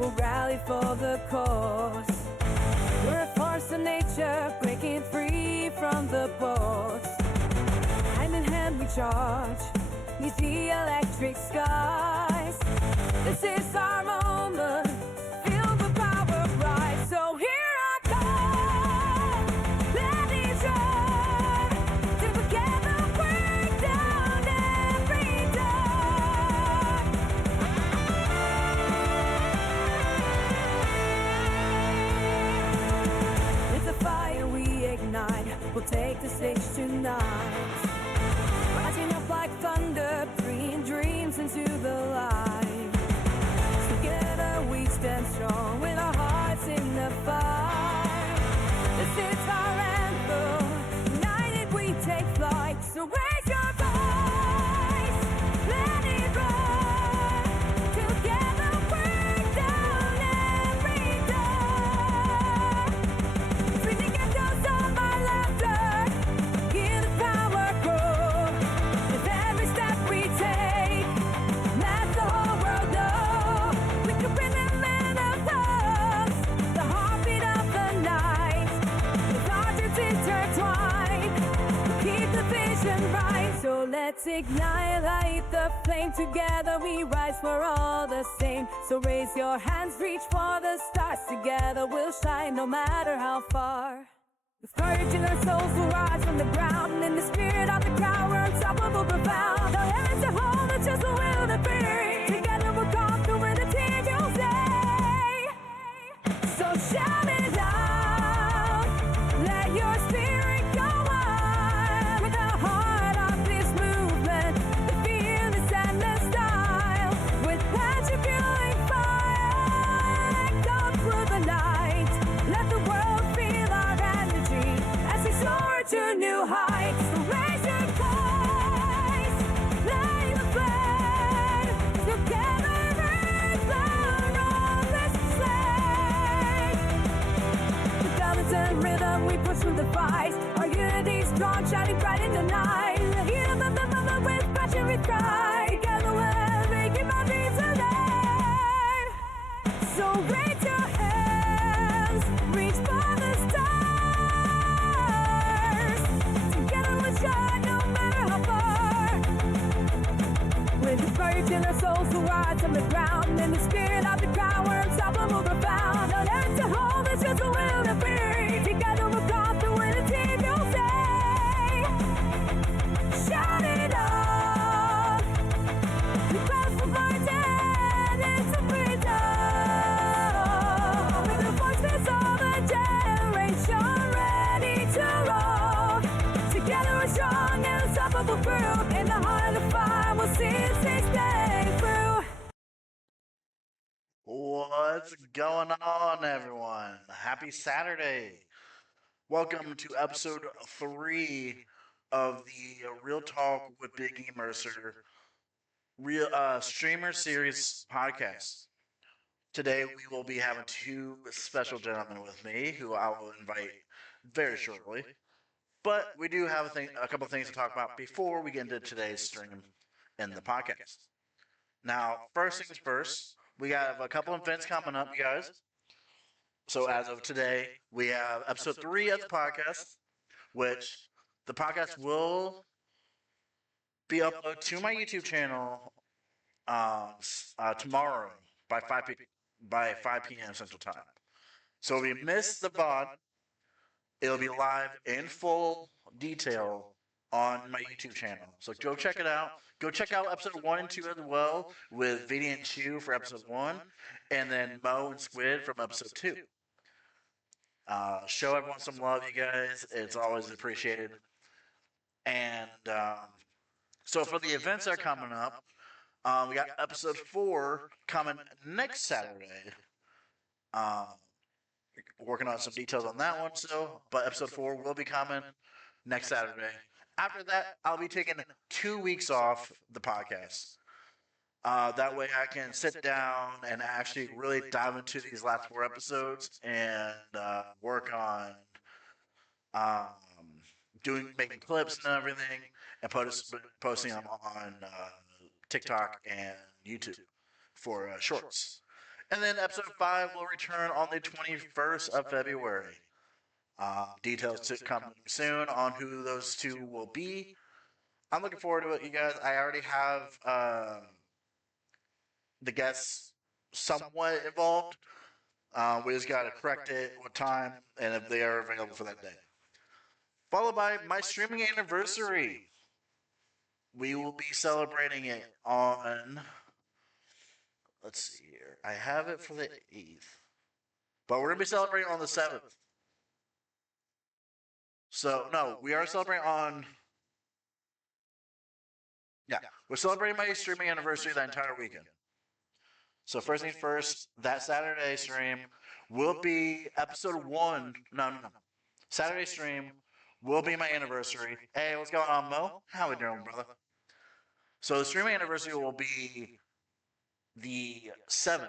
will rally for the cause. We're a force of nature, breaking free from the boss. Hand in hand we charge, these the electric skies. This is our moment, feel the power rise. So here I come, let it run. Together break down every door. It's a fire we ignite, we'll take the stage tonight. Rising up like thunder, bringing dreams into the light. Together we stand strong with our hearts in the fire. This is our anthem, united we take flight. So raise your voice, let it run. Together break down every door. Breathing echoes of our laughter, hear the power grow. With every step we take, let the whole world know. With the rhythm and the pulse, the heartbeat of the night. With our dreams intertwined, we'll keep the vision bright. So let's ignite, light the flame. Together we rise, we're all the same. So raise your hands, reach for the stars. Together we'll shine no matter how far. With courage in our souls will rise from the ground. And in the spirit of the crowd, we're unstoppable, profound. No heaven to hold, it's just the will to be. Together we'll conquer with a team, you'll say. So shout it out, let your spirit go on. With the heart of this movement, the fearless and the style. With passion fueling fire, go through the night. Let the world feel our energy as we soar to new heights. So raise your voice, light the flame. Together raise loud on this flame. With balance and rhythm we push through the fight. Our unity strong, shining bright in the night. The heat of the moment with passion we cry. Together we'll make our dreams alive. So raise your hands, reach for the stars. Together we'll shine no matter how far. With the courage in our souls to rise from the ground. In the spirit of the crowd, we're unstoppable, profound. No limits to hold, it's just the will to be. Together we'll conquer with a team, you'll say. Shout it out, we cross the lines and it's a freedom. With the voices of a generation ready to roll. Together we're strong and unstoppable group. In the heart of the fire, we'll see it stay through. What's going on, everyone? Happy Saturday. Welcome to episode 3 of the Real Talk with BigEMercer real streamer series podcast. Today we will be having two special gentlemen with me who I will invite very shortly. But we do have a couple things to talk about before we get into today's stream in the podcast. Now, first things first, we have a couple events coming up, you guys. So as of today, we have episode 3 of the podcast, which the podcast will be uploaded to my YouTube channel tomorrow by 5 p.m. Central Time. So if you missed the VOD, it'll be live in full detail on my YouTube channel. So go check it out. Go check out episode 1 and 2 as well with Vinny and Chew for episode 1, and then Mo and Squid from episode 2. Show everyone some love, you guys. It's always appreciated. And so for the events that are coming up, we got episode 4 coming next Saturday. Working on some details on that one still, but episode 4 will be coming next Saturday. After that, I'll be taking 2 weeks off the podcast. That way I can sit down and actually really dive into these last 4 episodes and work on making clips and everything and posting them on TikTok and YouTube for shorts. And then episode 5 will return on the 21st of February. Details to come soon on who those two will be. I'm looking forward to it, you guys. I already have the guests somewhat involved. We just got to correct it, what time, and if they are available for that day. Followed by my streaming anniversary. We will be celebrating it on. Let's see here. I have it for the 8th. But we're going to be celebrating on the 7th. So, no, we are celebrating on. Yeah, we're celebrating my streaming anniversary that entire weekend. So, first things first, that Saturday stream will be episode 1. No. Saturday stream will be my anniversary. Hey, what's going on, Mo? How we doing, brother? So, the streaming anniversary will be the 7th.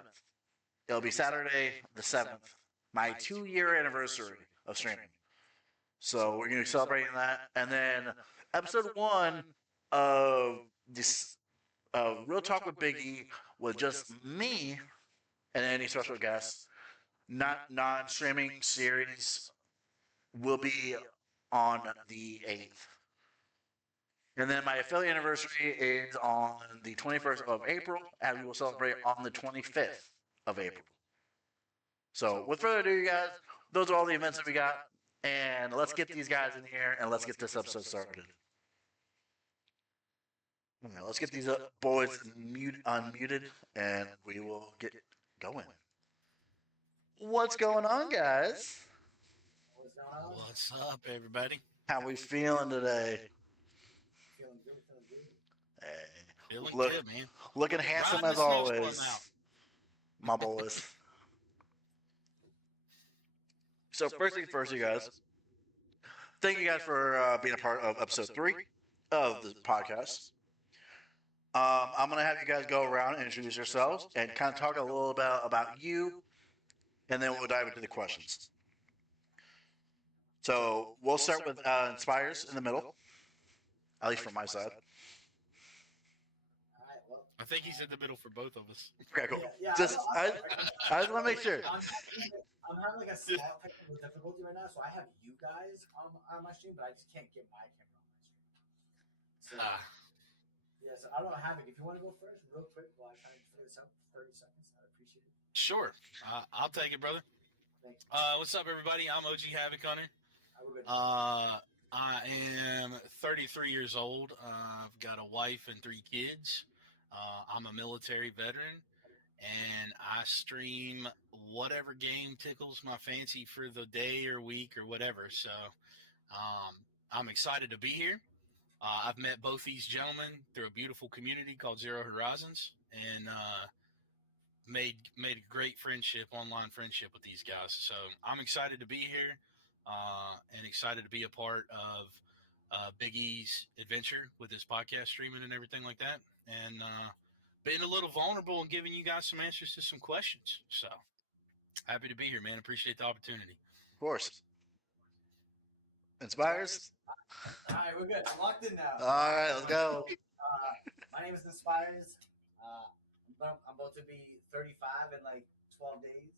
It'll be Saturday the 7th, my 2-year anniversary of streaming. So we're going to be celebrating that. And then episode 1 of this Real Talk with BigE with just me and any special guests, not non-streaming series, will be on the 8th. And then my affiliate anniversary is on the 21st of April, and we will celebrate on the 25th of April. So, with further ado, you guys, those are all the events that we got. And let's get these guys in here and let's get this episode started. Now, let's get these boys unmuted and we will get going. What's going on, guys? What's up, everybody? How we feeling today? Feeling good, feeling good. Hey, Feeling good, man. looking handsome Riding as the snowstorm always, out. my boys. So first thing first, you guys. Thank you guys for being a part of episode 3 of the podcast. I'm going to have you guys go around and introduce yourselves and kind of talk a little about you, and then we'll dive into the questions. So we'll start with Inspirez in the middle, at least from my side. All right, well. I think he's in the middle for both of us. Okay, cool. Yeah, Just I just want to make sure. I'm having like a small technical difficulty right now, so I have you guys on my stream, but I just can't get my camera on my stream. So, yeah, so I don't have it. If you want to go first, real quick, while I try and figure this out for 30 seconds, I'd appreciate it. Sure. I'll take it, brother. Thank you. What's up, everybody? I'm OGHavocHunter. We're good. I am 33 years old. I've got a wife and 3 kids. I'm a military veteran, and I stream whatever game tickles my fancy for the day or week or whatever. So I'm excited to be here. I've met both these gentlemen through a beautiful community called Zero Horizons, and made a great friendship, online friendship with these guys. So I'm excited to be here, and excited to be a part of Big E's adventure with this podcast streaming and everything like that, and being a little vulnerable and giving you guys some answers to some questions. So happy to be here, man. Appreciate the opportunity. Of course. Inspirez? All right, we're good. I'm locked in now. All right, let's go. My name is Inspirez. I'm about to be 35 in like 12 days.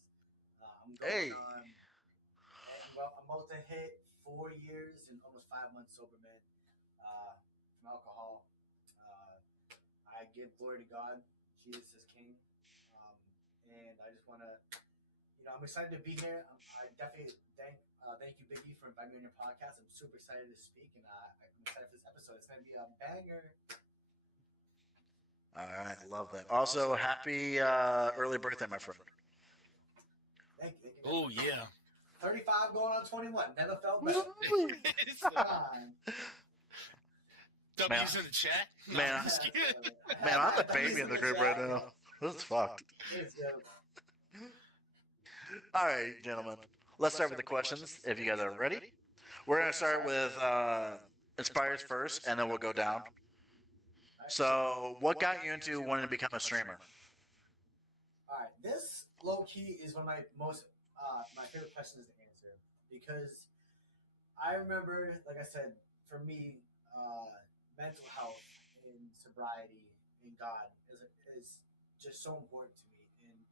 I'm going on. I'm about to hit 4 years and almost 5 months sober, man. From alcohol. I give glory to God. Jesus is King. And I just want to, I'm excited to be here. I definitely thank you, Big E, for inviting me on your podcast. I'm super excited to speak, and I'm excited for this episode. It's going to be a banger. All right, love that. Also, happy early birthday, my friend. Thank you. Oh, yeah. 35 going on 21. Never felt better. Come on. W's in the chat. Man, I'm just kidding. Man, I'm the baby in the group right now. This is fucked. It's good. All right, gentlemen. Let's start with the questions, if you guys are ready. We're going to start with Inspirez first, and then we'll go down. So, what got you into wanting to become a streamer? All right, this low key is one of my favorite questions to answer, because I remember, like I said, for me, mental health and sobriety and God is just so important to me,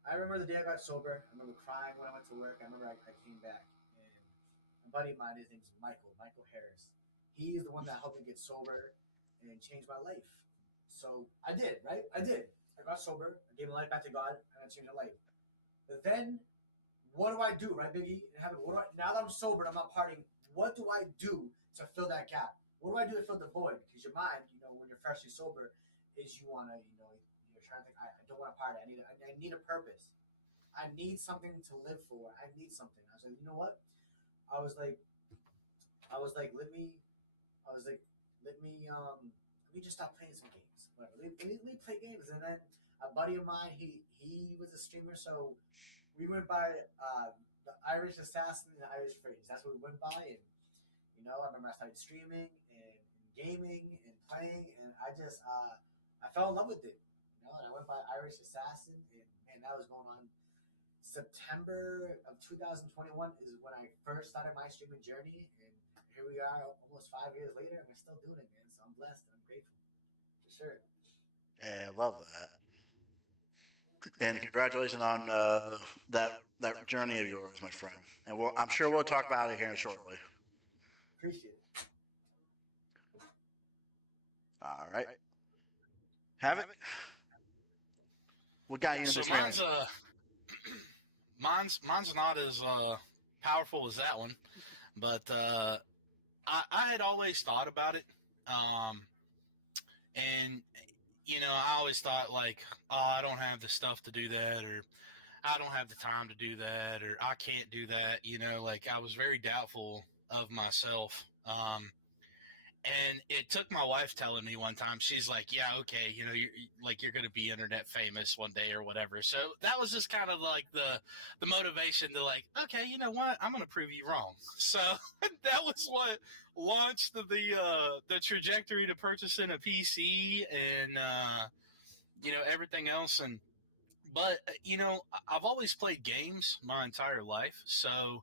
and I remember the day I got sober. I remember crying when I went to work. I remember I came back, and a buddy of mine, his name's Michael Harris. He's the one that helped me get sober and change my life. So I did, right? I did. I got sober. I gave my life back to God, and I changed my life. But then, what do I do, right, Biggie? Now that I'm sober and I'm not partying, what do I do to fill that gap? What do I do to fill the void? Because your mind, when you're freshly sober, is you want to, you're trying to think, I don't want to party. I need a purpose. I need something to live for. I need something. I was like, you know what? I was like, I was like, let me, I was like, let me just stop playing some games. Whatever. Let me play games. And then a buddy of mine, he was a streamer, so we went by the Irish Assassin and the Irish Phrase. That's what we went by. And I remember I started streaming and gaming and playing, and I fell in love with it. And I went by Irish Assassin, and man, that was going on. September of 2021 is when I first started my streaming journey, and here we are, almost 5 years later, and we're still doing it, man. So I'm blessed and I'm grateful, for sure. Yeah, I love that. And congratulations on that journey of yours, my friend. And I'm sure we'll talk about it here shortly. Appreciate it. All right. Havoc, what got you into So streaming? mine's not as powerful as that one, but I had always thought about it, and I always thought like, oh, I don't have the stuff to do that, or I don't have the time to do that, or I can't do that. Like I was very doubtful of myself. And it took my wife telling me one time, she's like, yeah, okay, you're going to be internet famous one day or whatever. So that was just kind of like the motivation to like, okay, you know what? I'm going to prove you wrong. So that was what launched the trajectory to purchasing a PC and, everything else. But I've always played games my entire life. So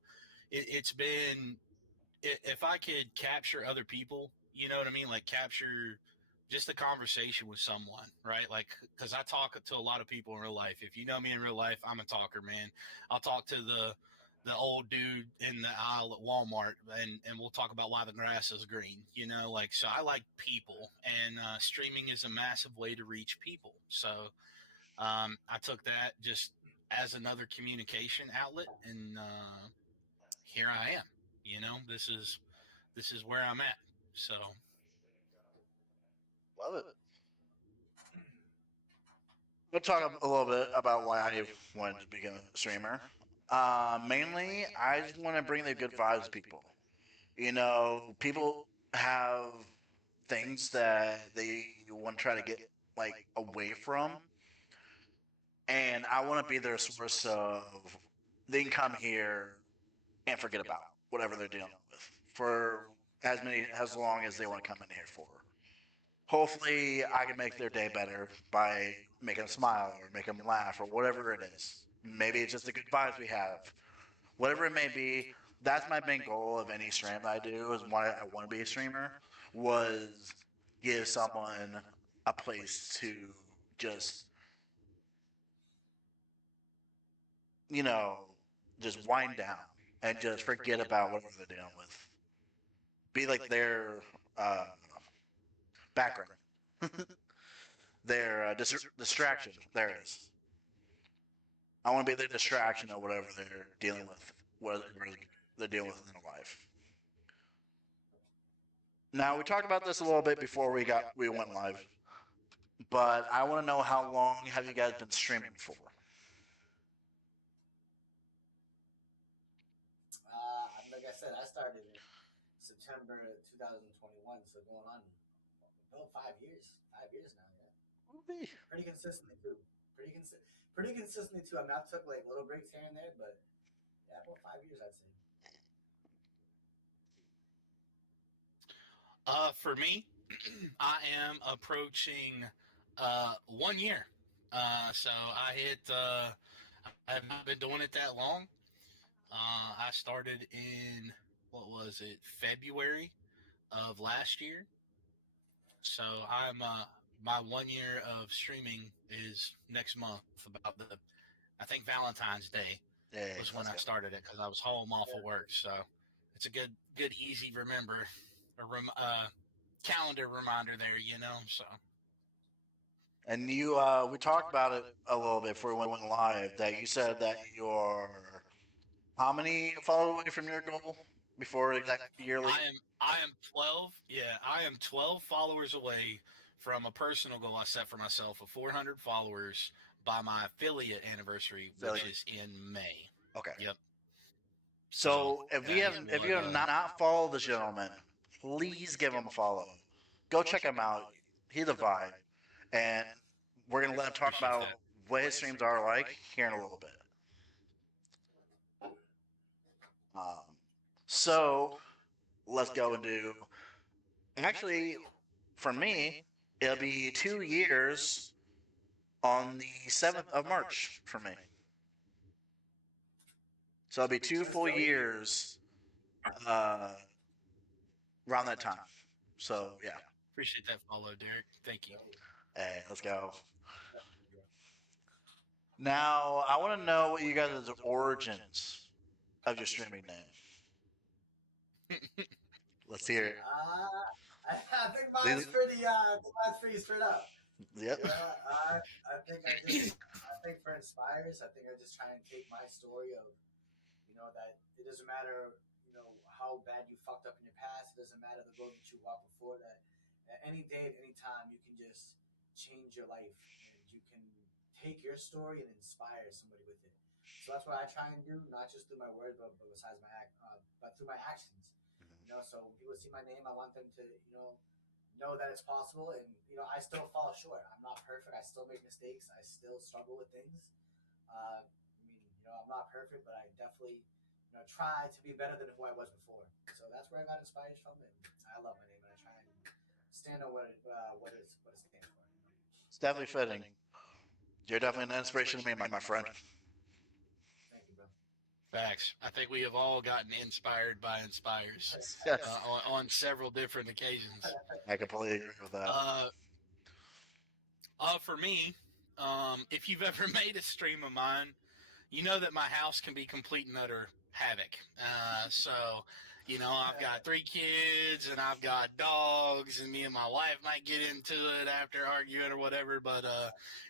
it's been, if I could capture other people, you know what I mean? Like capture just a conversation with someone, right? Like, cause I talk to a lot of people in real life. If you know me in real life, I'm a talker, man. I'll talk to the old dude in the aisle at Walmart and we'll talk about why the grass is green, like, so I like people, and streaming is a massive way to reach people. So, I took that just as another communication outlet, and, here I am, this is where I'm at. So Love it. We'll talk a little bit about why I wanted to become a streamer. Mainly, I just want to bring the good vibes to people. People have things that they want to try to get like away from, and I want to be their source of. They can come here and forget about whatever they're dealing with for as long as they want to come in here for. Hopefully, I can make their day better by making them smile or make them laugh or whatever it is. Maybe it's just the good vibes we have. Whatever it may be, that's my main goal of any stream that I do, is why I want to be a streamer, was give someone a place to just, you know, just wind down and just forget about whatever they're dealing with. Be like their uh, background, their distraction. There it is. I want to be their distraction of whatever they're dealing with, whatever they're dealing with in their life. Now we talked about this a little bit before we went live, but I want to know, how long have you guys been streaming for? Like I said, I started in September 2021, so going on about 5 years. 5 years now, yeah. Pretty consistently too. Pretty consistently too. I mean, I took like little breaks here and there, but yeah, about 5 years, I'd say. for me, I am approaching 1 year. So I have not been doing it that long. I started in, what was it, February of last year. So my 1 year of streaming is next month. I think Valentine's Day Hey, was when let's I go. started it because I was home off of work. So it's a good, easy remember, calendar reminder there. So And you, we talked about it a little bit before we went live. That you said that you're how many followers away from your goal before exact yearly? I am 12. Yeah, I am 12 followers away from a personal goal I set for myself of 400 followers by my affiliate anniversary, which Affiliate. is in May. Okay. Yep. So So if that we have is if what. you have not followed this gentleman, please give him a follow. Go check him out. He's a vibe, and we're gonna let him talk Appreciate about that. what his streams are like here in a little bit. Um, so let's go and do. Actually, for me, it'll be 2 years on the 7th of March for me. So it'll be two Let's full go. years uh, around that time. So yeah, Appreciate that follow, Derek. Thank you. hey, let's go. Now I want to know what you guys' origins of your streaming name. Let's hear it. I think mine's pretty straight up. Yep. Yeah, I think for Inspirez, I think I just try and take my story of, that it doesn't matter, how bad you fucked up in your past. It doesn't matter the road that you walked before. That at any day, at any time, you can just change your life, and you can take your story and inspire somebody with it. So that's what I try and do, not just through my words, but besides but through my actions. So when people see my name, I want them to, know that it's possible. And I still fall short. I'm not perfect. I still make mistakes. I still struggle with things. I'm not perfect, but I definitely try to be better than who I was before. So that's where I got inspired from, and I love my name, and I try and stand on what it stands for. It's definitely fitting. You're definitely an inspiration to me, my friend. Thank you, bro. Facts. I think we have all gotten inspired by Inspires Yes, on several different occasions. I completely agree with that. Uh, for me, if you've ever made a stream of mine, you know that my house can be complete and utter havoc. So, I've got 3 kids and I've got dogs, and me and my wife might get into it after arguing or whatever. But,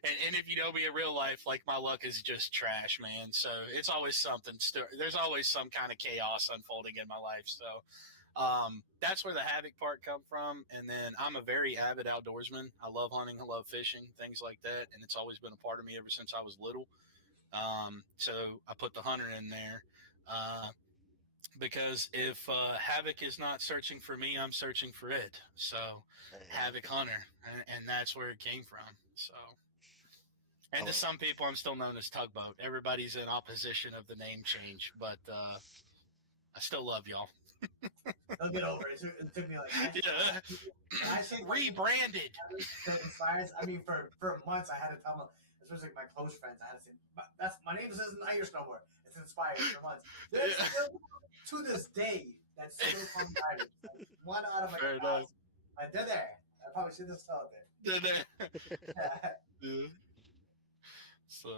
and if you know me in real life, like, my luck is just trash, man. So it's always something. There's always some kind of chaos unfolding in my life. So, that's where the havoc part come from. And then I'm a very avid outdoorsman. I love hunting, I love fishing, things like that, and it's always been a part of me ever since I was little. So I put the hunter in there because if havoc is not searching for me, I'm searching for it. So havoc hunter, and that's where it came from. So. And to some people, I'm still known as Tugboat. Everybody's in opposition of the name change, but I still love y'all. They'll get over it. It took me like I changed rebranded to Inspirez. I mean, for months I had to tell them, especially my close friends, I had to say, "That's my name isn't Irish no more. It's Inspirez." For months, there's still to this day that's still from Irish. Like, one out of like Fair enough. like they're there. I probably should have spelled it. Yeah. So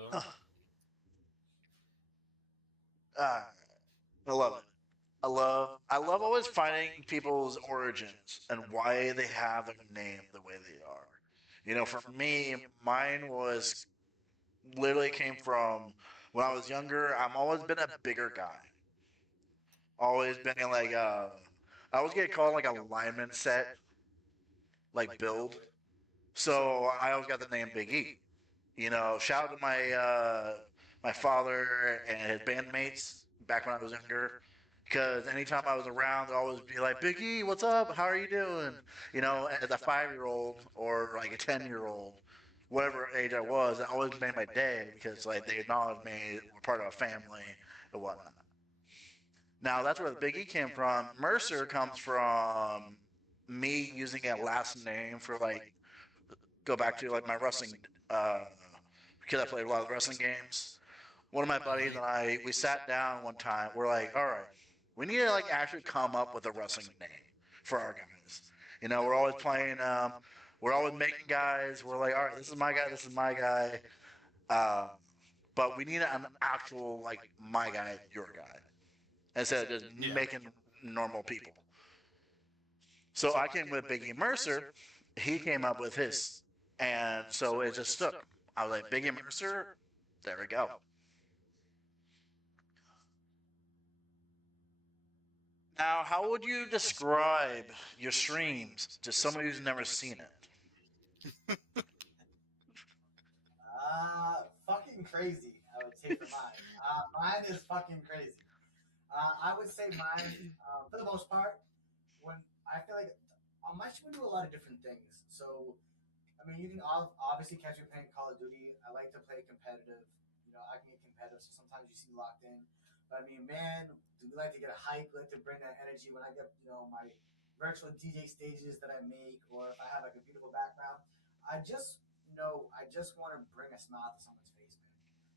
I love it. I love always finding people's origins and why they have their name the way they are. For me, mine was literally came from when I was younger. I'm always been a bigger guy. Always been like I always get called like a lineman set, like build. So I always got the name Big E. Shout out to my father and his bandmates back when I was younger. Because anytime I was around, they'd always be like, Big E, what's up? How are you doing? As a 5-year-old or like a 10-year-old, whatever age I was, it always made my day because like they acknowledged me, we're part of a family and whatnot. Now that's where the Big E came from. Mercer comes from me using a last name for like go back to like my wrestling because I played a lot of wrestling games. One of my buddies and I, we sat down one time. We're like, all right, we need to like actually come up with a wrestling name for our guys. We're always playing. We're always making guys. We're like, all right, this is my guy. This is my guy. but we need an actual like my guy, your guy, instead of just Yeah. making normal people. So I came with BigEMercer. He came up with his, and so it just stuck. I was like, BigEMercer. There we go. Now, how would you describe your streams to somebody who's never seen it? Fucking crazy. I would say for mine. Mine is fucking crazy. I would say mine, for the most part, when I feel like my stream do a lot of different things. So I mean, you can obviously catch me playing Call of Duty. I like to play competitive. You know, I can get competitive, so sometimes you see me locked in. But I mean, man, do we like to get a hype? We like to bring that energy when I get, my virtual DJ stages that I make, or if I have like a beautiful background. I just want to bring a smile to someone's face, man.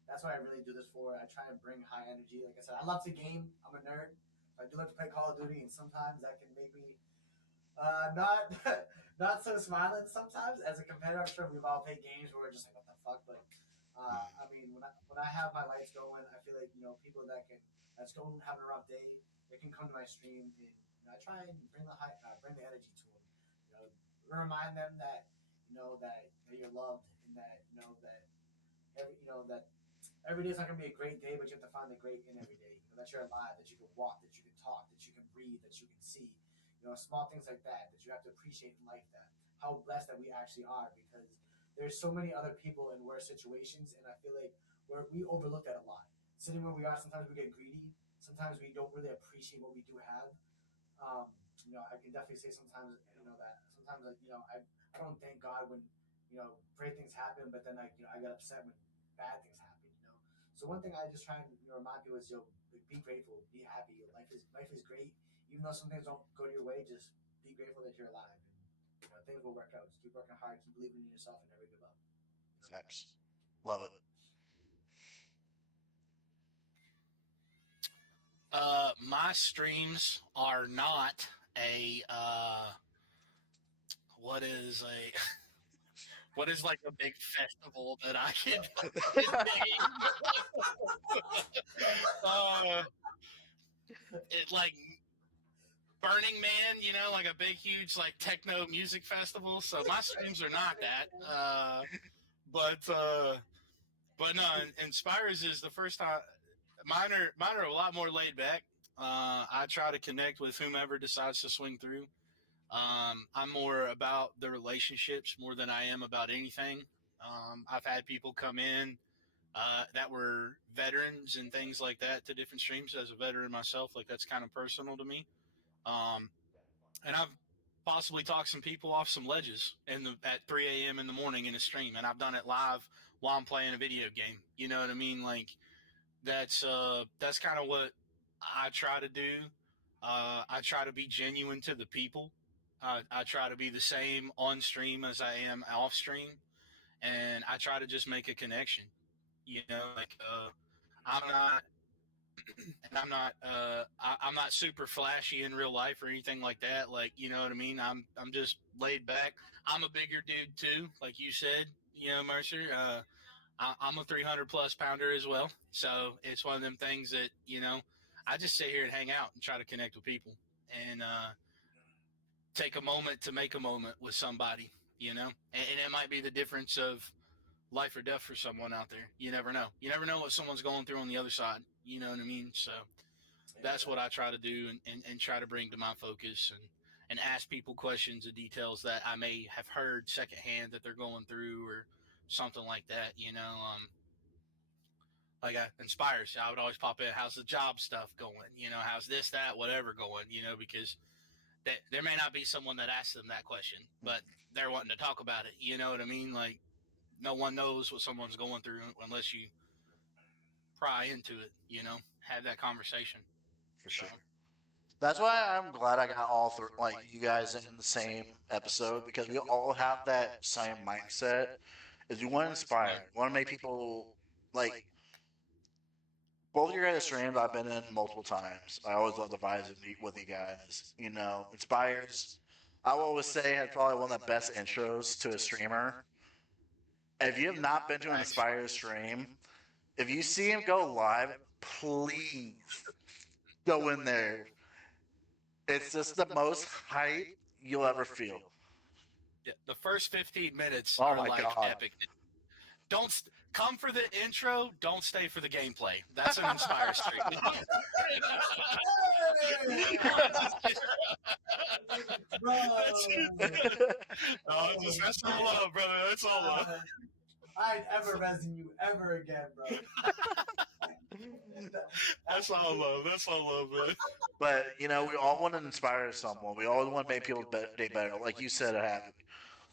That's what I really do this for. I try to bring high energy. Like I said, I love to game. I'm a nerd. I do like to play Call of Duty, and sometimes that can make me not not so smiling sometimes. As a competitor, I'm sure we've all played games where we're just like, what the fuck? But I mean, when I have my lights going, I feel like people that's going having a rough day, they can come to my stream, and I try and bring the energy to them. Remind them that that you're loved, and that that every day is not going to be a great day, but you have to find the great in every day. That you're alive, that you can walk, that you can talk, that you can breathe, that you can see. Small things like that you have to appreciate in life. That how blessed that we actually are, because there's so many other people in worse situations, and I feel like we overlook that a lot. Sitting where we are, sometimes we get greedy. Sometimes we don't really appreciate what we do have. I can definitely say sometimes, that sometimes, like, I don't thank God when, great things happen, but then, like, I get upset when bad things happen. So one thing I just try and remind people is, be grateful, be happy. Life is great. Even though some things don't go your way, just be grateful that you're alive, and things will work out. Just keep working hard, keep believing in yourself, and never give up. Facts. Love it. My streams are not a what is a what is like a big festival that I can name. uh, it like Burning Man, like a big, huge, like techno music festival. So my streams are not that. But no, Inspirez is the first time. Mine are a lot more laid back. I try to connect with whomever decides to swing through. I'm more about the relationships more than I am about anything. I've had people come in that were veterans and things like that to different streams. As a veteran myself, like that's kind of personal to me. Um, and I've possibly talked some people off some ledges at 3 a.m. in the morning in a stream, and I've done it live while I'm playing a video game. You know what I mean? Like that's kind of what I try to do. I try to be genuine to the people. I try to be the same on stream as I am off stream, and I try to just make a connection. Like I'm not I'm not super flashy in real life or anything like that. Like, you know what I mean? I'm just laid back. I'm a bigger dude too, like you said, Mercer. I'm a 300 plus pounder as well. So it's one of them things that, I just sit here and hang out and try to connect with people and take a moment to make a moment with somebody, and it might be the difference of life or death for someone out there. You never know. You never know what someone's going through on the other side. You know what I mean? So that's what I try to do, and try to bring to my focus, and ask people questions and details that I may have heard secondhand that they're going through or something like that. Like Inspirez, I would always pop in. How's the job stuff going? How's this, that, whatever going? Because there may not be someone that asks them that question, but they're wanting to talk about it. You know what I mean? Like no one knows what someone's going through unless you pry into it. Have that conversation. For sure. That's why I'm glad I got all three, like you guys in the same episode, because we all have that same mindset. Is we want to inspire, we want to make people like both of your guys' streams. I've been in multiple times. I always love the vibes with you guys. Inspirez. I will always say has probably one of the best intros to a streamer. If you have not been to an Inspirez stream, If you see him go live, please go in there. It's just the most hype you'll ever feel. Yeah, the first 15 minutes Oh are my like God. epic. Don't come for the intro. Don't stay for the gameplay. That's an Inspirez stream. That's all love, brother. That's all love. I ain't ever resin you ever again, bro. That's all love. That's all love, man. But we all want to inspire someone. We all want to make people's day better. Like you said, Havoc.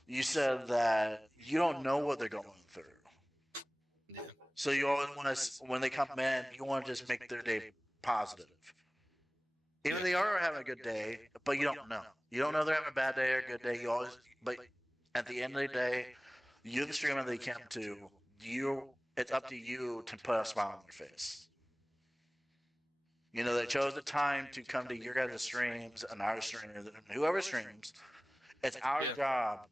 You said that you don't know what they're going through. Yeah. So you always want to, when they come in, you want to just make their day positive. Even if they are having a good day, but you don't know. You don't know they're having a bad day or a good day. You always, but at the end of the day, you're the streamer they come to. It's up to you to put a smile on their face. They chose the time to come to your guys' streams and our streams, and whoever streams. It's our job.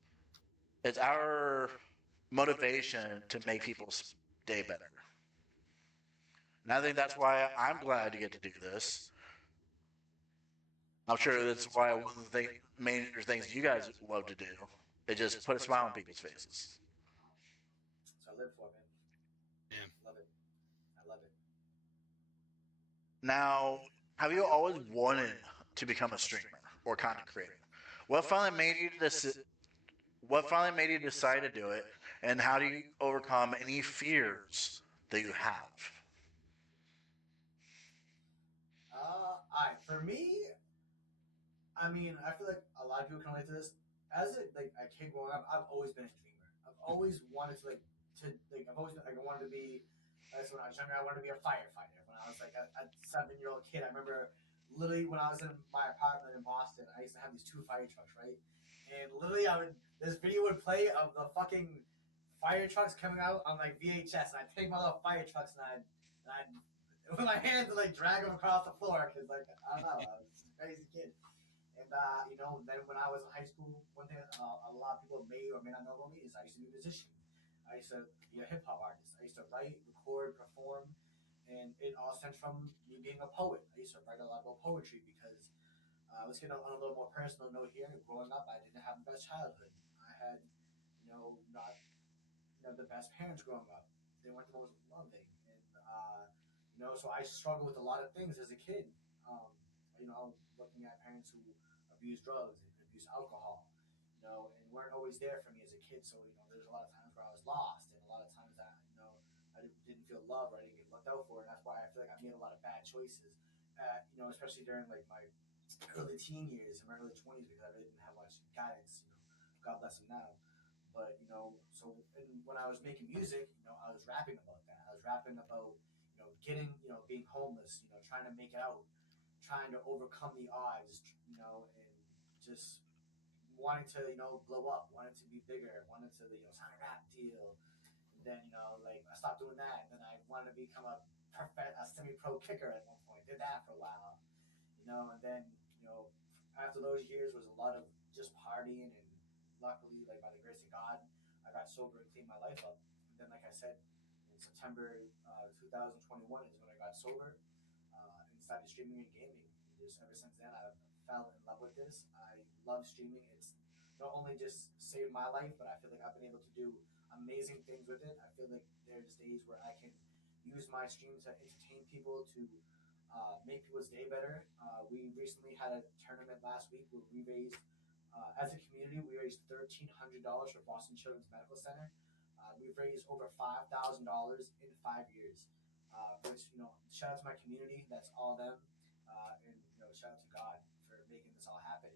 It's our motivation to make people's day better. And I think that's why I'm glad to get to do this. I'm sure that's why one of the main things you guys love to do is just put a smile on people's faces. So I live for it, man. Yeah. Love it. I love it. Now, have you always wanted to become a streamer or content creator? What finally made you decide to do it, and how do you overcome any fears that you have? For me, I mean, I feel like a lot of people can relate to this. As a kid growing up, I've always been a dreamer. I've always wanted to I've always been, I wanted to be. That's when I was younger. I wanted to be a firefighter. When I was like a 7-year-old kid, I remember literally when I was in my apartment in Boston, I used to have these 2 fire trucks, right? And literally, this video would play of the fucking fire trucks coming out on like VHS, and I'd take my little fire trucks and I'd with my hands and drag them across the floor because I don't know, I was just a crazy kid. And then when I was in high school, one thing a lot of people may or may not know about me is I used to be a musician. I used to be a hip hop artist. I used to write, record, perform, and it all stems from me being a poet. I used to write a lot about poetry because let's get on a little more personal note here. Growing up, I didn't have the best childhood. I had, not the best parents growing up. They weren't the most loving, and so I struggled with a lot of things as a kid. Looking at parents who abuse drugs and abuse alcohol, and weren't always there for me as a kid. So there's a lot of times where I was lost, and a lot of times that I didn't feel love or I didn't get looked out for, and that's why I feel like I made a lot of bad choices. Especially during my early teen years and my early 20s because I really didn't have much guidance. God bless him now. But so when I was making music, I was rapping about that. I was rapping about getting being homeless, trying to make it out, trying to overcome the odds, and just wanting to blow up, wanting to be bigger, wanting to sign a rap deal. And then I stopped doing that, and then I wanted to become a semi-pro kicker at one point. Did that for a while, and then after those years was a lot of just partying, and luckily, by the grace of God, I got sober and cleaned my life up. And then, like I said, in September 2021 is when I got sober and started streaming and gaming. And just ever since then, I fell in love with this. I love streaming. It's not only just saved my life, but I feel like I've been able to do amazing things with it. I feel like there's days where I can use my stream to entertain people, to make people's day better. We recently had a tournament last week where we raised, as a community, we raised $1,300 for Boston Children's Medical Center. We've raised over $5,000 in 5 years. Which shout out to my community. That's all them. And shout out to God for making this all happen,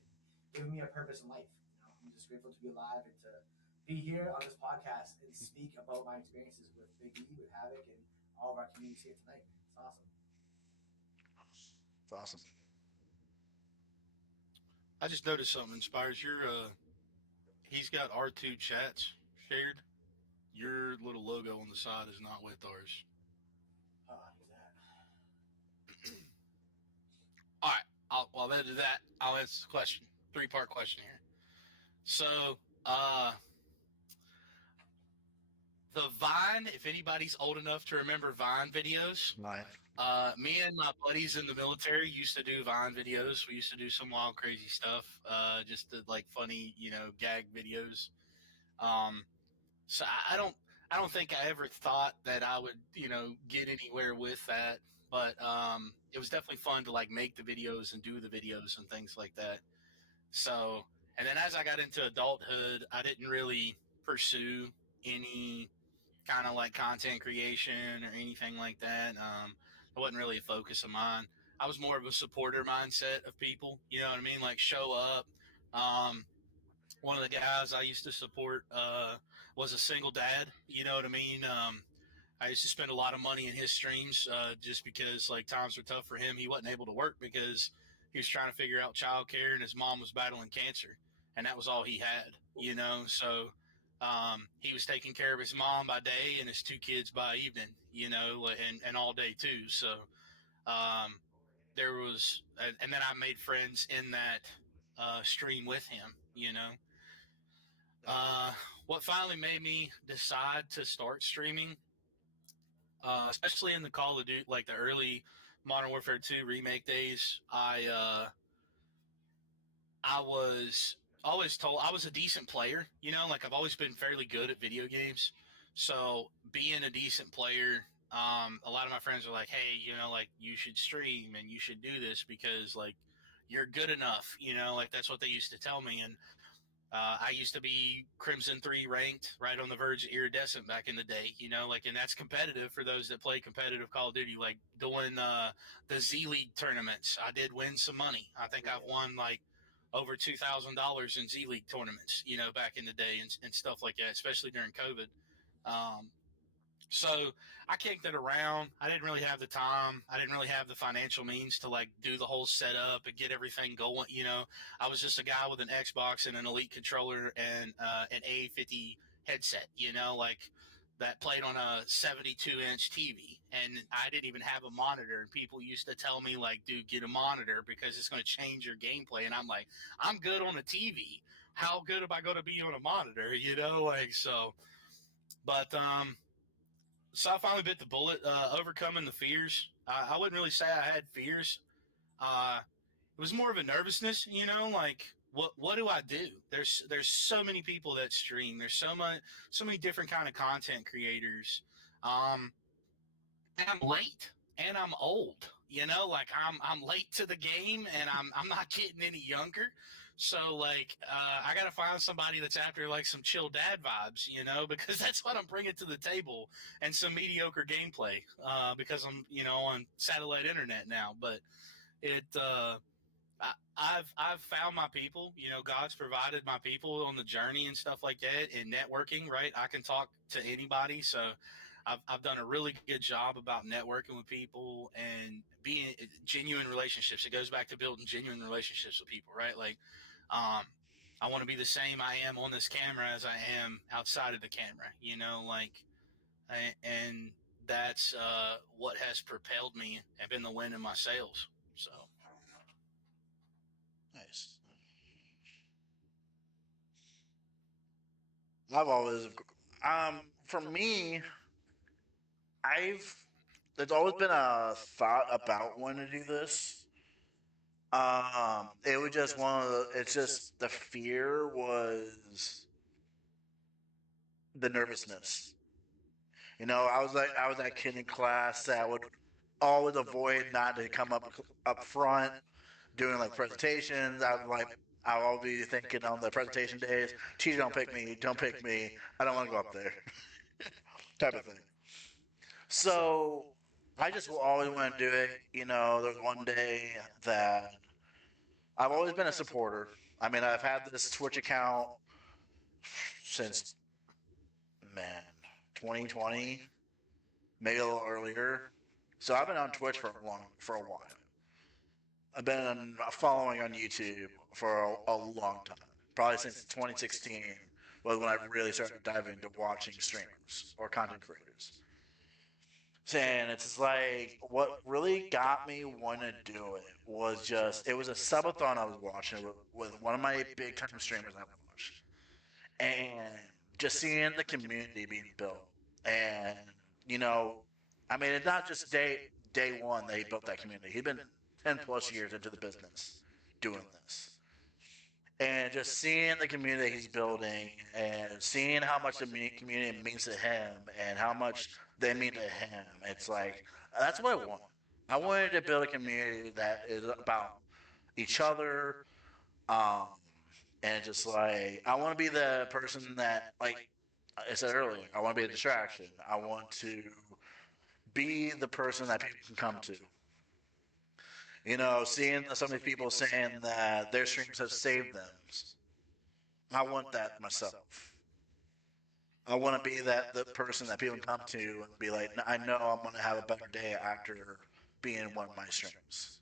giving me a purpose in life. I'm just grateful to be alive and to be here on this podcast and speak about my experiences with BigE, with Havoc, and all of our communities here tonight. It's awesome. It's awesome. I just noticed something. Inspires he's got R2 chats shared. Your little logo on the side is not with ours. Who's that? All right. While I do that, I'll answer the question. 3-part question here. So, the vibe Vine, if anybody's old enough to remember Vine videos, Right. me and my buddies in the military used to do Vine videos. We used to do some wild, crazy stuff, just to, like, funny, gag videos. Um, so I don't think I ever thought that I would, get anywhere with that. But it was definitely fun to, like, make the videos and do the videos and things like that. So, and then as I got into adulthood, I didn't really pursue any kind of like content creation or anything like that. It wasn't really a focus of mine. I was more of a supporter mindset of people. You know what I mean? Like, show up. Um, One of the guys I used to support was a single dad. You know what I mean? I used to spend a lot of money in his streams just because, like, times were tough for him. He wasn't able to work because he was trying to figure out childcare, and his mom was battling cancer, and that was all he had. So he was taking care of his mom by day and his two kids by evening. And all day too. So um, there was, and then I made friends in that stream with him. Uh, what finally made me decide to start streaming, especially in the Call of Duty, like the early Modern Warfare 2 remake days, I was always told I was a decent player. Like, I've always been fairly good at video games. So being a decent player, a lot of my friends are like, "Hey, like, you should stream and you should do this because, like, you're good enough." Like, that's what they used to tell me. And I used to be Crimson 3 ranked, right on the verge of iridescent back in the day, like, and that's competitive for those that play competitive Call of Duty, like doing the Z League tournaments. I did win some money. I think I've won like over $2,000 in Z League tournaments, back in the day and stuff like that, especially during COVID. Um, so I kicked it around. I didn't really have the time. I didn't really have the financial means to, like, do the whole setup and get everything going. I was just a guy with an Xbox and an Elite controller and an A50 headset, like, that played on a 72-inch TV. And I didn't even have a monitor. And people used to tell me, like, dude, get a monitor because it's going to change your gameplay. And I'm like, I'm good on a TV. How good am I going to be on a monitor? Like, so. But so I finally bit the bullet, overcoming the fears. I wouldn't really say I had fears. It was more of a nervousness, like, what do I do? There's so many people that stream. There's so many different kind of content creators. Um, and I'm late and I'm old. Like, I'm late to the game and I'm not getting any younger. So, like, I got to find somebody that's after, like, some chill dad vibes, because that's what I'm bringing to the table, and some mediocre gameplay, because I'm, on satellite internet now. But it, I've found my people. God's provided my people on the journey and stuff like that. And networking, right? I can talk to anybody, so I've done a really good job about networking with people and being genuine relationships. It goes back to building genuine relationships with people, right? Like, I want to be the same I am on this camera as I am outside of the camera. Like, and that's what has propelled me and been the wind in my sails. So. Nice. I've always, for me, I've, there's always been a thought about wanting to do this. It was just one of the, it's just the fear was the nervousness. I was that kid in class that would always avoid not to come up front doing like presentations. I will be thinking on the presentation days, teacher, don't pick me. I don't want to go up there, type of thing. So I just will always want to do it. There's one day that I've always been a supporter. I mean, I've had this Twitch account since, man, 2020, maybe a little earlier. So I've been on Twitch for a while. I've been following on YouTube for a long time, probably since 2016 was when I really started diving into watching streamers or content creators. And it's just like what really got me wanting to do it was just it was a subathon I was watching with one of my big time streamers I watched, and just seeing the community being built And you know, I mean, it's not just day one that he built that community. He'd been 10+ years into the business doing this, and just seeing the community he's building, and seeing how much the community means to him, and how much they mean to him. It's like that's what I want. I wanted to build a community that is about each other, um, and just like I want to be the person that, like I said earlier, I want to be a distraction. I want to be the person that people can come to. You know, seeing some of these people saying that their streams have saved them, I want that myself. I want to be that the person that people can come to and be like, I know I'm going to have a better day after being in one of my streams.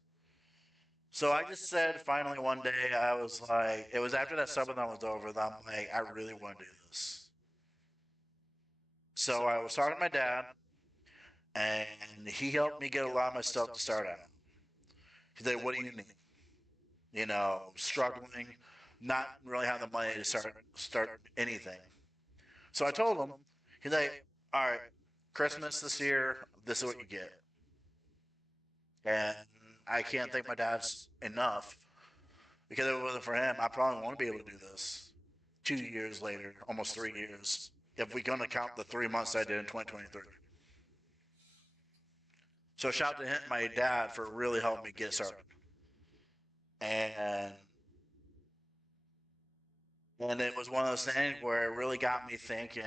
So I just said finally one day, I was like, it was after that subathon was over that I'm like, I really want to do this. So I was talking to my dad, and he helped me get a lot of my stuff to start out. He's like, what do you need? You know, struggling, not really having the money to start anything. So I told him, he's like, all right, Christmas this year, this is what you get. And I can't thank my dad enough, because if it wasn't for him, I probably won't be able to do this 2 years later, almost 3 years, if we're going to count the 3 months I did in 2023. So shout out to him, my dad, for really helping me get started. And it was one of those things where it really got me thinking,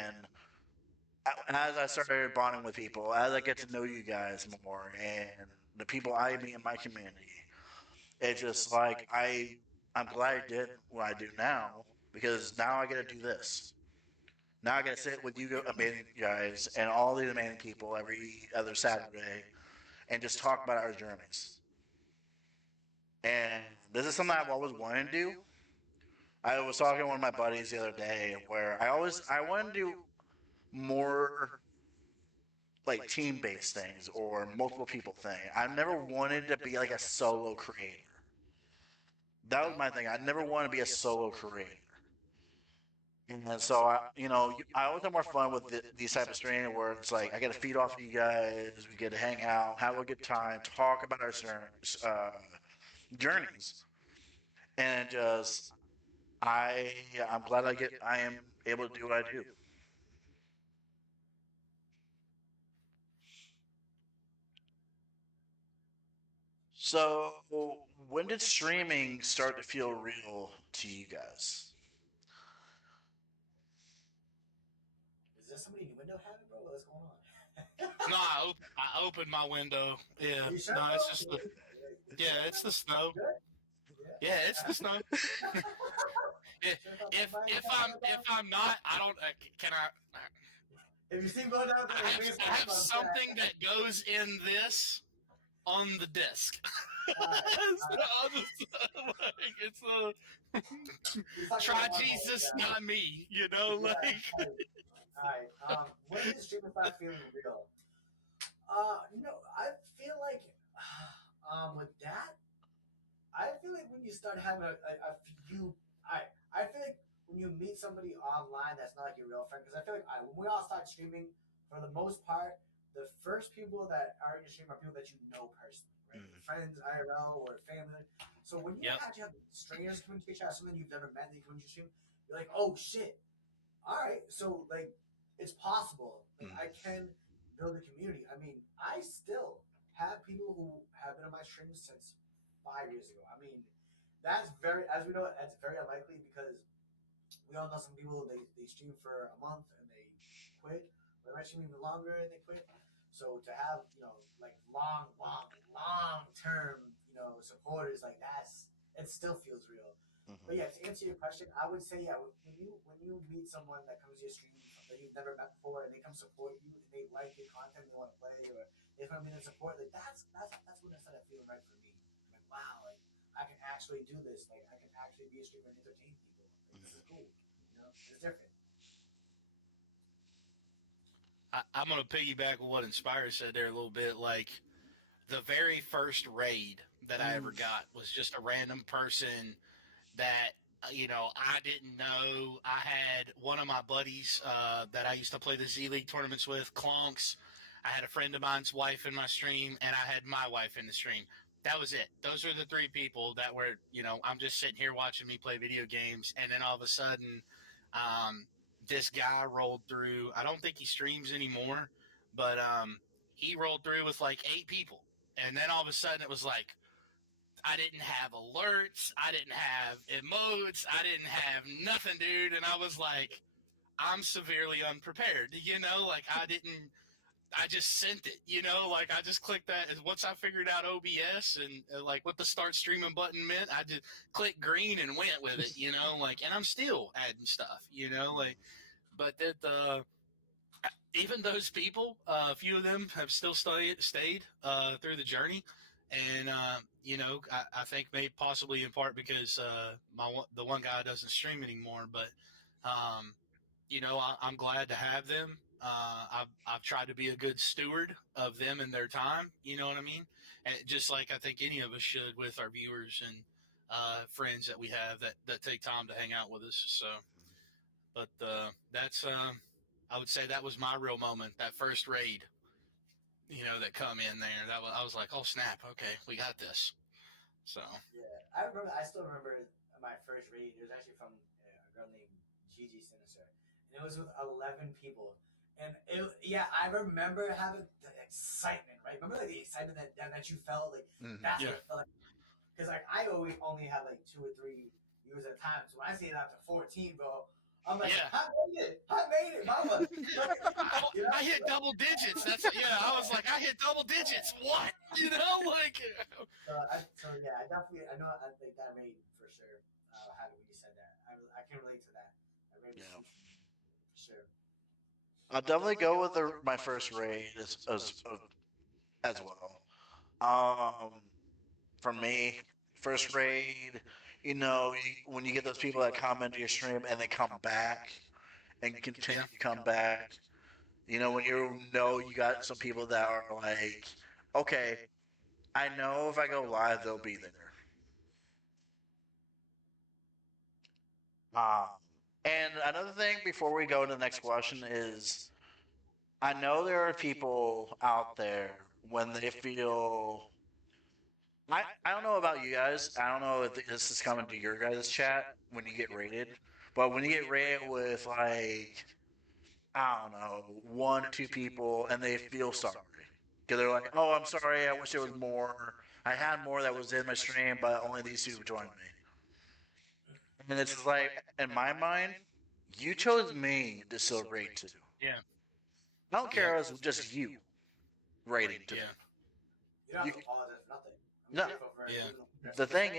as I started bonding with people, as I get to know you guys more, and the people I meet in my community, it's just like I'm glad I did what I do now, because now I get to do this. Now I got to sit with you amazing guys and all these amazing people every other Saturday and just talk about our journeys. And this is something I've always wanted to do. I was talking to one of my buddies the other day where I want to do more like team based things or multiple people thing. I've never wanted to be like a solo creator. That was my thing. I never want to be a solo creator. And so I always have more fun with these type of streaming where it's like I get to feed off of you guys, we get to hang out, have a good time, talk about our journeys, and just I'm glad I am able to do what I do. So when did streaming start to feel real to you guys? Is there somebody in your window having, bro? What's going on? No, I opened my window. Yeah, Are you sure, no, bro? it's just the yeah, it's the snow. Yeah, it's the snow. If I'm not, I don't. Can I? If you see go down there, I have something that goes in this on the disc. It's try Jesus, not me. You know, like. Alright, when did streaming start feeling real? I feel like with that, I feel like when you start having a few, I feel like when you meet somebody online that's not like your real friend, because I feel like when we all start streaming, for the most part, the first people that are in your stream are people that you know personally, right? Friends, IRL, or family. So when you actually have strangers coming to your chat, someone you've never met, they come to your stream, you're like, oh shit, all right, so like it's possible. Like, I can build a community. I mean, I still have people who have been on my streams since 5 years ago. I mean, that's very, as we know, that's very unlikely, because we all know some people, they stream for a month and they quit. They might stream even longer and they quit. So to have, like long term, supporters like it still feels real. But yeah, to answer your question, I would say when you meet someone that comes to your stream that you've never met before, and they come support you and they like your content, they want to play, or they want to be in support, like that's when it started feeling right for me. I'm like, wow, like I can actually do this. Like I can actually be a streamer and entertain people. Like, this is cool. It's different. I'm gonna piggyback with what Inspirez said there a little bit. Like the very first raid that I ever got was just a random person that I didn't know. I had one of my buddies that I used to play the Z League tournaments with, Clonks. I had a friend of mine's wife in my stream, and I had my wife in the stream. That was it. Those were the three people that were, I'm just sitting here watching me play video games, and then all of a sudden, um, this guy rolled through. I don't think he streams anymore, but he rolled through with like 8 people, and then all of a sudden it was like, I didn't have alerts. I didn't have emotes. I didn't have nothing, dude. And I was like, I'm severely unprepared. Like I just sent it, like I just clicked that. And once I figured out OBS and like what the start streaming button meant, I just clicked green and went with it, like, and I'm still adding stuff, like, but even those people, a few of them have still stayed through the journey, and I think maybe possibly in part because the one guy doesn't stream anymore, but um, I'm glad to have them. I've tried to be a good steward of them and their time. You know what I mean? And just like I think any of us should with our viewers and friends that we have that take time to hang out with us. So, but that's I would say that was my real moment. That first raid, that come in there. I was like, oh snap, okay, we got this. So Yeah, I still remember my first raid. It was actually from a girl named Gigi Sinister, and it was with 11 people. And yeah, I remember having the excitement, right? Remember like the excitement that you felt, like that's what Yeah. it felt like. Because like I always only have like 2 or 3 viewers at a time. So when I see it out to 14, bro, I'm like, Yeah. I made it, mama. I hit double digits. I was like, I hit double digits. What? Like. Yeah, I know I think that raid for sure. How when you said that, I can relate to that. That raid was Yeah. for sure. I'll definitely go with my first raid as well. Um, for me, first raid, when you get those people that comment to your stream and they come back and continue to come back, when you got some people that are like, okay, I know if I go live, they'll be there. Um, and another thing before we go to the next question is, I know there are people out there when they feel. I don't know about you guys. I don't know if this is coming to your guys' chat when you get rated, but when you get rated with like, I don't know, 1 or 2 people and they feel sorry because they're like, oh, I'm sorry, I wish there was more. I had more that was in my stream, but only these 2 joined me. And it's like, in my mind, you chose me to still rate to. Yeah. I don't care if it's just you rating to. Yeah. You don't have to apologize for nothing. I'm No. grateful for Yeah. The thing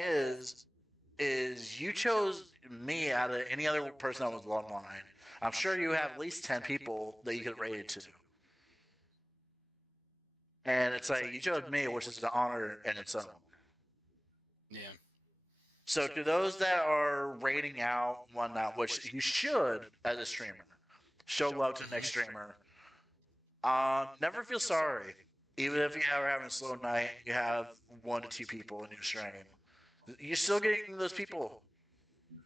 is you chose me out of any other person that was online. I'm sure you have at least 10 people that you could rate it to. And it's like, you chose me, which is an honor in its own. Yeah. So to those that are rating out and whatnot, which you should as a streamer, show love to the next streamer. Never feel sorry. Even if you are having a slow night, you have 1 to 2 people in your stream. You're still getting those people.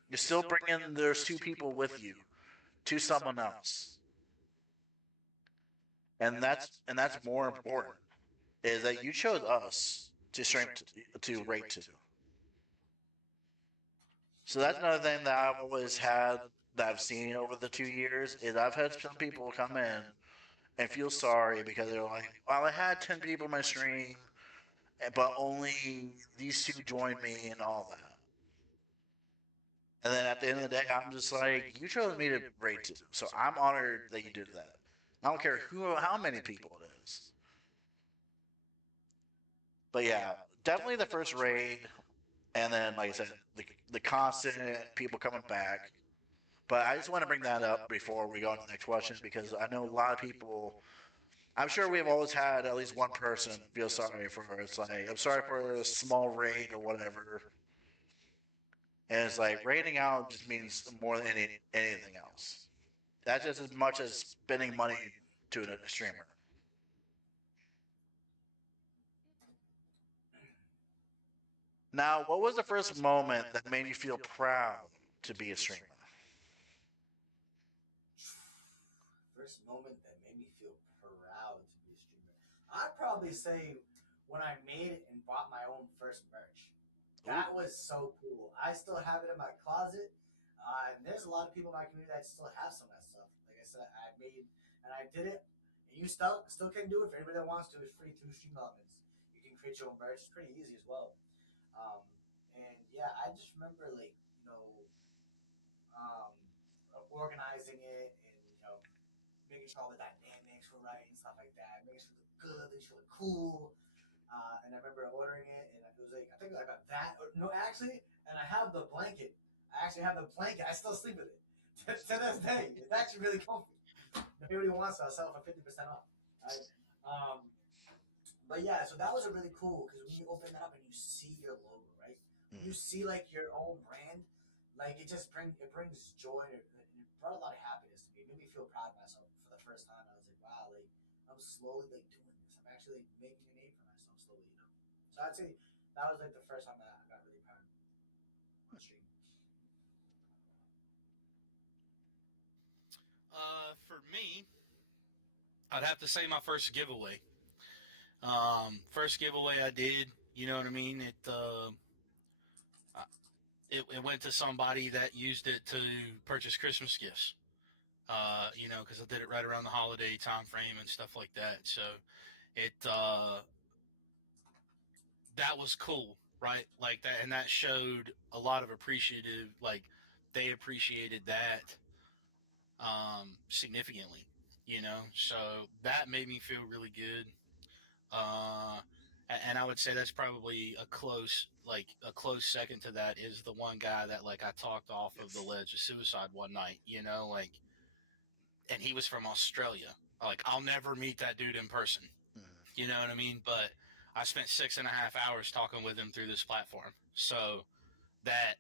You're still bringing those 2 people with you to someone else, and that's more important. Is that you chose us to stream to rate to. So that's another thing that I've always had that I've seen over the 2 years is I've had some people come in and feel sorry because they're like, well, I had 10 people in my stream, but only these 2 joined me and all that. And then at the end of the day, I'm just like, you chose me to rate to, so I'm honored that you did that. I don't care how many people it is. But yeah, definitely the first raid, and then like I said, the constant people coming back. But I just want to bring that up before we go on to the next question because I know a lot of people. I'm sure we've always had at least one person feel sorry for us. Like, I'm sorry for a small raid or whatever. And it's like raiding out just means more than anything else. That's just as much as spending money to a streamer. Now, what was the first moment that made you feel proud to be a streamer? First moment that made me feel proud to be a streamer. I'd probably say when I made and bought my own first merch. That was so cool. I still have it in my closet. And there's a lot of people in my community that still have some of that stuff. Like I said, I made and I did it. And you still can do it for anybody that wants to. It's free through Stream Elements. You can create your own merch. It's pretty easy as well. Um, and yeah, I just remember like um, organizing it and making sure all the dynamics were right and stuff like that, making sure it looked good, making sure it looked cool. And I remember ordering it, and it was like I think I got that. No, actually, and I have the blanket. I actually have the blanket. I still sleep with it to this day. It's actually really comfy. If anybody wants to, I'll sell it for 50% off. Right? But yeah, so that was a really cool because when you open that up and you see your logo, right? You see like your own brand, like it brings joy. It brought a lot of happiness to me. It made me feel proud of myself for the first time. I was like, wow, like I'm slowly like doing this. I'm actually like making a name for myself slowly, So I'd say that was like the first time that I got really proud on stream. For me, I'd have to say my first giveaway. First giveaway I did, you know what I mean? It went to somebody that used it to purchase Christmas gifts. Because I did it right around the holiday time frame and stuff like that. So it that was cool, right? Like that, and that showed a lot of appreciative. Like they appreciated that significantly, So that made me feel really good. Uh, and I would say that's probably a close second to that is the one guy that like I talked off of the ledge of suicide one night, and he was from Australia. Like I'll never meet that dude in person. You know what I mean? But I spent 6.5 hours talking with him through this platform. So that,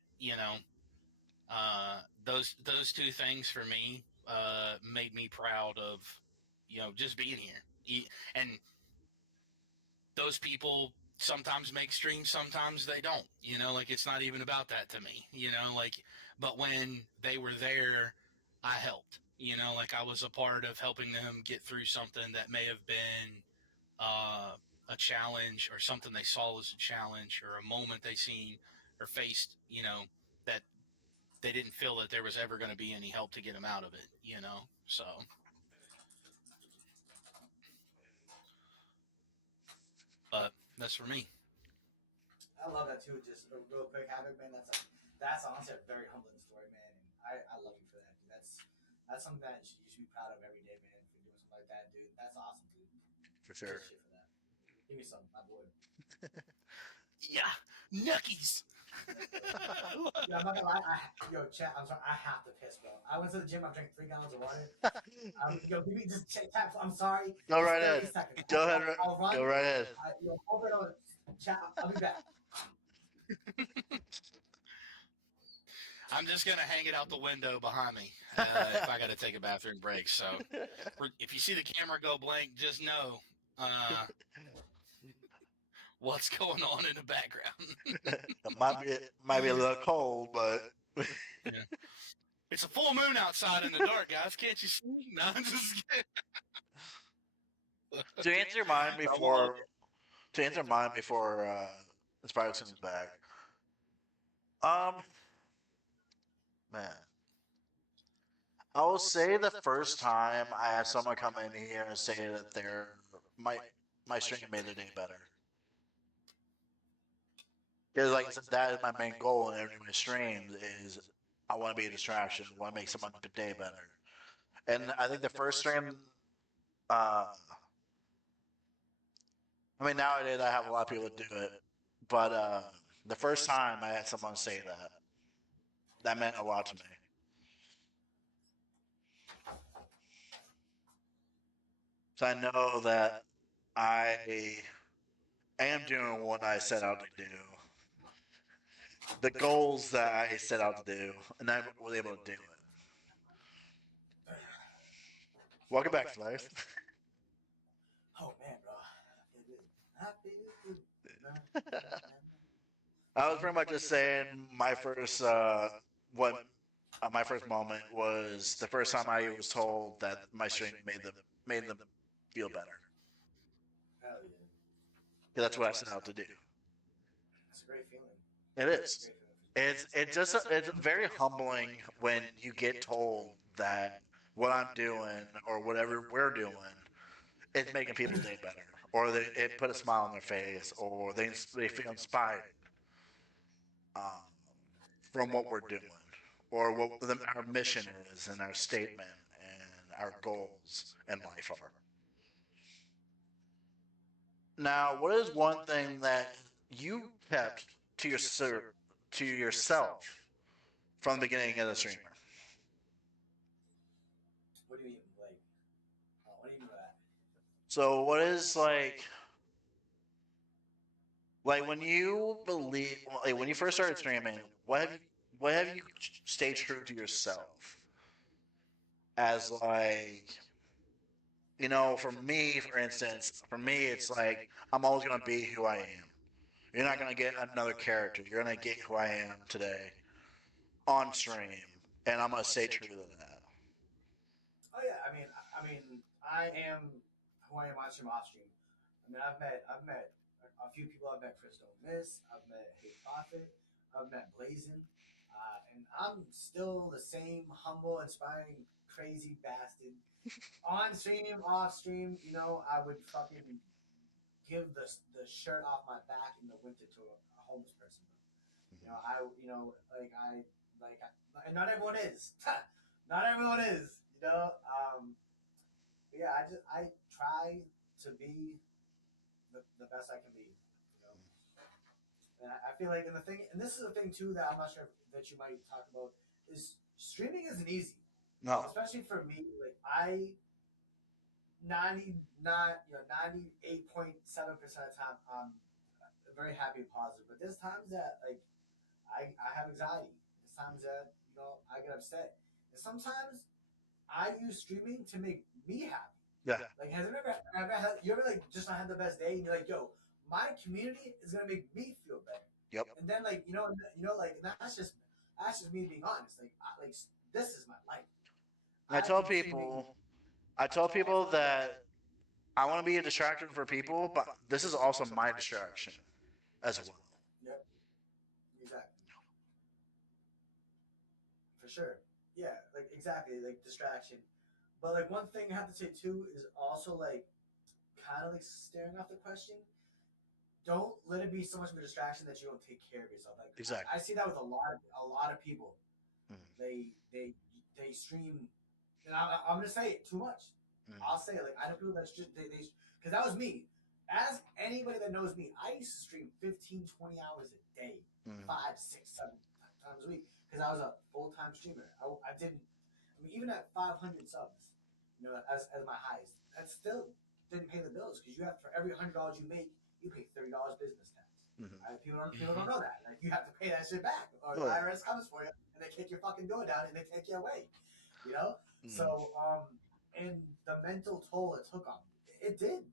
those two things for me made me proud of, just being here. And those people sometimes make streams, sometimes they don't. Like it's not even about that to me. But when they were there, I helped. Like I was a part of helping them get through something that may have been a challenge or something they saw as a challenge or a moment they seen or faced, that they didn't feel that there was ever going to be any help to get them out of it, So that's for me. I love that too. Just real quick, Havoc, man. That's honestly a very humbling story, man. And I love you for that, dude. That's something that you should be proud of every day, man. For doing something like that, dude. That's awesome, dude. For sure. Shit for that. Give me some, my boy. Yeah, nuckies. Yeah, I'm not gonna lie. Chat. I'm sorry. I have to piss, bro. I went to the gym. I drank 3 gallons of water. Give me just tap. I'm sorry. Go just right ahead. Go ahead. Go right ahead. Hold it on. Chat. I'll be back. I'm just going to hang it out the window behind me if I got to take a bathroom break. So if you see the camera go blank, just know what's going on in the background. It might be a little cold, but yeah. It's a full moon outside in the dark, guys. Can't you see? No, I'm just kidding. to answer mine before Inspirez comes back. Man, I will say the first time I had someone come in here and say that my stream made their day better. Because like I said, that is my main goal in every of my streams is I want to be a distraction. I want to make someone's day better. And I think the first stream, I mean nowadays I have a lot of people do it, but the first time I had someone say that meant a lot to me. So I know that I am doing what I set out to do. The goals that I set out to do, and I was able to do it. Welcome back, Flash. Oh man, bro. I feel good. I was pretty much just saying my first, what my first moment was the first time I was told that my stream made them feel better. Hell yeah. 'Cause that's what I set out to do. It's a great feeling. It It's a is. great feeling. It's very humbling when you get told that what I'm doing or whatever we're doing is making people's day better, or it put a smile on their face, or they feel inspired um, from what we're doing, or what our mission is, and our statement, and our goals in life are. Now, what is one thing that you kept to to yourself from the beginning of the streamer? What do you mean, like? What do you mean by that? So, what is like when you believe, like when you first started streaming? What have you stayed true to yourself as for me, for instance, for me, it's like I'm always gonna be who I am. You're not gonna get another character. You're gonna get who I am today on stream, and I'm gonna stay true to that. Oh yeah, I am who I am on stream, off stream. I've met a few people. I've met Crystal Miss. I've met Hey Prophet. I've met Blazin. And I'm still the same humble, inspiring, crazy bastard. On stream, off stream, I would fucking give the shirt off my back in the winter to a homeless person. And not everyone is. Not everyone is. But yeah, I try to be the best I can be. And I feel like, and this is the thing too that I'm not sure that you might talk about is streaming isn't easy, No. especially for me. Like I 98.7% of the time I'm very happy and positive, but there's times that like I have anxiety. There's times that I get upset, and sometimes I use streaming to make me happy. Yeah. Like, has it you ever like just not had the best day, and you're like, yo, my community is gonna make me feel better. Yep. And then like like and that's just me being honest. Like this is my life. I tell people that I want to be a distraction for people, but this is also my distraction as well. Yep. Exactly. For sure. Yeah. Like exactly. Like distraction. But like one thing I have to say too is also like kind of like staring off the question. Don't let it be so much of a distraction that you don't take care of yourself. Like Exactly. I see that with a lot of people. Mm-hmm. They stream, and I'm gonna say it too much. Mm-hmm. I'll say it. Like I know people that's just they because that was me. Ask anybody that knows me. I used to stream 15, 20 hours a day, 5, 6, 7 times a week because I was a full-time streamer. I didn't. I mean, even at 500 subs, as my highest, that still didn't pay the bills because you have for every $100 you make, you pay $30 business tax. Mm-hmm. People don't know that. Like you have to pay that shit back, or the IRS comes for you and they kick your fucking door down and they take you away. So and the mental toll it took on me, it did,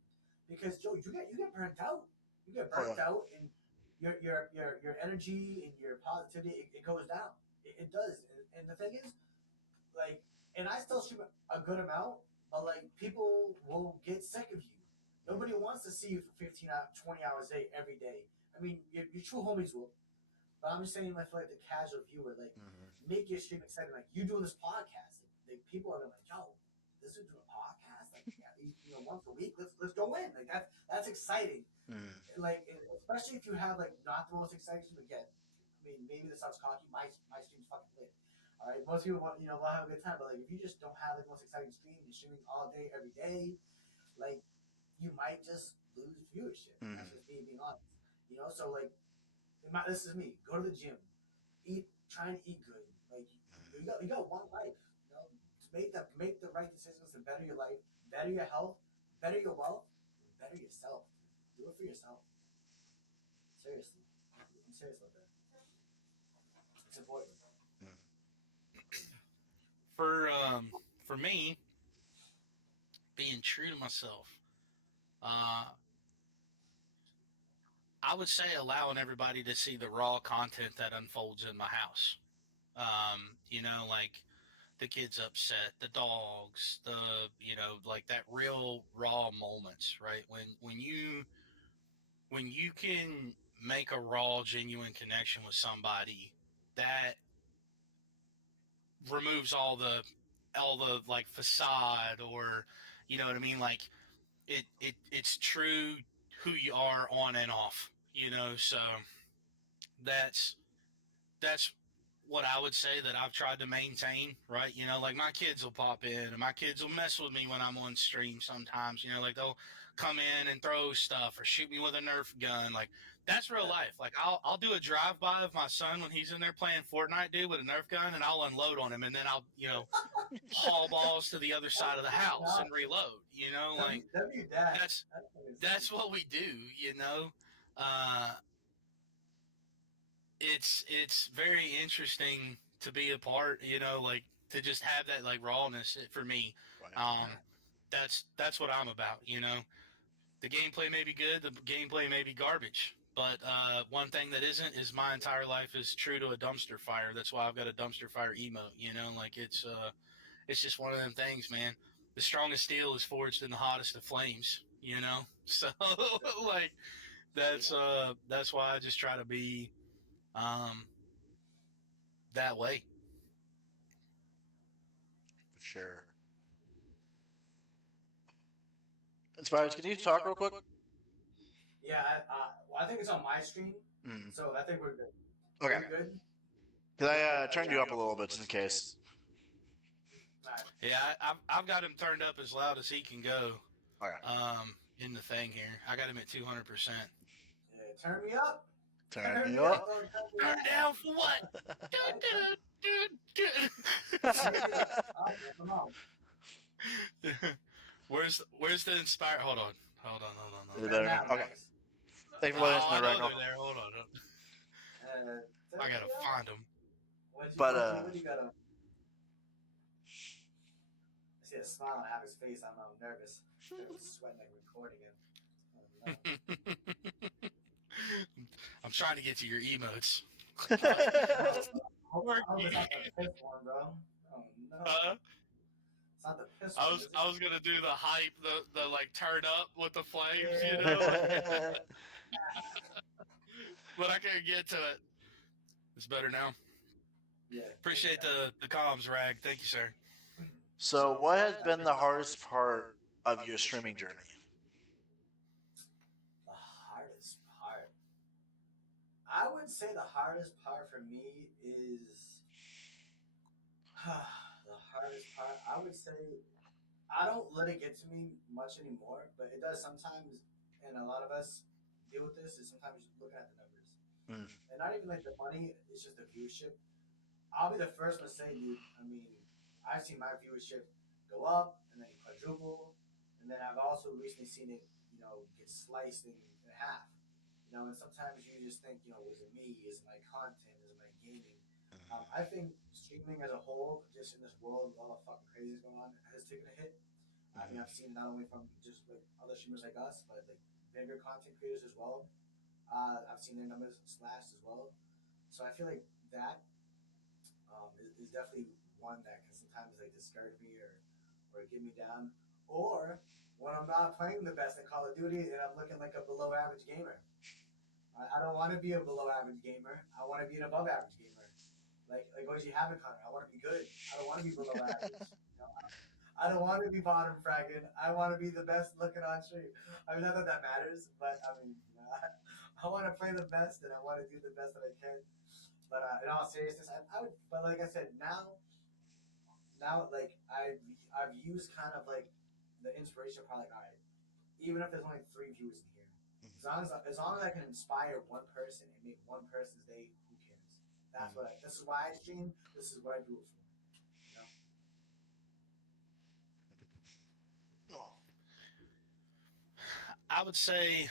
because Joe, you get burnt out. You get burnt out, and your energy and your positivity it goes down. It does, and the thing is, like, and I still stream a good amount, but like people will get sick of you. Nobody wants to see you for 15 20 hours a day every day. I mean, your true homies will. But I'm just saying, like, for like the casual viewer, like, make your stream exciting. Like, you doing this podcast, like people are like, yo, this is doing a podcast, like, once a week. Let's go in. Like that's exciting. Like, especially if you have like not the most exciting stream again. I mean, maybe this sounds cocky. My stream's fucking lit. All right, most people want will have a good time, but like if you just don't have the most exciting stream, you're streaming all day every day, like you might just lose viewership. That's just me being honest. So like, this is me. Go to the gym, try and eat good. Like you got one life. Make the right decisions to better your life, better your health, better your wealth, and better yourself. Do it for yourself. Seriously, I'm serious about that. It's important. For me, being true to myself, uh, I would say allowing everybody to see the raw content that unfolds in my house. Like the kids upset, the dogs, like that real raw moments, right? When you can make a raw, genuine connection with somebody, that removes all the like facade, or you know what I mean, like it's true who you are on and off, so that's that's what I would say that I've tried to maintain, right? Like my kids will pop in and my kids will mess with me when I'm on stream sometimes, like they'll come in and throw stuff or shoot me with a Nerf gun. Like that's real life. Like I'll do a drive by of my son when he's in there playing Fortnite, dude, with a Nerf gun, and I'll unload on him, and then I'll, haul balls to the other side of the house and reload, like That'd be dad. that's that's what we do, uh it's very interesting to be a part, like to just have that like rawness for me. Right. That's what I'm about. The gameplay may be good, the gameplay may be garbage, but one thing that isn't is my entire life is true to a dumpster fire. That's why I've got a dumpster fire emote. Like it's just one of them things, man. The strongest steel is forged in the hottest of flames. So like that's why I just try to be um that way. For sure. Inspirez, can you talk real quick? Yeah, well, I think it's on my stream, Mm. so I think we're good. Okay. We're good. Because I turned you up a little bit just in case. Right. Yeah, I've got him turned up as loud as he can go. Okay. In the thing here, I got him at 200%. Yeah, turn me up. Turn you up. Turn down for what? Come on. Where's the Inspire? Hold on. Is it better now? Okay. Thanks for letting us know, I know Ragnar. they're there. Hold on. I gotta find them. But, what you gotta? I see a smile on Havo's face. I'm nervous. I'm sweating like recording him. Oh, no. I'm trying to get to your emotes. I hope it's not the piss one, bro. Oh no. It's not the piss one. I was gonna do the hype, the like turn up with the flames, Yeah. but I can't get to it. It's better now. Yeah. Appreciate the comms, Rag. Thank you, sir. So, what has been the hardest part of your streaming journey? The hardest part. I would say the hardest part for me is the hardest part. I would say I don't let it get to me much anymore, but it does sometimes. And a lot of us deal with this. Is sometimes looking at the numbers, and not even like the money. It's just the viewership. I'll be the first one to say, dude. I mean, I've seen my viewership go up and then quadruple, and then I've also recently seen it, get sliced in half. And sometimes you just think, is it me? Is it my content? Is it my gaming? I think streaming as a whole, just in this world with all the fucking crazy going on, has taken a hit. I mean, I've seen not only from just like other streamers like us, but like bigger content creators as well. I've seen their numbers slashed as well. So I feel like that is definitely one that can sometimes like discourage me or get me down. Or when I'm not playing the best in Call of Duty and I'm looking like a below average gamer. I don't want to be a below average gamer. I want to be an above average gamer. Like OGHavocHunter. I want to be good. I don't want to be below average. I don't want to be bottom fragging. I want to be the best looking on stream. I mean, not that that matters, but I mean, I want to play the best and I want to do the best that I can. But in all seriousness, I would. But like I said, now like I've used kind of like the inspiration part. Like, all right, even if there's only 3 viewers in here, as long as I can inspire one person and make one person's day, who cares? That's what. This is why I stream. This is what I do it for. I would say,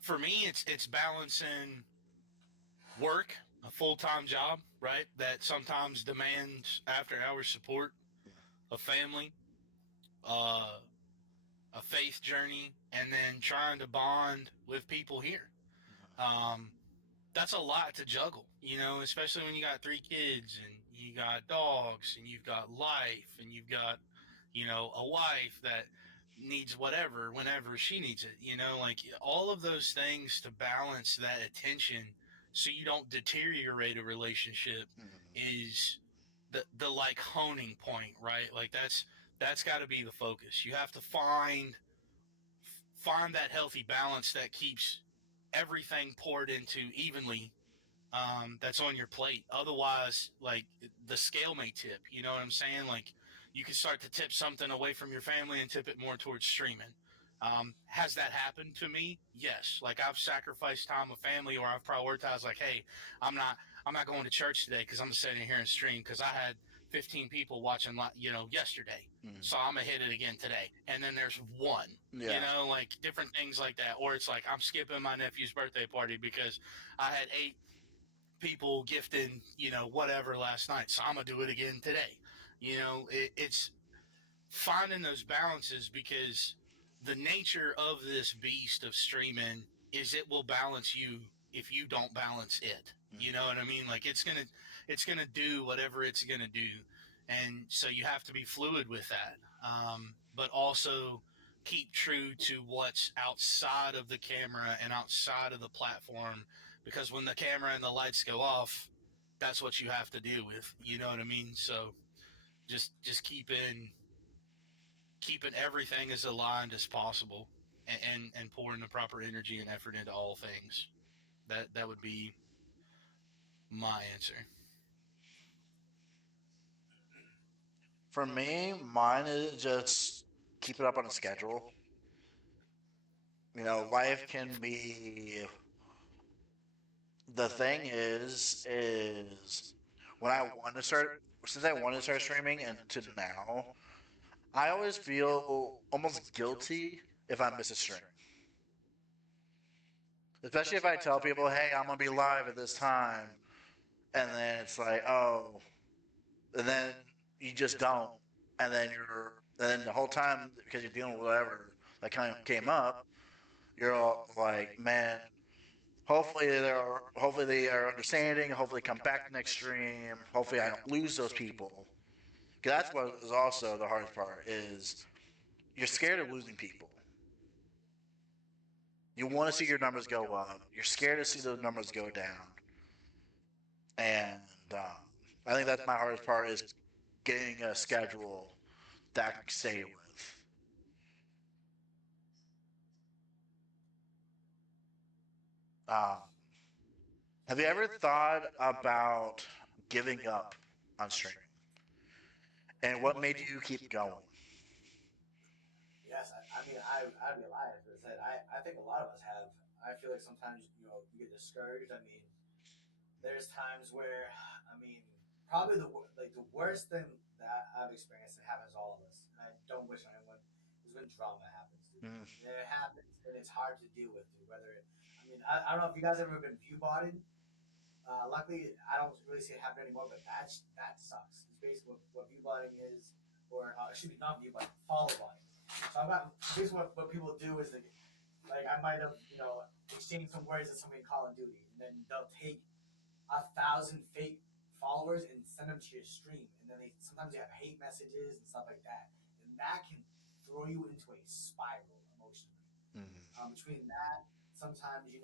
for me, it's balancing work, a full-time job, right? That sometimes demands after-hours support, a family, a faith journey, and then trying to bond with people here. That's a lot to juggle, especially when you got 3 kids and you got dogs and you've got life and you've got, a wife that needs whatever whenever she needs it, like all of those things to balance that attention so you don't deteriorate a relationship is the like honing point, right? Like that's got to be the focus. You have to find that healthy balance that keeps everything poured into evenly, that's on your plate. Otherwise, like the scale may tip. You know what I'm saying? Like you can start to tip something away from your family and tip it more towards streaming. Has that happened to me? Yes. Like I've sacrificed time with family, or I've prioritized like, hey, I'm not I'm not going to church today because I'm sitting here and stream because I had 15 people watching, yesterday. So I'm gonna hit it again today. And then there's one, like different things like that. Or it's like I'm skipping my nephew's birthday party because I had 8 people gifting, whatever last night. So I'm gonna do it again today. It's finding those balances because the nature of this beast of streaming is it will balance you if you don't balance it. You know what I mean? Like it's gonna do whatever it's gonna do, and so you have to be fluid with that, but also keep true to what's outside of the camera and outside of the platform, because when the camera and the lights go off, that's what you have to deal with. You know what I mean? So just keeping everything as aligned as possible, and pouring the proper energy and effort into all things. That would be my answer. For me, mine is just keep it up on a schedule. Life can be. The thing is when I want to start, since I wanted to start streaming and to now, I always feel almost guilty if I miss a stream. Especially if I tell people, hey, I'm going to be live at this time. And then it's like, oh, and then you just don't. And then the whole time, because you're dealing with whatever that kind of came up, you're all like, man, hopefully they are understanding. Hopefully come back next stream. Hopefully I don't lose those people. Because that's what is also the hardest part is you're scared of losing people. You want to see your numbers go up. You're scared to see those numbers go down. And I think that's my hardest part is getting a schedule that I can stay with. Um, have you ever thought about giving up on streaming? And what made you keep going? Yes, I'd be a liar if I said I think a lot of us have. I feel like sometimes you get discouraged. I mean, there's times where probably the worst thing that I've experienced, it happens to all of us, and I don't wish on anyone, is when drama happens, dude. Mm. It happens and it's hard to deal with, dude. Whether it, I don't know if you guys ever been view botted. Luckily, I don't really see it happen anymore, but that sucks. It's basically what view botting is, or excuse me, not view botting, follow botting. So I've got basically what people do is like I might have exchanged some words with somebody in Call of Duty, and then they'll take 1,000 fake followers and send them to your stream, and then sometimes they have hate messages and stuff like that, and that can throw you into a spiral emotionally. Between that, sometimes you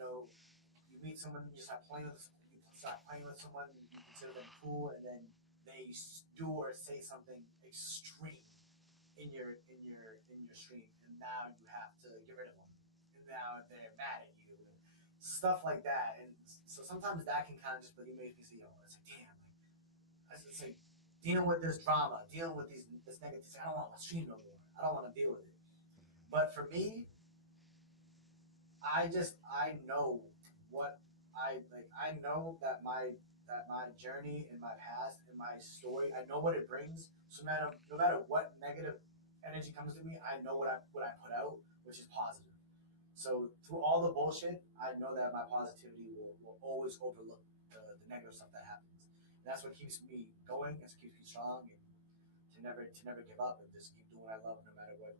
meet someone, you start playing with someone, you consider them cool, and then they do or say something extreme in your stream, and now you have to get rid of them, and now they're mad at you, and stuff like that. And so sometimes that can kind of just make me say, it's like, damn, it's like dealing with this drama, dealing with this negativity. I don't want to stream no more. I don't want to deal with it. But for me, I know what I like. I know that my journey and my past and my story. I know what it brings. So no matter what negative energy comes to me, I know what I put out, which is positive. So through all the bullshit, I know that my positivity will always overlook the negative stuff that happens. And that's what keeps me going. That's what keeps me strong, and to never give up and just keep doing what I love, no matter what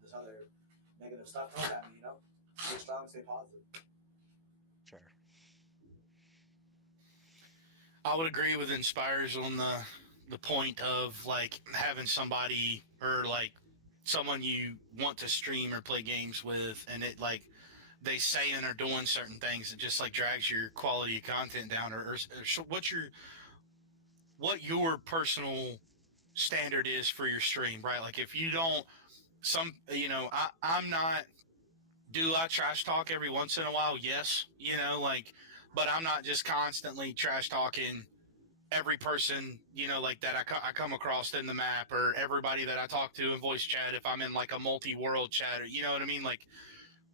this other negative stuff throws at me. Stay strong, stay positive. Sure. I would agree with Inspirez on the point of like having somebody or like someone you want to stream or play games with, and it like they saying or doing certain things that just like drags your quality of content down, or what your personal standard is for your stream, right? Like if you don't, I'm not. Do I trash talk every once in a while? Yes, like, but I'm not just constantly trash talking every person, like that I come across in the map, or everybody that I talk to in voice chat if I'm in like a multi-world chat, or you know what I mean? Like,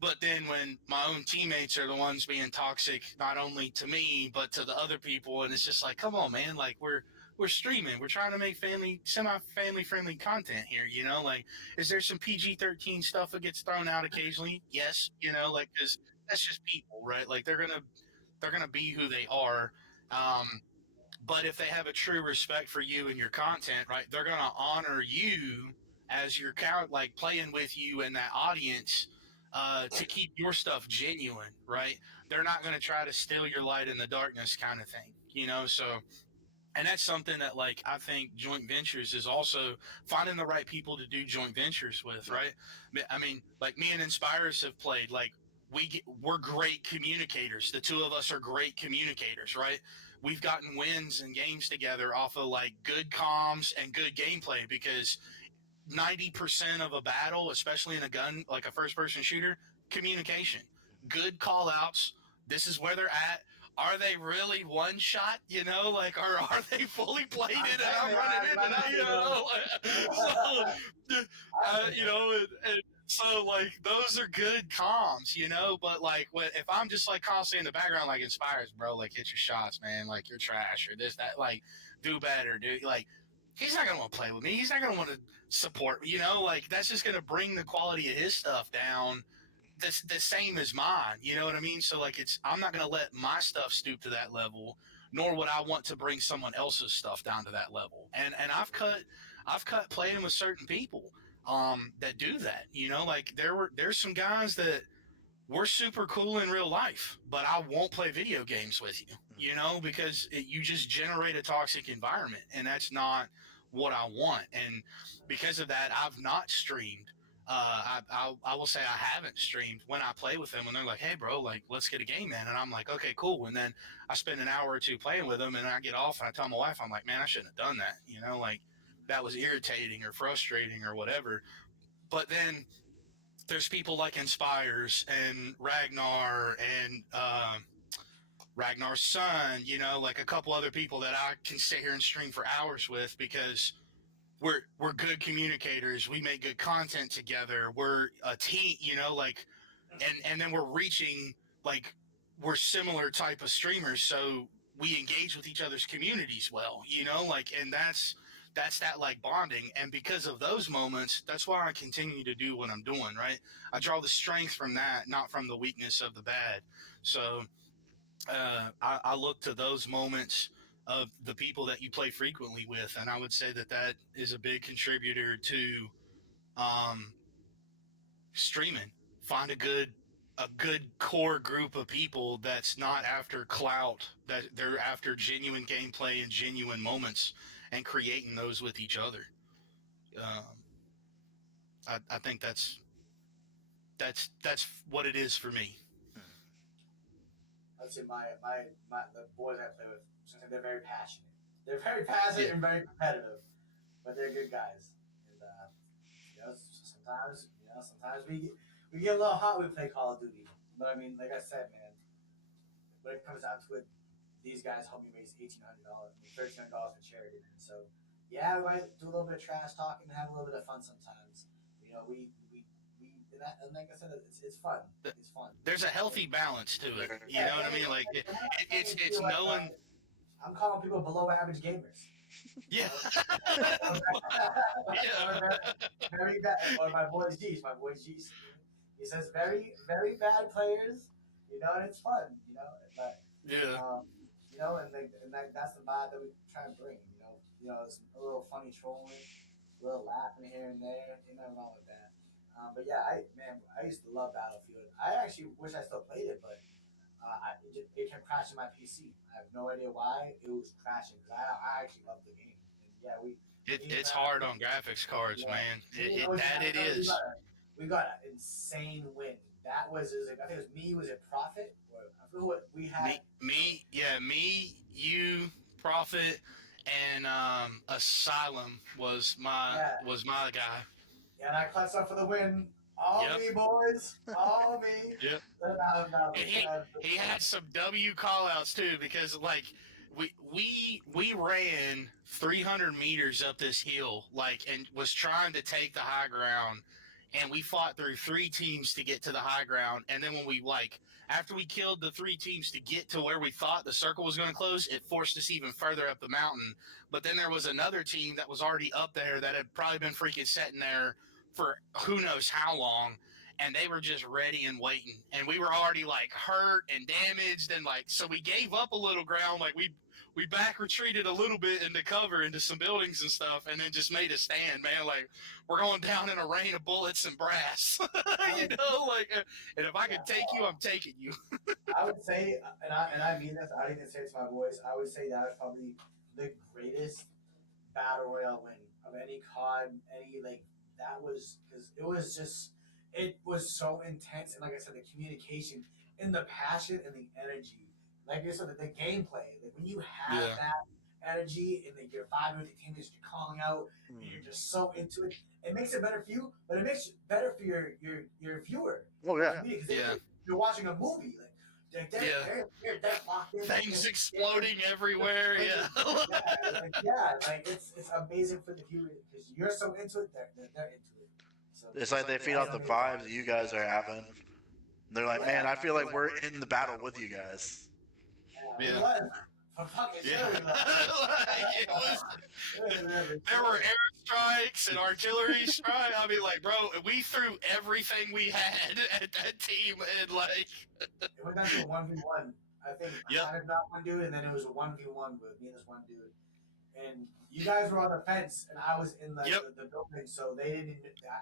but then when my own teammates are the ones being toxic, not only to me but to the other people, and it's just like, come on, man! Like we're streaming, we're trying to make semi-family friendly content here. Like, is there some PG-13 stuff that gets thrown out occasionally? Yes, like because that's just people, right? Like they're gonna be who they are. But if they have a true respect for you and your content, right, they're gonna honor you as your count, like playing with you and that audience, to keep your stuff genuine, right? They're not gonna try to steal your light in the darkness, kind of thing, So, and that's something that like I think joint ventures is also finding the right people to do joint ventures with, right? I mean, like me and Inspirez have played like we're great communicators. The two of us are great communicators, right? We've gotten wins and games together off of like good comms and good gameplay because 90% of a battle, especially in a gun, like a first person shooter, communication, good call outs. This is where they're at. Are they really one shot? Like, or are they fully plated and I'm running into that? So, and so like those are good comms, But like, if I'm just like constantly in the background, like Inspirez, bro, like hit your shots, man, like you're trash or this, that, like do better, dude. Like he's not gonna want to play with me. He's not gonna want to support me. Like that's just gonna bring the quality of his stuff down the same as mine. You know what I mean? So like I'm not gonna let my stuff stoop to that level, nor would I want to bring someone else's stuff down to that level. And I've cut playing with certain people that do that. Like there's some guys that we're super cool in real life, but I won't play video games with you, because you just generate a toxic environment, and that's not what I want. And because of that, I've not streamed. I will say I haven't streamed when I play with them when they're like, "Hey, bro, like let's get a game in," and I'm like, "Okay, cool." And then I spend an hour or two playing with them, and I get off, and I tell my wife, I'm like, "Man, I shouldn't have done that," like that was irritating or frustrating or whatever. But then there's people like Inspirez and Ragnar and Ragnar's son, like a couple other people that I can sit here and stream for hours with because we're good communicators. We make good content together. We're a team, like, and then we're reaching like we're similar type of streamers, so we engage with each other's communities well, like, and that's that like bonding. And because of those moments, that's why I continue to do what I'm doing, right? I draw the strength from that, not from the weakness of the bad. So I look to those moments of the people that you play frequently with, and I would say that is a big contributor to um, streaming. Find a good core group of people that's not after clout, that they're after genuine gameplay and genuine moments, and creating those with each other. Um, I think that's what it is for me. I'd say the boys I play with, they're very passionate. They're very passionate and very competitive, but they're good guys. And sometimes we get a little hot when we play Call of Duty. But I mean, like I said, man, when it comes down to it, these guys help me raise $1,800, $1,300 for charity, man. So yeah, we might do a little bit of trash talking and have a little bit of fun sometimes. And like I said, it's fun. It's fun. There's a healthy balance to it. You know what I mean? Like it's knowing. I'm calling people below average gamers. Yeah. Very bad. Or my boy G's. He says very bad players. And it's fun. But Yeah. that's the vibe that we try and bring. It's a little funny trolling, a little laughing here and there. Ain't nothing wrong with that. But yeah, I used to love Battlefield. I actually wish I still played it, but it kept crashing my PC. I have no idea why it was crashing because I actually love the game. And yeah, It's hard on graphics cards, yeah, man. it Is. we got an insane win. It was like, I think it was me. Was it Profit? Or, I forget what we had. You, Prophet, and Asylum was Yeah, my guy. and I clutched up for the win. All Yep. me, boys. All me. Yep. And he had some W callouts too because like we ran 300 meters up this hill and was trying to take the high ground, and we fought through 3 teams to get to the high ground, and then when we after we killed the 3 teams to get to where we thought the circle was going to close, it forced us even further up the mountain. But then there was another team that was already up there that had probably been freaking sitting there for who knows how long, and they were just ready and waiting, and we were already hurt and damaged, and so we gave up a little ground. We back retreated a little bit into cover into some buildings and stuff, and then just made a stand, man. We're going down in a rain of bullets and brass. And if I could take you, I'm taking you. I would say, and I mean this. I didn't say it to my boys. I would say that was probably the greatest battle royale win of any COD, that was because it was so intense, and like I said, the communication and the passion and the energy, like I said, the gameplay, like when you have that energy and you're 5 minutes team is you're calling out and you're just so into it, it makes it better for you, but it makes it better for your viewer. Oh yeah, because you're watching a movie, they're locked in. Things exploding everywhere. It's amazing for the viewer because you're so into it. They're into it. So it's like they feed off the vibes that you guys are having. They're like, man, I feel like we're in the battle with you guys. Yeah. It was. There were airstrikes and artillery strikes. I mean, bro, we threw everything we had at that team, and it went down to a 1v1. I think I had not one dude, and then it was a 1v1 with me and this one dude. And you guys were on the fence, and I was in the building, so they didn't.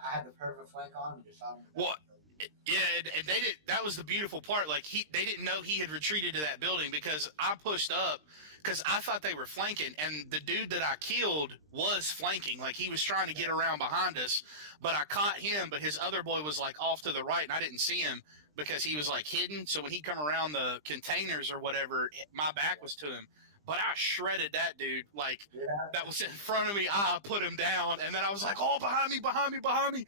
I had the perfect flank on, and just shot him. Well, and they did. That was the beautiful part. They didn't know he had retreated to that building because I pushed up because I thought they were flanking, and the dude that I killed was flanking. He was trying to get around behind us, but I caught him. But his other boy was off to the right, and I didn't see him because he was hidden. So when he come around the containers or whatever, my back was to him. But I shredded that dude. That was in front of me. I put him down, and then I was like, "Oh, behind me!"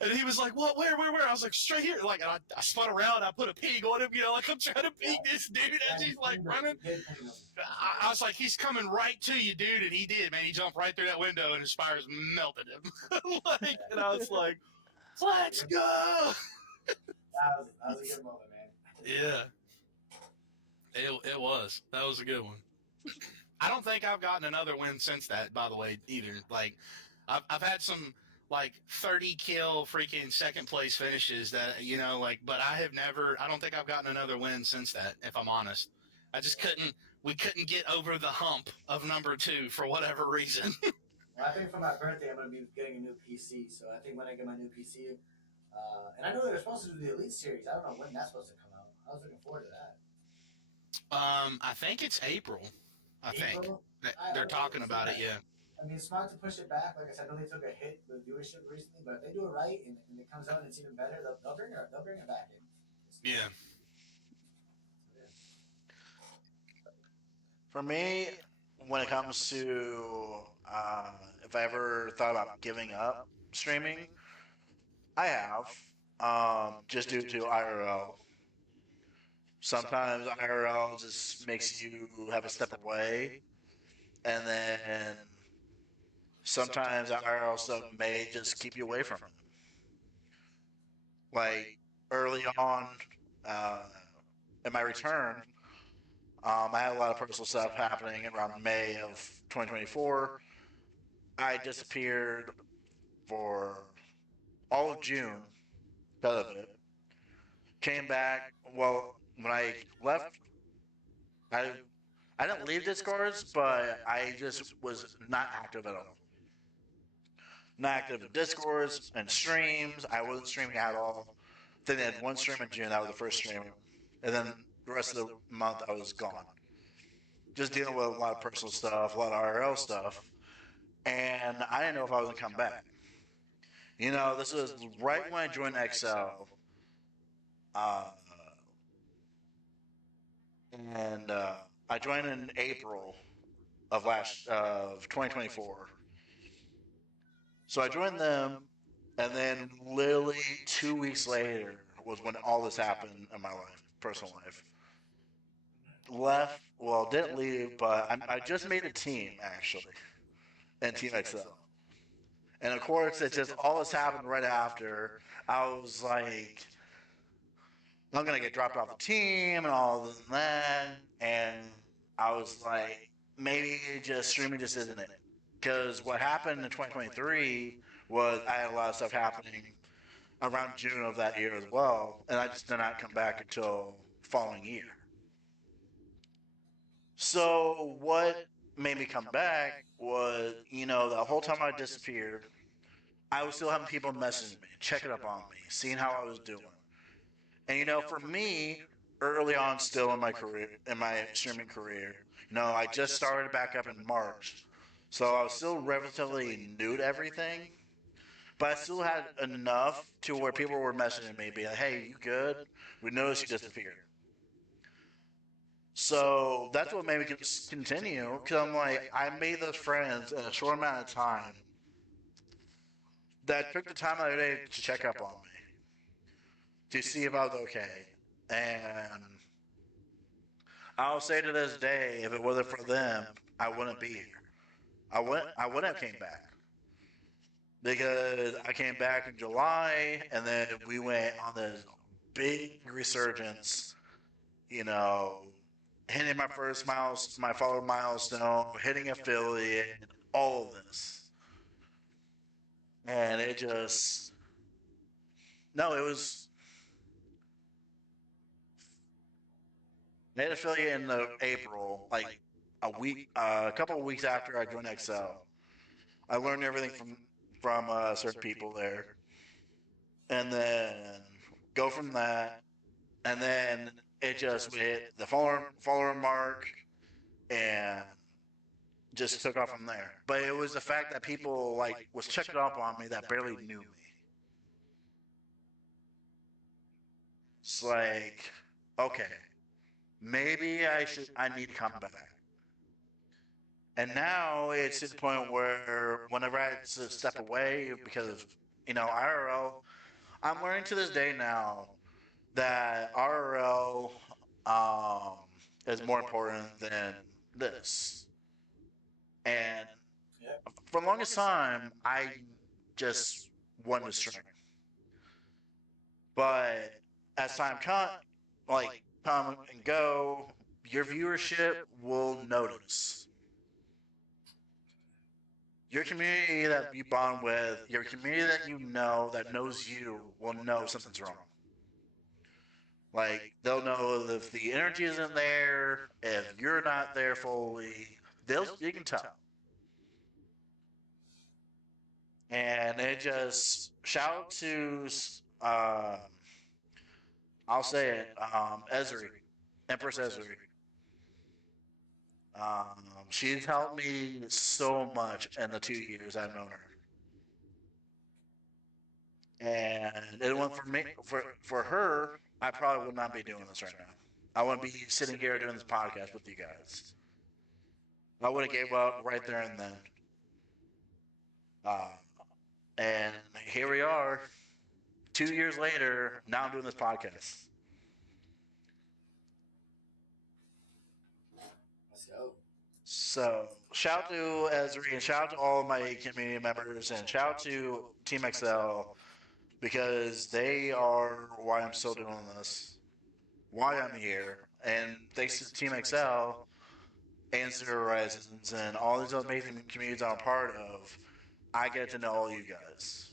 And he was like, "What? Where?" I was like, "Straight here." And I spun around. I put a pig on him. I'm trying to beat this dude as he's running. I was like, "He's coming right to you, dude," and he did, man. He jumped right through that window, and Inspirez melted him. And I was like, "Let's go!" That was a good moment, man. Yeah, it was. That was a good one. I don't think I've gotten another win since that, by the way, either. I've had some 30 kill freaking second place finishes that, but I don't think I've gotten another win since that, if I'm honest. We couldn't get over the hump of number 2 for whatever reason. Well, I think for my birthday, I'm going to be getting a new PC. So I think when I get my new PC, and I know they're supposed to do the Elite Series. I don't know when that's supposed to come out. I was looking forward to that. I think it's April. They're talking about it, yeah. I mean, it's smart to push it back. Like I said, I know they took a hit with viewership recently, but if they do it right and it comes out and it's even better, they'll bring it back in. Yeah. For me, when it comes to if I ever thought about giving up streaming, I have, just due to IRL. Sometimes IRL just makes you have a step away, and then sometimes IRL stuff may just keep you away from it. Early on in my return, I had a lot of personal stuff happening around May of 2024. I disappeared for all of June because of it. Came back. Well, when I left, I didn't leave Discords, but I just was not active at all. Not active in Discords and streams. I wasn't streaming at all. Then they had one stream in June. That was the first stream. And then the rest of the month I was gone, just dealing with a lot of personal stuff, a lot of IRL stuff, and I didn't know if I was gonna come back. This was right when I joined XL, uh, and I joined in April of 2024. So I joined them, and then literally 2 weeks later was when all this happened in my life, personal life. Left, well, didn't leave, but I just made a team actually in Team XL. And of course, it just all this happened right after. I was like, I'm gonna get dropped off the team and all this and that. And I was like, maybe just streaming just isn't it. Because what happened in 2023 was I had a lot of stuff happening around June of that year as well, and I just did not come back until following year. So what made me come back was, the whole time I disappeared, I was still having people messaging me, checking up on me, seeing how I was doing. And for me, early on, still in my career, in my streaming career, I just started back up in March, so I was still relatively new to everything. But I still had enough to where people were messaging me, being like, "Hey, you good? We noticed you disappeared." So that's what made me continue, because I'm like, I made those friends in a short amount of time that took the time of the day to check up on me, to see if I was okay. And I'll say to this day, if it wasn't for them, I wouldn't be here. I wouldn't have came back, because I came back in July, and then we went on this big resurgence. You know, hitting my first my follower milestone, hitting affiliate, all of this, and it just no, it was I hit affiliate in April, like a couple of weeks after I joined XL. I learned everything from certain people there, and then go from that, and then it just hit the follower mark, and just took off from there. But it was the fact that people was checking up on me that barely knew me. It's like, okay, maybe I need to come back. And now it's to the point where whenever I step away because of IRL, I'm learning to this day now that RRL is more important than this. And for the longest time, I just wanted to stream. But as time come and go, your viewership will notice. Your community that you bond with, your community that knows you, will know something's wrong. Like, they'll know if the energy isn't there, if you're not there fully, you can tell. And it just shout out to I'll say it, Esri, Empress Esri. She's helped me so much in the 2 years I've known her. And it went for me, for her, I probably would not be doing this right now. I wouldn't be sitting here doing this podcast with you guys. I would have gave up right there and then. And here we are, 2 years later. Now I'm doing this podcast. Let's go. So shout out to Esri, and shout out to all my community members, and shout out to Team XL, because they are why I'm still doing this, why I'm here. And thanks to Team XL and Zero Horizons and all these amazing communities I'm a part of, I get to know all you guys.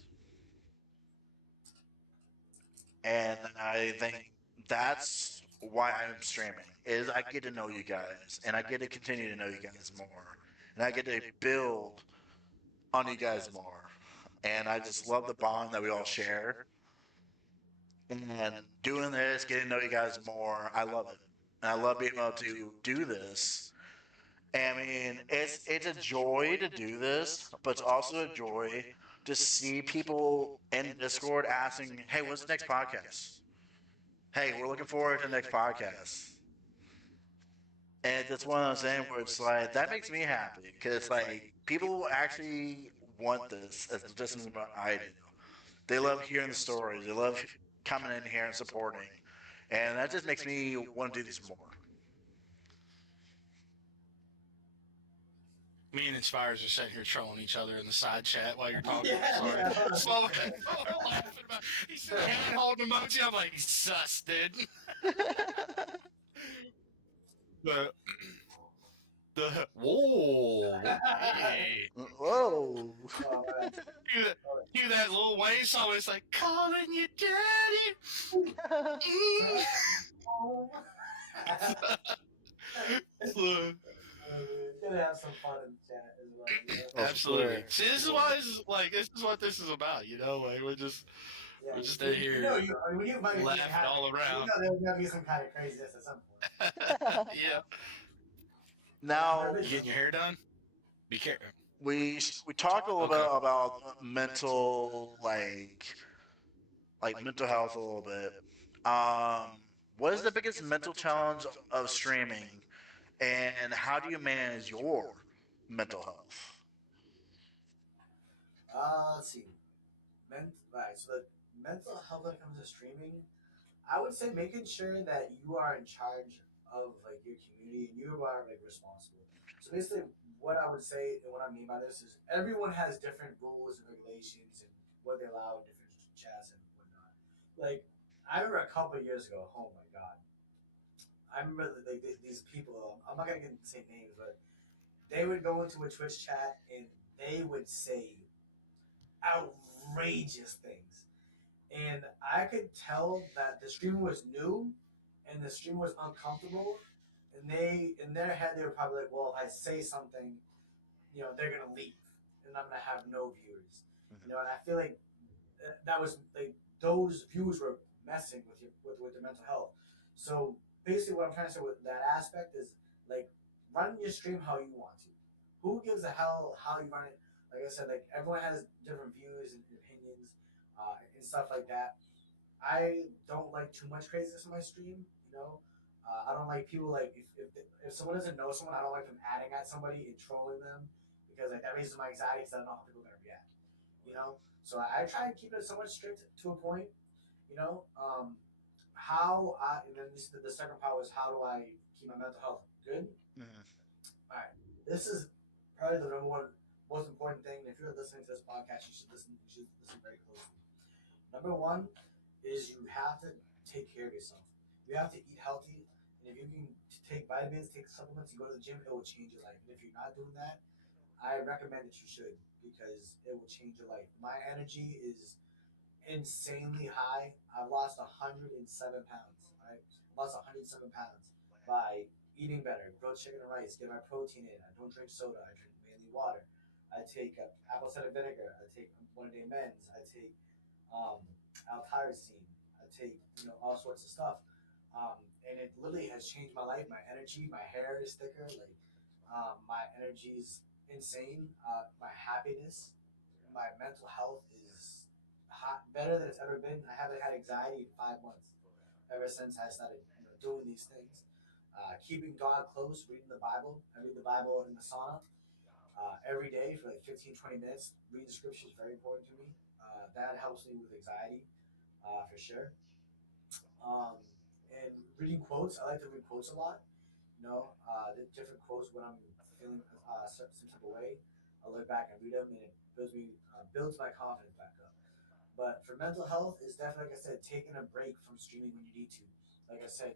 And I think that's why I'm streaming, is I get to know you guys, and I get to continue to know you guys more, and I get to build on you guys more. And I just love the bond that we all share. And doing this, getting to know you guys more, I love it. and I love being able to do this. And I mean, it's a joy to do this, but it's also a joy to see people in Discord asking, "Hey, what's the next podcast? Hey, we're looking forward to the next podcast." And it's one of those things where it's like that makes me happy because like people actually want this as just as much I do. They love hearing the stories. They love coming in here and supporting, and that just makes me want to do these more. Me and Inspirez are sitting here trolling each other in the side chat while you're talking. Yeah, Sorry. yeah. Slow we're laughing about. He's hand holding emoji. I'm like, he's sus, dude. The whoa, hey. Whoa! Oh, man. Cue that Lil Wayne song. It's like calling you daddy. Mm. So, Gonna have some fun in the chat as well. You know? absolutely. See, this is why this is like this is what this is about. You know, like we're just in here You know, I mean, when you invite laughing all around. You know, there's gonna be some kind of craziness at some point. Yeah. Now You getting your hair done? Be careful. we talked a little bit about mental like mental health a little bit. What is the biggest mental challenge of streaming, and how do you manage your mental health? Let's see. Right, so the mental health when it comes to streaming, I would say making sure that you are in charge of like your community and you are like responsible. So basically, what I would say and what I mean by this is everyone has different rules and regulations and what they allow in different chats and whatnot. Like I remember a couple of years ago. Oh my god, I remember like these people. I'm not gonna get say names, but they would go into a Twitch chat and they would say outrageous things. And I could tell that the streamer was new and the streamer was uncomfortable. And they, in their head, they were probably like, well, if I say something, you know, they're going to leave and I'm going to have no viewers. You know, and I feel like that was like those viewers were messing with with their mental health. So basically, what I'm trying to say with that aspect is like run your stream how you want to. Who gives a hell how you run it? Like I said, like everyone has different views and opinions and stuff like that. I don't like too much craziness in my stream. You know, I don't like people like if someone doesn't know someone, I don't like them adding at somebody and trolling them because like that raises my anxiety because I don't know how people are gonna react. You know, so I try and keep it somewhat strict to a point. You know, how I and then the second part was how do I keep my mental health good? Mhm. All right, this is probably the number one most important thing. If you're listening to this podcast, you should listen. You should listen very closely. Number one is you have to take care of yourself. You have to eat healthy, and if you can take vitamins, take supplements, and go to the gym, it will change your life. And if you're not doing that, I recommend that you should because it will change your life. My energy is insanely high. I've lost 107 pounds. Right, I've lost 107 pounds by eating better, grilled chicken and rice, get my protein in. I don't drink soda. I drink mainly water. I take apple cider vinegar. I take one a day men's. I take um, L-tyrosine. I take all sorts of stuff, and it literally has changed my life. My energy, my hair is thicker. Like my energy is insane. My happiness, my mental health is better than it's ever been. I haven't had anxiety in 5 months ever since I started doing these things. Keeping God close, reading the Bible. I read the Bible in the sauna every day for like 15, 20 minutes. Reading scripture is very important to me. That helps me with anxiety for sure. Um, and reading quotes, I like to read quotes a lot. The different quotes when I'm feeling some type of way. I look back and read them, and it builds my confidence back up. But for mental health, is definitely, like I said, taking a break from streaming when you need to. Like I said,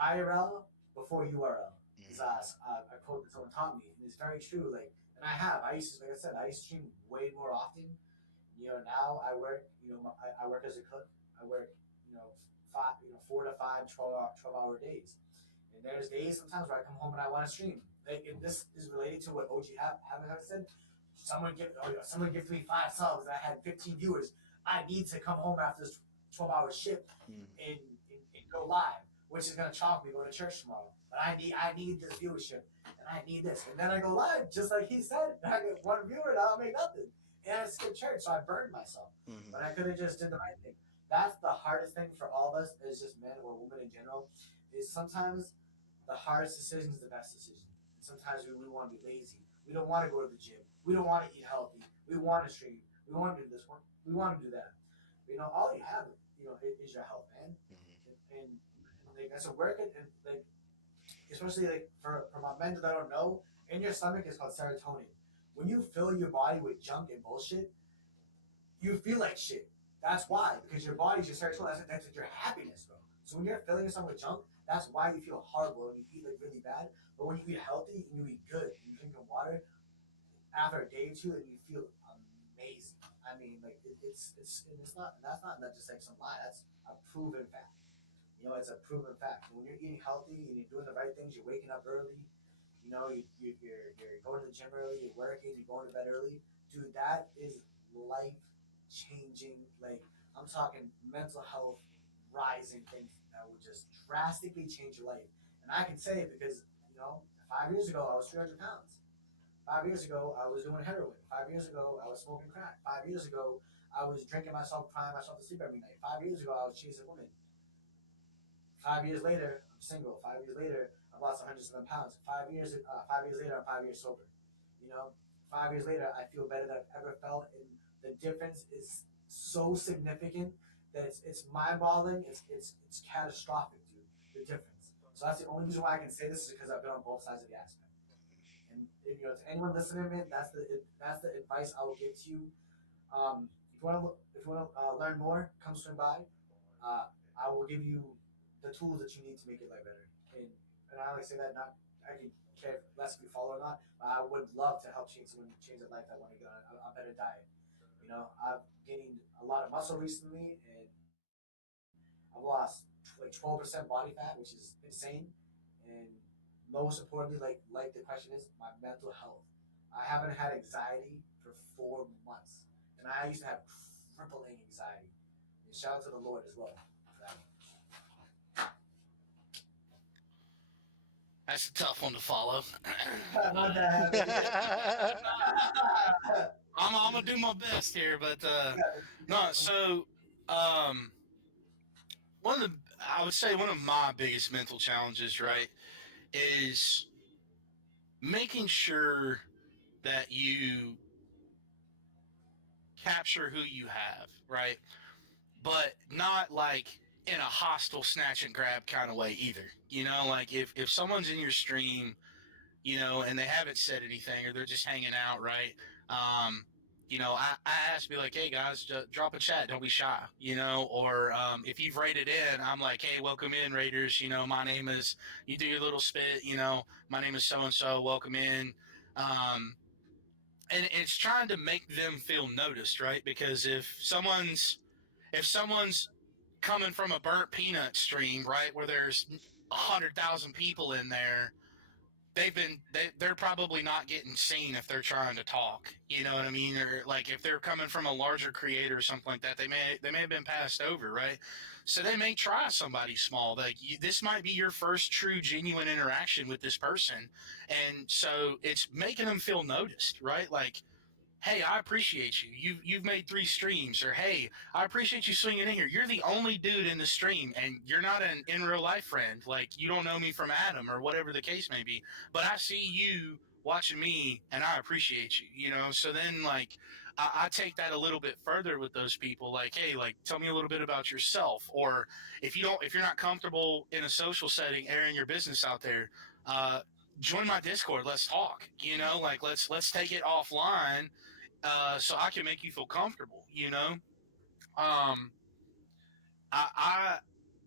IRL before URL is a quote that someone taught me, and it's very true. Like, and I used to, like I said, I used to stream way more often. Now I work. I work as a cook. I work. Five, 4 to 5, 12-hour days. And there's days sometimes where I come home and I want to stream. Like, and this is related to what OGHavocHunter said. Someone give me 5 subs. I had 15 viewers. I need to come home after this 12-hour shift and go live. which is gonna chalk me go to church tomorrow. But I need this viewership and I need this. And then I go live, just like he said, and I get one viewer and I'll make nothing. And I skip church, so I burned myself. Mm-hmm. But I could have just did the right thing. That's the hardest thing for all of us, is just men or women in general, is sometimes the hardest decision is the best decision. And sometimes we want to be lazy. We don't want to go to the gym. We don't want to eat healthy. We want to stream. We want to do this one. We want to do that. But, all you have, is your health, man. Mm-hmm. And like, that's a work, and like, especially like for my men that I don't know, in your stomach is called serotonin. When you fill your body with junk and bullshit, you feel like shit. That's why, because your body's your serotonin. That's your happiness, bro. So when you're filling yourself with junk, that's why you feel horrible and you eat like really bad. But when you eat healthy and you eat good, and you drink your water, after a day or two, and you feel amazing. I mean, like it's not, and that's not just like some lie. That's a proven fact. It's a proven fact. When you're eating healthy and you're doing the right things, you're waking up early. You're going to the gym early. You're working. You're going to bed early. Dude, that is life changing. Like, I'm talking mental health rising things that would just drastically change your life. And I can say it because 5 years ago I was 300 pounds. 5 years ago, I was doing heroin. 5 years ago, I was smoking crack. 5 years ago, I was drinking myself, crying myself to sleep every night. 5 years ago, I was chasing women. 5 years later, I'm single. 5 years later, I've lost 107 pounds. 5 years later, I'm 5 years sober. 5 years later, I feel better than I've ever felt, and the difference is so significant that it's mind-boggling. It's catastrophic, dude. The difference. So that's the only reason why I can say this, is because I've been on both sides of the aspect. And to anyone listening, man, that's the advice I will give to you. If you want to learn more, come swing by. I will give you the tools that you need to make your life better. And I only say that, not I can care less if you follow or not. But I would love to help change their life that want to get on a better diet. I've gained a lot of muscle recently, and I've lost like 12% body fat, which is insane. And most importantly, like the question is, my mental health. I haven't had anxiety for 4 months, and I used to have crippling anxiety. And shout out to the Lord as well for that. That's a tough one to follow. My bad. I'm gonna do my best here, but no. So, um, I would say one of my biggest mental challenges, right, is making sure that you capture who you have, right, but not like in a hostile snatch and grab kind of way either. Like if someone's in your stream, and they haven't said anything or they're just hanging out, right? I ask, be like, hey guys, drop a chat, don't be shy, or if you've rated in, I'm like, hey, welcome in, Raiders. My name is, you do your little spit, my name is so and so, welcome in. And it's trying to make them feel noticed, right? Because if someone's coming from a burnt peanut stream, right, where there's 100,000 people in there, they're probably not getting seen if they're trying to talk. You know what I mean? Or like if they're coming from a larger creator or something like that, they may have been passed over, right? So they may try somebody small. Like this might be your first true genuine interaction with this person, and so it's making them feel noticed, right? Like, hey, I appreciate you. You've made 3 streams, or hey, I appreciate you swinging in here. You're the only dude in the stream, and you're not an in real life friend. Like you don't know me from Adam or whatever the case may be, but I see you watching me, and I appreciate you. So then like I take that a little bit further with those people. Like, hey, like tell me a little bit about yourself, or if you're not comfortable in a social setting airing your business out there. Join my Discord. Let's talk. Like let's take it offline, so I can make you feel comfortable. Um, I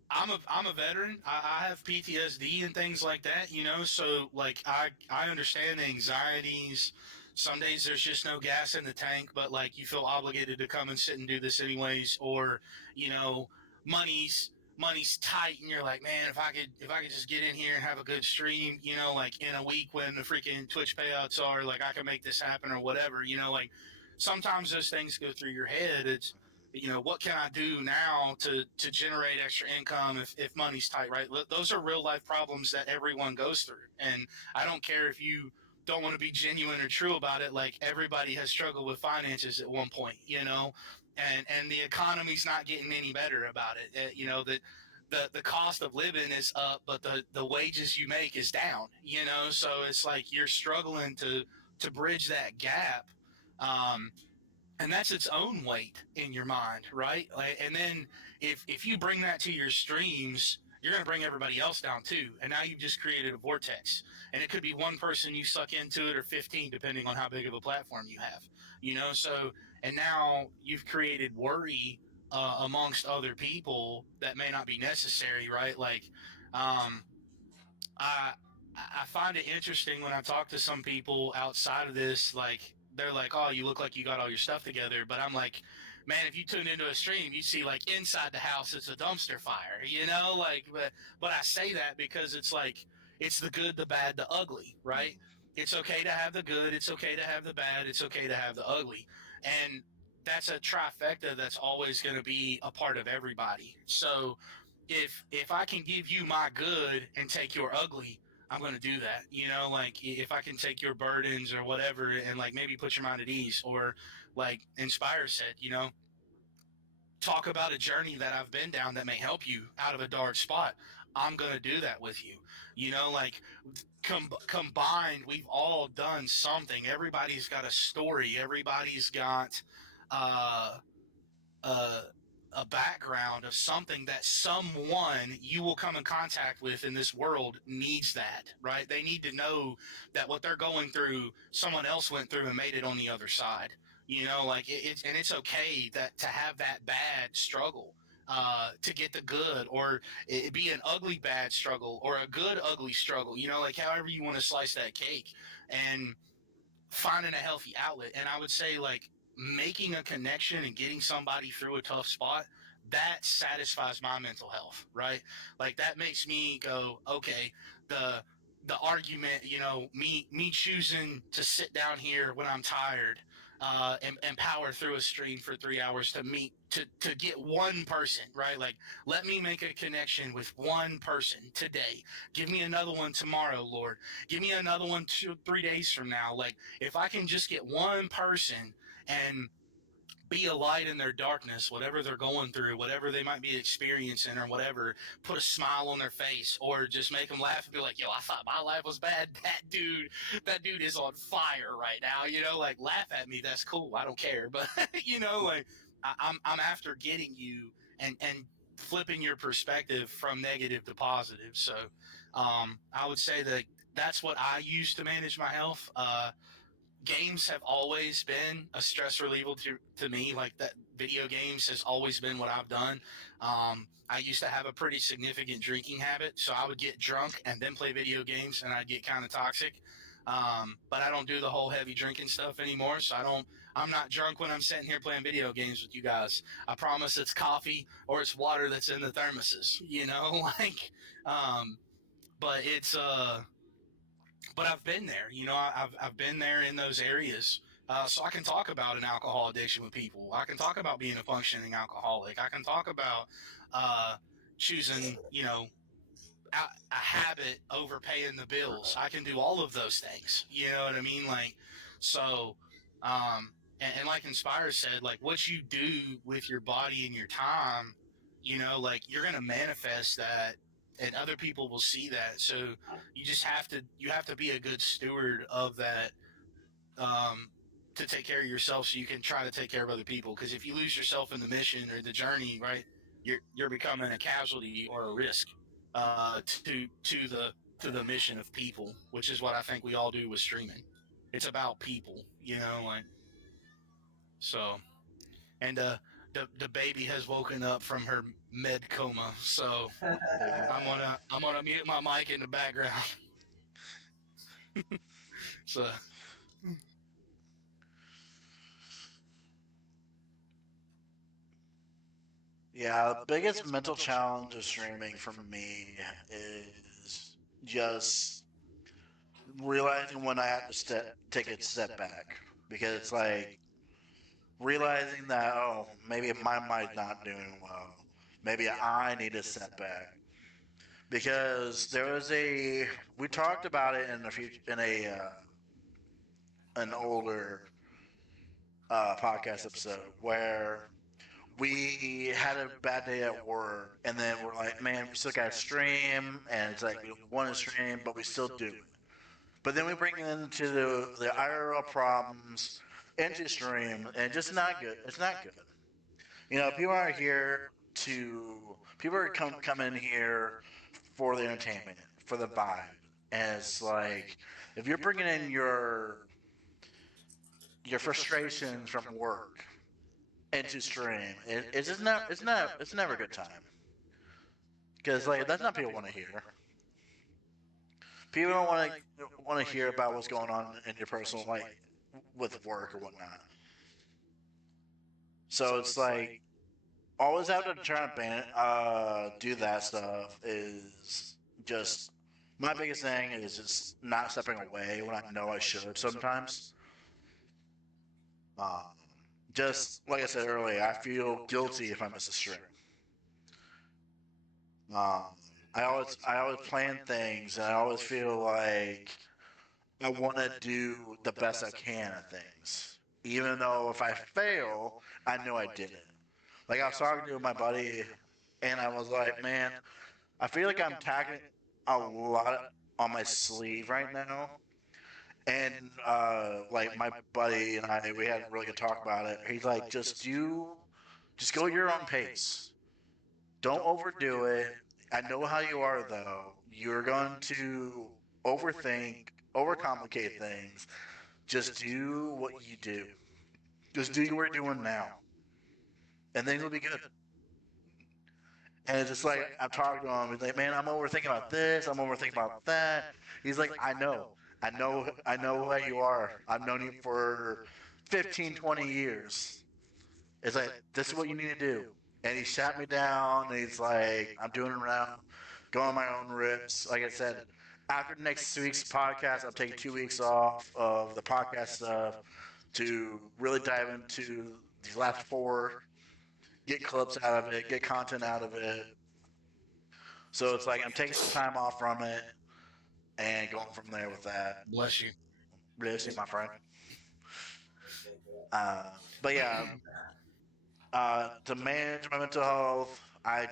I'm a veteran. I have PTSD and things like that. So like I understand the anxieties. Some days there's just no gas in the tank, but like you feel obligated to come and sit and do this anyways, or you know, money's money's tight, and you're like, man, if I could just get in here and have a good stream, like in a week when the freaking Twitch payouts are, like I can make this happen or whatever. Like sometimes those things go through your head. what can I do now to generate extra income if money's tight, right? Those are real life problems that everyone goes through. And I don't care if you don't want to be genuine or true about it. Like, everybody has struggled with finances at one point, and the economy's not getting any better about it. The cost of living is up, but the wages you make is down, so it's like you're struggling to bridge that gap. Um, and that's its own weight in your mind, right? Like, and then if you bring that to your streams, you're going to bring everybody else down too, and now you've just created a vortex. And it could be one person you suck into it, or 15, depending on how big of a platform you have. So, and now you've created worry amongst other people that may not be necessary, right? Like, um, I I find it interesting when I talk to some people outside of this, like, they're like, "Oh, you look like you got all your stuff together," but I'm like, "Man, if you tune into a stream, you see like inside the house it's a dumpster fire," like, but I say that because it's like it's the good, the bad, the ugly, right? It's okay to have the good, it's okay to have the bad, it's okay to have the ugly, and that's a trifecta that's always going to be a part of everybody. So if I can give you my good and take your ugly, I'm going to do that. Like, if I can take your burdens or whatever and like maybe put your mind at ease, or like Inspire said, talk about a journey that I've been down that may help you out of a dark spot. I'm going to do that with you. Like, combined, we've all done something. Everybody's got a story. Everybody's got, uh, a, a background of something that someone you will come in contact with in this world needs, that, right? They need to know that what they're going through, someone else went through and made it on the other side. Like, it's okay that to have that bad struggle, to get the good, or it be an ugly bad struggle or a good ugly struggle, like however you want to slice that cake, and finding a healthy outlet. And I would say, like, making a connection and getting somebody through a tough spot, that satisfies my mental health, right? Like, that makes me go, okay, the argument, me choosing to sit down here when I'm tired, and power through a stream for 3 hours to meet to get one person, right? Like, let me make a connection with one person today. Give me another one tomorrow, Lord. Give me another one 3 days from now. Like, if I can just get one person and be a light in their darkness, whatever they're going through, whatever they might be experiencing, or whatever, put a smile on their face, or just make them laugh and be like, "Yo, I thought my life was bad. That dude is on fire right now." Like, laugh at me. That's cool. I don't care. But like, I'm after getting you and flipping your perspective from negative to positive. So, I would say that that's what I use to manage my health. Games have always been a stress reliever to me. Like, that video games has always been what I've done. I used to have a pretty significant drinking habit, so I would get drunk and then play video games, and I'd get kind of toxic. But I don't do the whole heavy drinking stuff anymore, so I'm not drunk when I'm sitting here playing video games with you guys. I promise it's coffee or it's water that's in the thermoses, like, but it's, but I've been there. I've been there in those areas. So I can talk about an alcohol addiction with people. I can talk about being a functioning alcoholic. I can talk about choosing, a habit over paying the bills. I can do all of those things. You know what I mean? Like, so, and like Inspire said, like, what you do with your body and your time, like, you're gonna manifest that, and other people will see that. So you have to be a good steward of that, um, to take care of yourself, so you can try to take care of other people. Because if you lose yourself in the mission or the journey, right, you're becoming a casualty or a risk, to the mission of people, which is what I think we all do with streaming. It's about people, like, so. And the baby has woken up from her med coma, so I'm gonna mute my mic in the background. So Yeah, the biggest mental challenge of streaming for me is just realizing when I have to take a step back, because it's like realizing that, oh, maybe my mind's not doing well. Maybe I need a setback. Because there was we talked about it in a future, in an older podcast episode where we had a bad day at work, and then we're like, man, we still got to stream, and it's like we don't want to stream, but we still do it. But then we bring into the IRL problems into stream, and it's just not good. It's not good. You know, people are come in here for the entertainment, for the vibe, and it's like if you're bringing in your frustrations from work into stream, it's just not it's never a good time because like that's not people want to hear. People don't want to hear about what's going on in your personal like with work or whatnot. So it's like always having to try to do that stuff is just my biggest thing is just not stepping away when I know I should sometimes. Um, just like I said earlier, I feel guilty if I miss a stream. Um, I always plan things, and I always feel like I want to do the best I can at things, even though if I fail, I know I did it. Like I was talking to my buddy, and I was like, man, I feel like I'm tackling a lot on my sleeve right now. And like my buddy and I, we had a really good talk about it. He's like, just go your own pace. Don't overdo it. I know how you are though. You're going to overthink, overcomplicate things. Just do what you do. Just do what you're doing now, and things will be good. And it's just like I'm talking to him. He's like, "Man, I'm overthinking about this. I'm overthinking about that." He's like, I know who you are. I've known you for 15, 20 years. It's like this is what you need to do." And he sat me down. And he's like, "I'm doing it around, going on my own rips." Like I said, after next week's podcast, I'm taking 2 weeks off of the podcast stuff to really dive into these last four, get clips out of it, get content out of it. So it's like I'm taking some time off from it and going from there with that. Bless you. Bless you, my friend. Uh, but yeah, to manage my mental health, I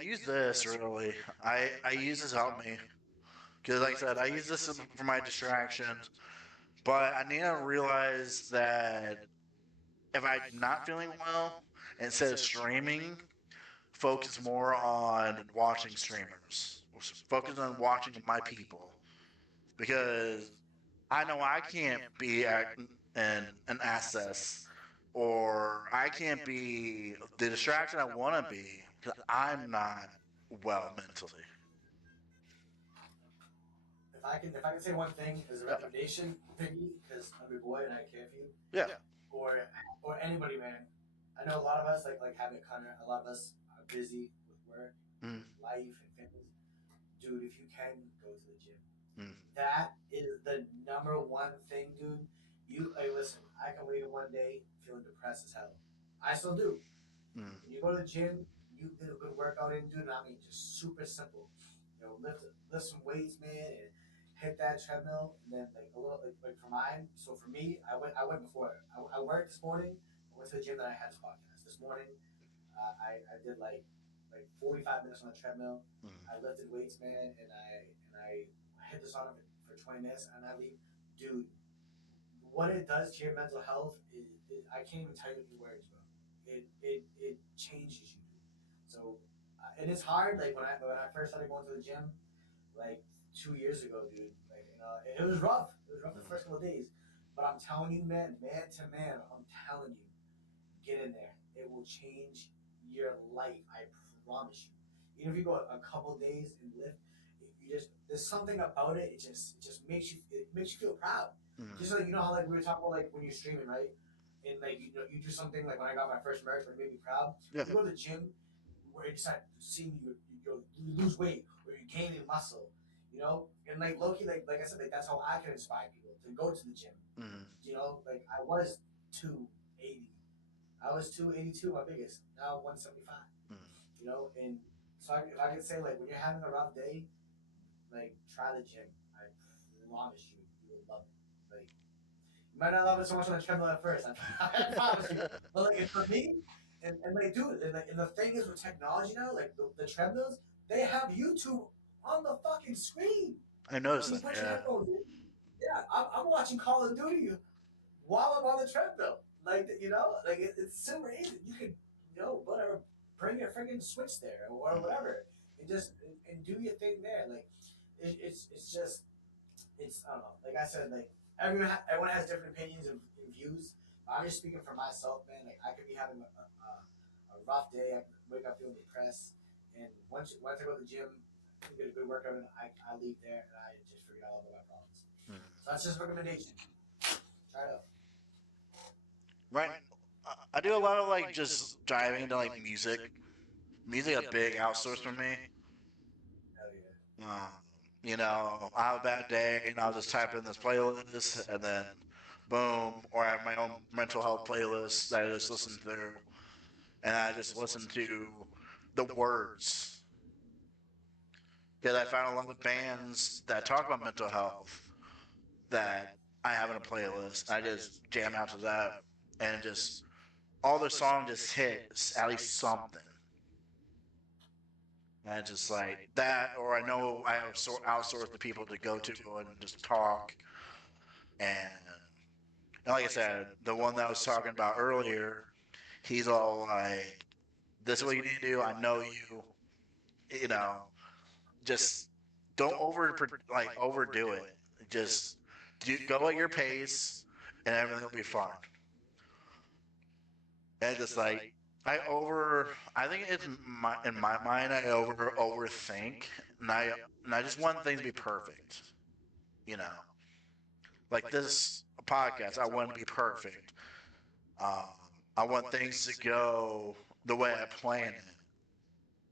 use this really. I use this to help me because, like I said, I use this for my distractions. But I need to realize that if I'm not feeling well, instead of streaming, focus more on watching streamers. Focus on watching my people because I know I can't be an access or I can't be the distraction I want to be because I'm not well mentally. If I can say one thing as a recommendation, Piggy, because I'm your boy and I care for you, Yeah. or anybody, man. I know a lot of us like HavocHunter. A lot of us are busy with work, life, and families. Dude, if you can go to the gym, that is the number one thing, dude. Listen. I can wait one day feeling depressed as hell. I still do. When you go to the gym, you get a good workout in, dude. And I mean, just super simple. You know, lift some weights, man, and hit that treadmill. And then like a little like for mine. So for me, I went before. I worked this morning. I went to the gym that I had this podcast this morning. I did like 45 minutes on the treadmill. I lifted weights, man, and I hit the sauna for 20 minutes, and I leave, dude. What it does to your mental health is I can't even tell you in words, bro. It changes you. So, and it's hard. Like when I first started going to the gym, like 2 years ago, dude. Like it was rough. It was rough the first couple of days. But I'm telling you, man to man, I'm telling you, get in there. It will change your life. I promise you. Even if you go a couple of days and lift, you just there's something about it. It just makes you feel proud. Just like how like we were talking about like when you're streaming, right? And like you do something like when I got my first merch, like made me proud. Yeah. You go to the gym where you decide seeing you lose weight or you're gaining muscle. And like low key, like I said, like that's how I can inspire people to go to the gym. Mm. Like I was 280, I was 282, my biggest. Now 175. Mm. And so if I could say like when you're having a rough day, like try the gym. I promise you will love it. Like you might not love it so much on the treadmill at first. I promise you. But like for me, and like dude, and the thing is with technology now, like the treadmills, they have YouTube on the fucking screen. I noticed You that. put your Yeah. headphones in. Yeah, I'm watching Call of Duty while I'm on the treadmill. Like like it's super easy. You can whatever, bring your freaking switch there or whatever, and just and do your thing there. Like it's just I don't know. Like I said, like everyone has different opinions and views. But I'm just speaking for myself, man. Like I could be having a rough day. I could wake up feeling depressed, and once I go to the gym, get a good workout, and I leave there and I just forget all about my problems. Mm. So that's just a recommendation. Try it out. Right. I do a lot of like just diving into like music. Music a big outsource for me. Hell yeah. Um, I have a bad day and I'll just type in this playlist and then boom, or I have my own mental health playlist that I just listen through and I just listen to the words. Because I found a lot of bands that talk about mental health that I have in a playlist. I just jam out to that and just all their songs just hit at least something. And it's just like that, or I know I outsource the people to go to and just talk. And like I said, the one that I was talking about earlier, he's all like, "This is what you need to do. I know you. You know, just don't overdo it. Just go at your pace, and everything will be fine." And just like I think it's in my mind, I overthink, and I just want things to be perfect. You know, like this podcast, I want it to be perfect. Um, I want things to go the way I plan it,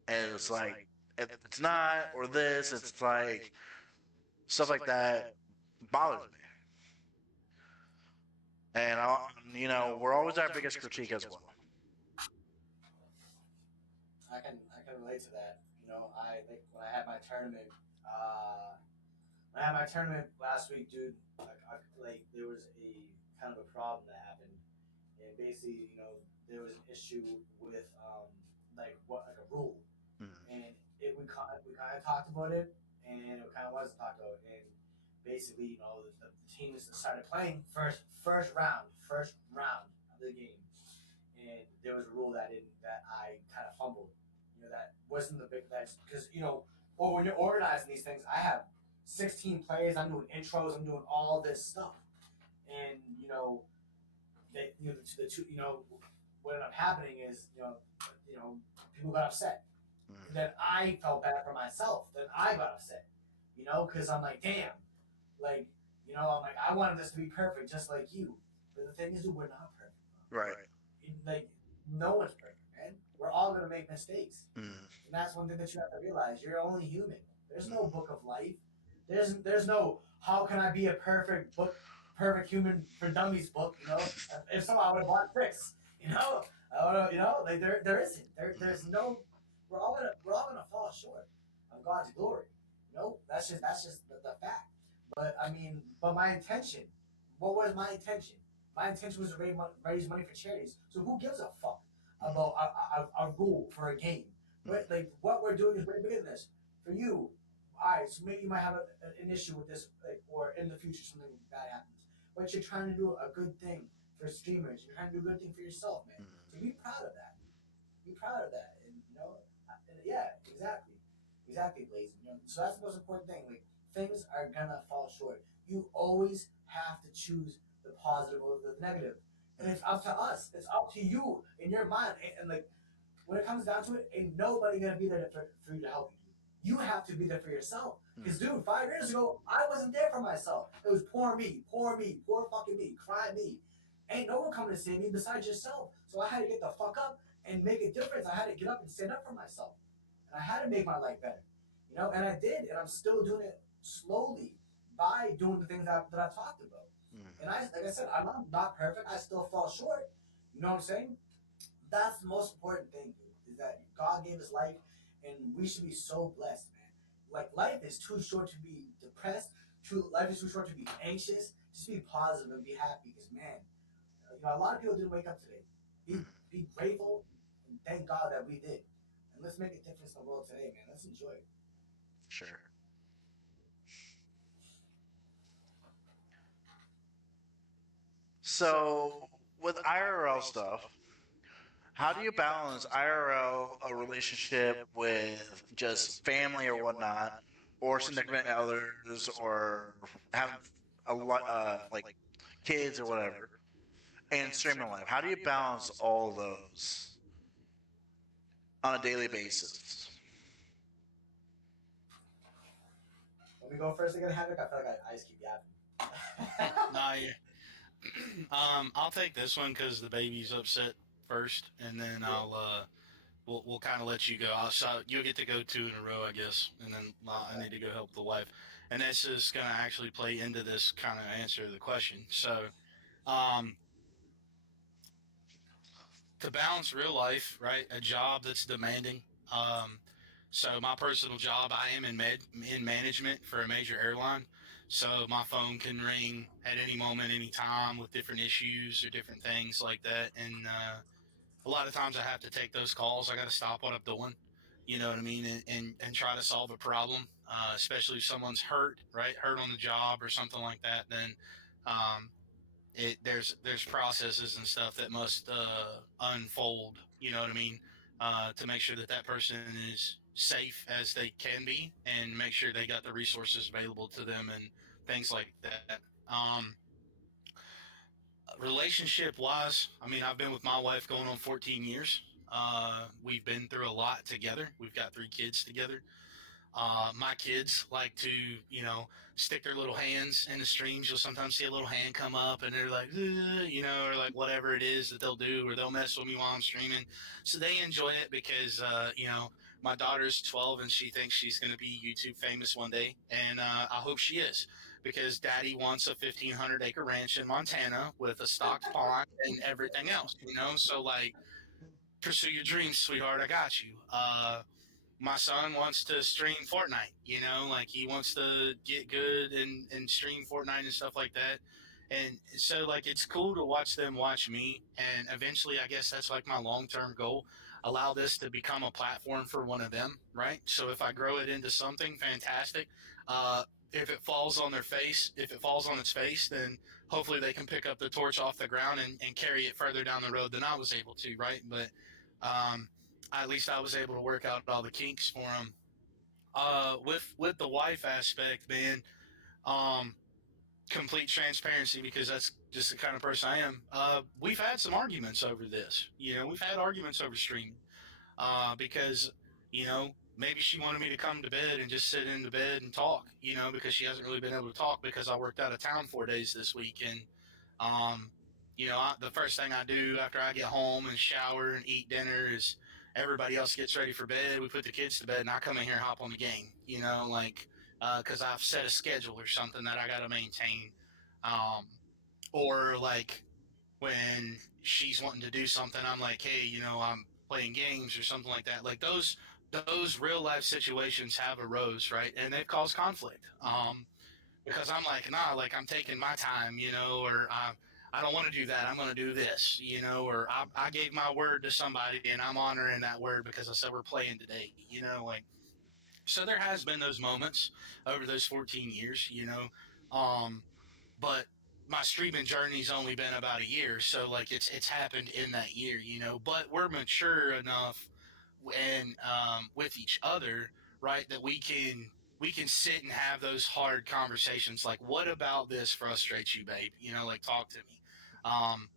and it's like if it's not or this, it's like stuff like that bothers me. And we're always our biggest critique as well. I can relate to that. I like when I had my tournament. When I had my tournament last week, dude. Like there was a kind of a problem that happened, and basically, there was an issue with like a rule, Mm. and we kind of talked about it, and it kind of wasn't talked about, and basically, the teams started playing first round of the game, and there was a rule that I kind of fumbled. That wasn't the big that's because or when you're organizing these things, I have 16 players. I'm doing intros. I'm doing all this stuff, and the two what ended up happening is people got upset. Mm. And then I felt bad for myself. Then I got upset, because I'm like, damn, like I'm like I wanted this to be perfect, just like you. But the thing is, we're not perfect. Right. Like no one's perfect, man. We're all gonna make mistakes, Mm. and that's one thing that you have to realize. You're only human. There's no book of life. There's no how can I be a perfect human for dummies book. If so, I would have bought six. I would have. Like there isn't. There's no. We're all gonna fall short of God's glory. That's just the fact. But I mean, but my intention. What was my intention? My intention was to raise money for charities. So who gives a fuck about a rule for a game? But like what we're doing is way bigger than this. For you, all right. So maybe you might have an issue with this, like, or in the future something bad happens. But you're trying to do a good thing for streamers. You're trying to do a good thing for yourself, man. So be proud of that. Be proud of that, and yeah, exactly, Blaze. So that's the most important thing. Like things are gonna fall short. You always have to choose the positive over the negative, and it's up to us. It's up to you in your mind. And like when it comes down to it, ain't nobody gonna be there for you to help you. You have to be there for yourself. Because dude, 5 years ago, I wasn't there for myself. It was poor me, poor fucking me, cry me. Ain't no one coming to save me besides yourself. So I had to get the fuck up and make a difference. I had to get up and stand up for myself. And I had to make my life better. And I did, and I'm still doing it slowly by doing the things that I talked about. And Mm-hmm. like I said, I'm not perfect. I still fall short. You know what I'm saying? That's the most important thing, dude. Is that God gave us life, and we should be so blessed, man. Like life is too short to be depressed. Life is too short to be anxious. Just be positive and be happy, because man, a lot of people didn't wake up today. Be grateful and thank God that we did. And let's make a difference in the world today, man. Let's enjoy it. Sure. So with IRL stuff, how do you balance IRL a relationship with just family or whatnot, or significant others, or having a lot like kids or whatever, and streaming life? How do you balance all those on a daily basis? When we go first again, Havoc, I feel like I just keep yapping. No, I'll take this one because the baby's upset first, and then we'll kind of let you go. You'll get to go two in a row, I guess, and then I need to go help the wife, and this is gonna actually play into this kind of answer to the question. So, um, to balance real life, right? A job that's demanding. Um, so my personal job, I am in management for a major airline. So my phone can ring at any moment, any time with different issues or different things like that. And a lot of times I have to take those calls. I got to stop what I'm doing, you know what I mean, and try to solve a problem. Especially if someone's hurt, right? Hurt on the job or something like that. Then um, there's processes and stuff that must unfold. You know what I mean, to make sure that that person is safe as they can be, and make sure they got the resources available to them and things like that. Relationship wise, I mean, I've been with my wife going on 14 years. We've been through a lot together. We've got three kids together. My kids like to, you know, stick their little hands in the streams. You'll sometimes see a little hand come up and they're like, you know, or like whatever it is that they'll do, or they'll mess with me while I'm streaming. So they enjoy it because, you know, my daughter's 12 and she thinks she's going to be YouTube famous one day. And I hope she is, because daddy wants a 1,500-acre ranch in Montana with a stocked pond and everything else, you know? So, like, pursue your dreams, sweetheart. I got you. My son wants to stream Fortnite, you know, like he wants to get good and stream Fortnite and stuff like that. And so, like, it's cool to watch them watch me. And eventually, I guess that's like my long term goal, allow this to become a platform for one of them, right? So if I grow it into something fantastic, uh, if it falls on their face, if it falls on its face, then hopefully they can pick up the torch off the ground and carry it further down the road than I was able to, right? But um, at least I was able to work out all the kinks for him. With the wife aspect, man, um, complete transparency, because that's just the kind of person I am. We've had some arguments over this. You know, we've had arguments over streaming because, you know, maybe she wanted me to come to bed and just sit in the bed and talk, you know, because she hasn't really been able to talk because I worked out of town 4 days this week. And um, you know, the first thing I do after I get home and shower and eat dinner is everybody else gets ready for bed. We put the kids to bed, and I come in here and hop on the game. You know, like because I've set a schedule or something that I got to maintain, um, or like when she's wanting to do something, I'm like, hey, you know, I'm playing games or something like that. Like those real life situations have arose, right, and they've caused conflict. Because I'm like, nah, like I'm taking my time, you know, or I don't want to do that. I'm going to do this, you know, or I gave my word to somebody and I'm honoring that word because I said we're playing today, you know, like, so there has been those moments over those 14 years, you know, um, but my streaming journey's only been about a year. So like it's happened in that year, you know, but we're mature enough and with each other, right? That we can sit and have those hard conversations. Like, what about this frustrates you, babe? You know, like talk to me. Um,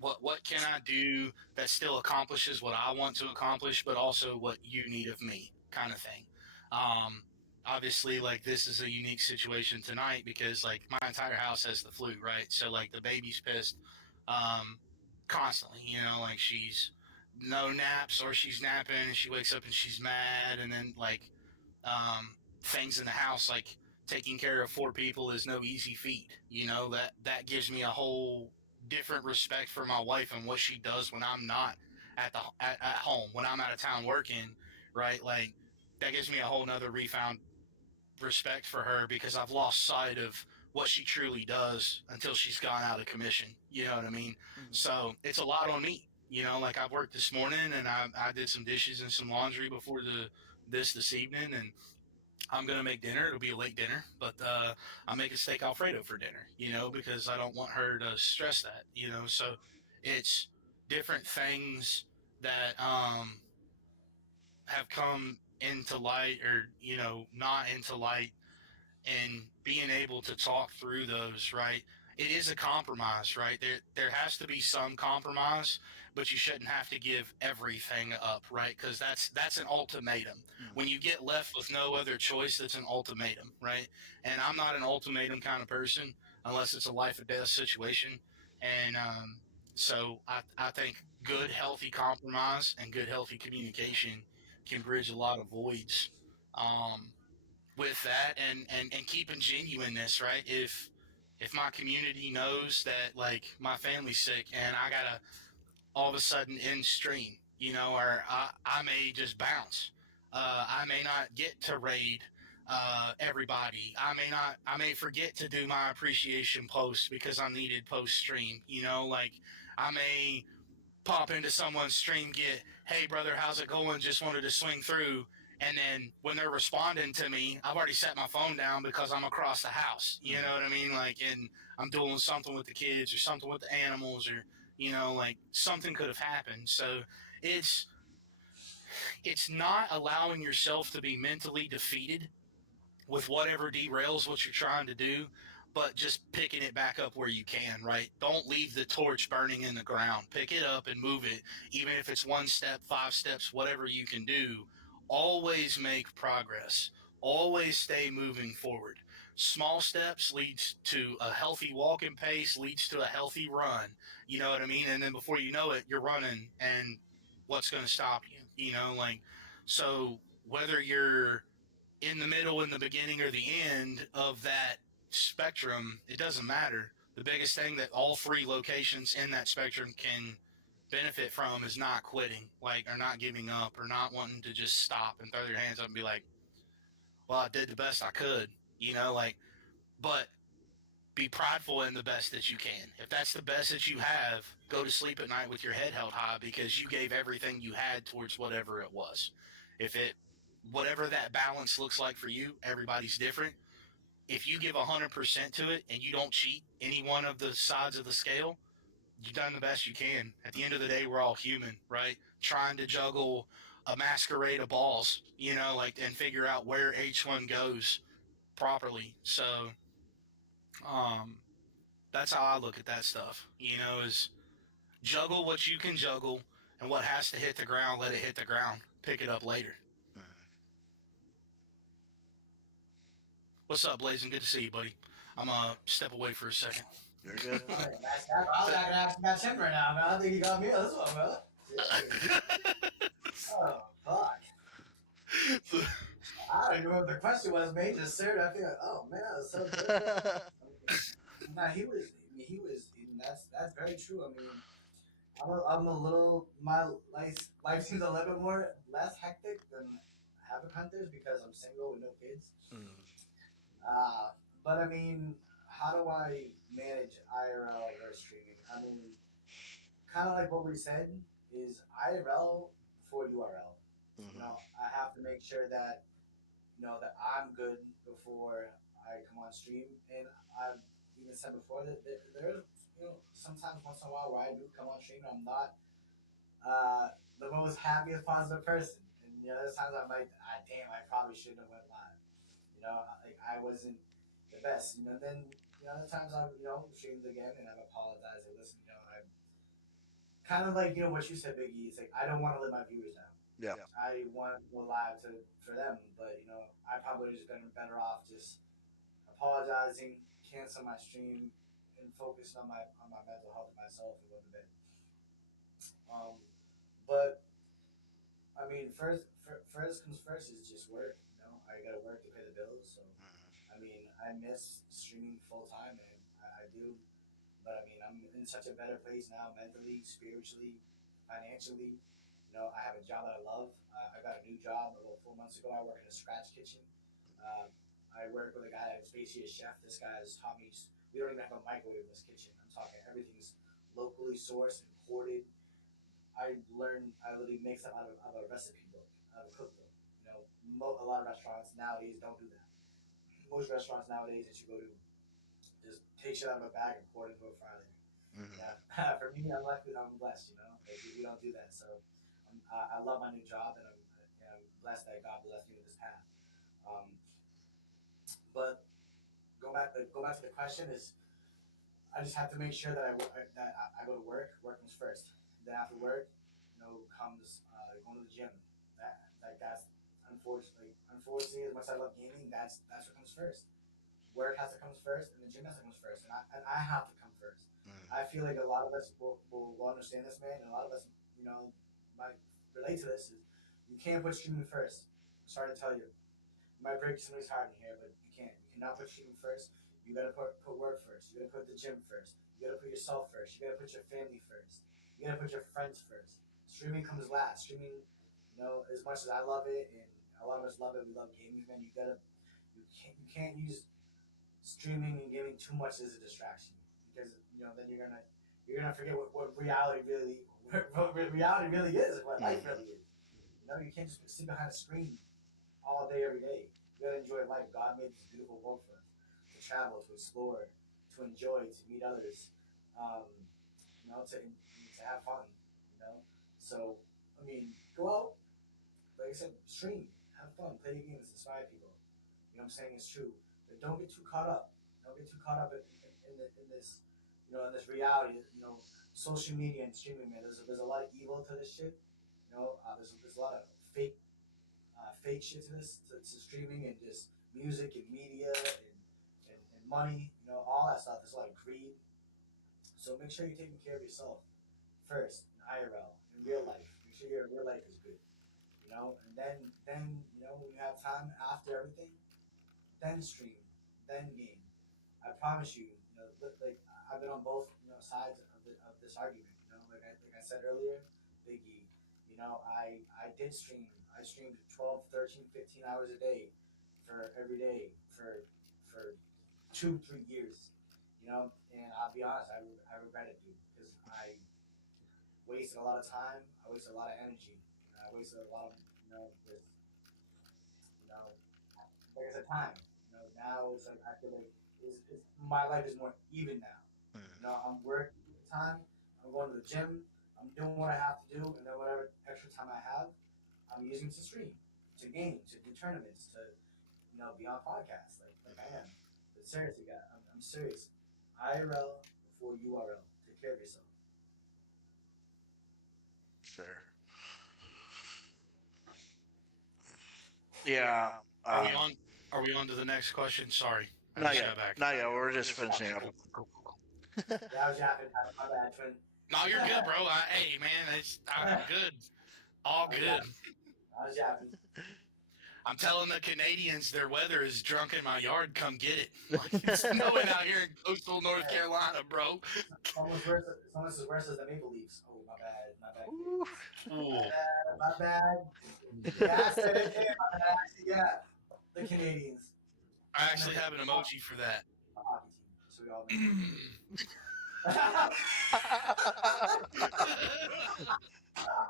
what can I do that still accomplishes what I want to accomplish, but also what you need of me, kind of thing. Um, Obviously, like this is a unique situation tonight because like my entire house has the flu, right? So like the baby's pissed um, constantly. You know, like she's no naps or she's napping and she wakes up and she's mad, and then like things in the house like taking care of four people is no easy feat. That gives me a whole different respect for my wife and what she does when I'm not at home, when I'm out of town working, right? Like that gives me a whole nother refound respect for her because I've lost sight of what she truly does until she's gone out of commission. You know what I mean? So it's a lot on me. Like I worked this morning and I did some dishes and some laundry before this evening, and I'm gonna make dinner. It'll be a late dinner, but I'm making steak Alfredo for dinner. Because I don't want her to stress that. So it's different things that have come into light, or not into light, and being able to talk through those, right? It is a compromise, right? There has to be some compromise, but you shouldn't have to give everything up, right? Because that's an ultimatum. When you get left with no other choice, that's an ultimatum, right? And I'm not an ultimatum kind of person unless it's a life or death situation. And so I think good, healthy compromise and good, healthy communication can bridge a lot of voids. With that, and keeping genuineness, right? If my community knows that like my family's sick and I gotta all of a sudden end stream, or I may just bounce, I may not get to raid everybody. I may forget to do my appreciation post because I'm needed post stream. Like I may pop into someone's stream, get, hey brother, how's it going? Just wanted to swing through. And then when they're responding to me, I've already set my phone down because I'm across the house. You know what I mean? Like, and I'm doing something with the kids or something with the animals, or, like something could have happened. So it's, it's not allowing yourself to be mentally defeated with whatever derails what you're trying to do, but just picking it back up where you can, right? Don't leave the torch burning in the ground. Pick it up and move it, even if it's one step, 5 steps, whatever you can do. Always make progress. Always stay moving forward. Small steps leads to a healthy walking pace, leads to a healthy run. You know what I mean? And then before you know it, you're running, and what's going to stop you? Like, so whether you're in the middle, in the beginning, or the end of that spectrum, it doesn't matter. The biggest thing that all three locations in that spectrum can benefit from is not quitting, like, or not giving up, or not wanting to just stop and throw their hands up and be like, well, I did the best I could, like, but be prideful in the best that you can. If that's the best that you have, go to sleep at night with your head held high because you gave everything you had towards whatever it was. If it, whatever that balance looks like for you, everybody's different. If you give 100% to it and you don't cheat any one of the sides of the scale, you've done the best you can. At the end of the day, we're all human, right? Trying to juggle a masquerade of balls, like, and figure out where each one goes properly. So, um, that's how I look at that stuff, is juggle what you can juggle, and what has to hit the ground, let it hit the ground. Pick it up later. What's up, Blazing? Good to see you, buddy. I'm going to step away for a second. You're good. I was not gonna ask about Tim right now, man. I think you got me on this one, bro. Oh, fuck. I don't even know what the question was, man. He just stared at me like, oh, man, that was so good. Nah, he was, that's very true. I mean, I'm a little, my life seems a little bit more, less hectic than HavocHunters because I'm single with no kids. But I mean, how do I manage IRL versus streaming? I mean, kind of like what we said is IRL before URL. I have to make sure that that I'm good before I come on stream. And I've even said before that there's sometimes once in a while where I do come on stream and I'm not the most happiest positive person. And there's times I'm like, damn, I probably shouldn't have went live. Like I wasn't the best. Then other times I'm streamed again and I've apologized. And listen, I kind of like what you said, Biggie. It's like I don't want to let my viewers down. Yeah. I want to go live for them, but I probably just been better off just apologizing, cancel my stream, and focusing on my mental health and myself and going to bed. But I mean, first comes first is just work. I gotta work to pay the bills, so I mean, I miss streaming full time, man. I do. But I mean, I'm in such a better place now, mentally, spiritually, financially. You know, I have a job that I love. I got a new job about 4 months ago. I work in a scratch kitchen. Uh, I work with a guy that's basically a chef. This guy has taught me. We don't even have a microwave in this kitchen. I'm talking everything's locally sourced, imported. I learned. I literally make stuff out of a recipe book, out of a cookbook. You know, a lot of restaurants nowadays don't do that. Most restaurants nowadays that you go to just take shit out of a bag and pour it into a fryer. Yeah, Mm-hmm. for me, I'm lucky. I'm blessed. You know, like we don't do that. So I love my new job, and I'm blessed that God blessed me with this path. Um, but go back to the question is, I just have to make sure that I go to work. Work comes first. Then after work, comes going to the gym. That's unfortunately as much as I love gaming, that's what comes first. Work has to come first, and the gym has to come first, and I have to come first. I feel like a lot of us will understand this, man, and a lot of us, might relate to this. Is you can't put streaming first. I'm sorry to tell you, it might break somebody's heart in here, but you can't. You cannot put streaming first. You gotta put work first. You gotta put the gym first. You gotta put yourself first. You gotta put your family first. You gotta put your friends first. Streaming comes last. Streaming, as much as I love it, and a lot of us love it, we love gaming, man. You can't use streaming and gaming too much as a distraction because then you're gonna forget what reality really what reality really is and what life really is. You can't just sit behind a screen all day every day. You gotta enjoy life. God made this beautiful world for us to travel, to explore, to enjoy, to meet others, to have fun. You know, so I mean, go out, like I said, stream, have fun, play games, inspire people. You know what I'm saying? It's true. But don't get too caught up. Don't get too caught up in this, in this reality. Social media and streaming, man. There's a lot of evil to this shit. There's a lot of fake shit to this to streaming and just music and media and money. All that stuff. There's a lot of greed. So make sure you're taking care of yourself first in IRL in real life. Make sure your real life is good. And then when you have time after everything, then stream, then game. I promise you, like I've been on both sides of this argument. Like I said earlier, BigE. I did stream. I streamed 12, 13, 15 hours a day for every day for 2, 3 years. And I'll be honest, I regret it, dude, because I wasted a lot of time. I wasted a lot of energy. I wasted a lot of with you know like I said, time. Now it's like I feel like my life is more even now. I'm working the time. I'm going to the gym. I'm doing what I have to do, and then whatever extra time I have, I'm using to stream, to game, to do tournaments, to be on podcasts like I am. But seriously, guys, I'm serious. IRL before URL. Take care of yourself. Sure. Yeah. Are we on? Are we on to the next question? Sorry, I Not just yet. got back. Not yet. We're just finishing up. Cool, cool, cool, cool. Yeah, I was yapping. My bad, twin. No, you're good, bro. Hey, man, I'm good. All I was good. yapping. I was yapping. I'm telling the Canadians their weather is drunk in my yard. Come get it. Like, it's snowing out here in coastal North Carolina, bro. It's almost worse. It's almost as worse as the Maple Leafs. Oh, my bad. My bad. Ooh. Ooh. My bad. Yeah, I said it. Yeah, my bad. Yeah, the Canadians. I actually have an emoji for that. A hockey team. So we all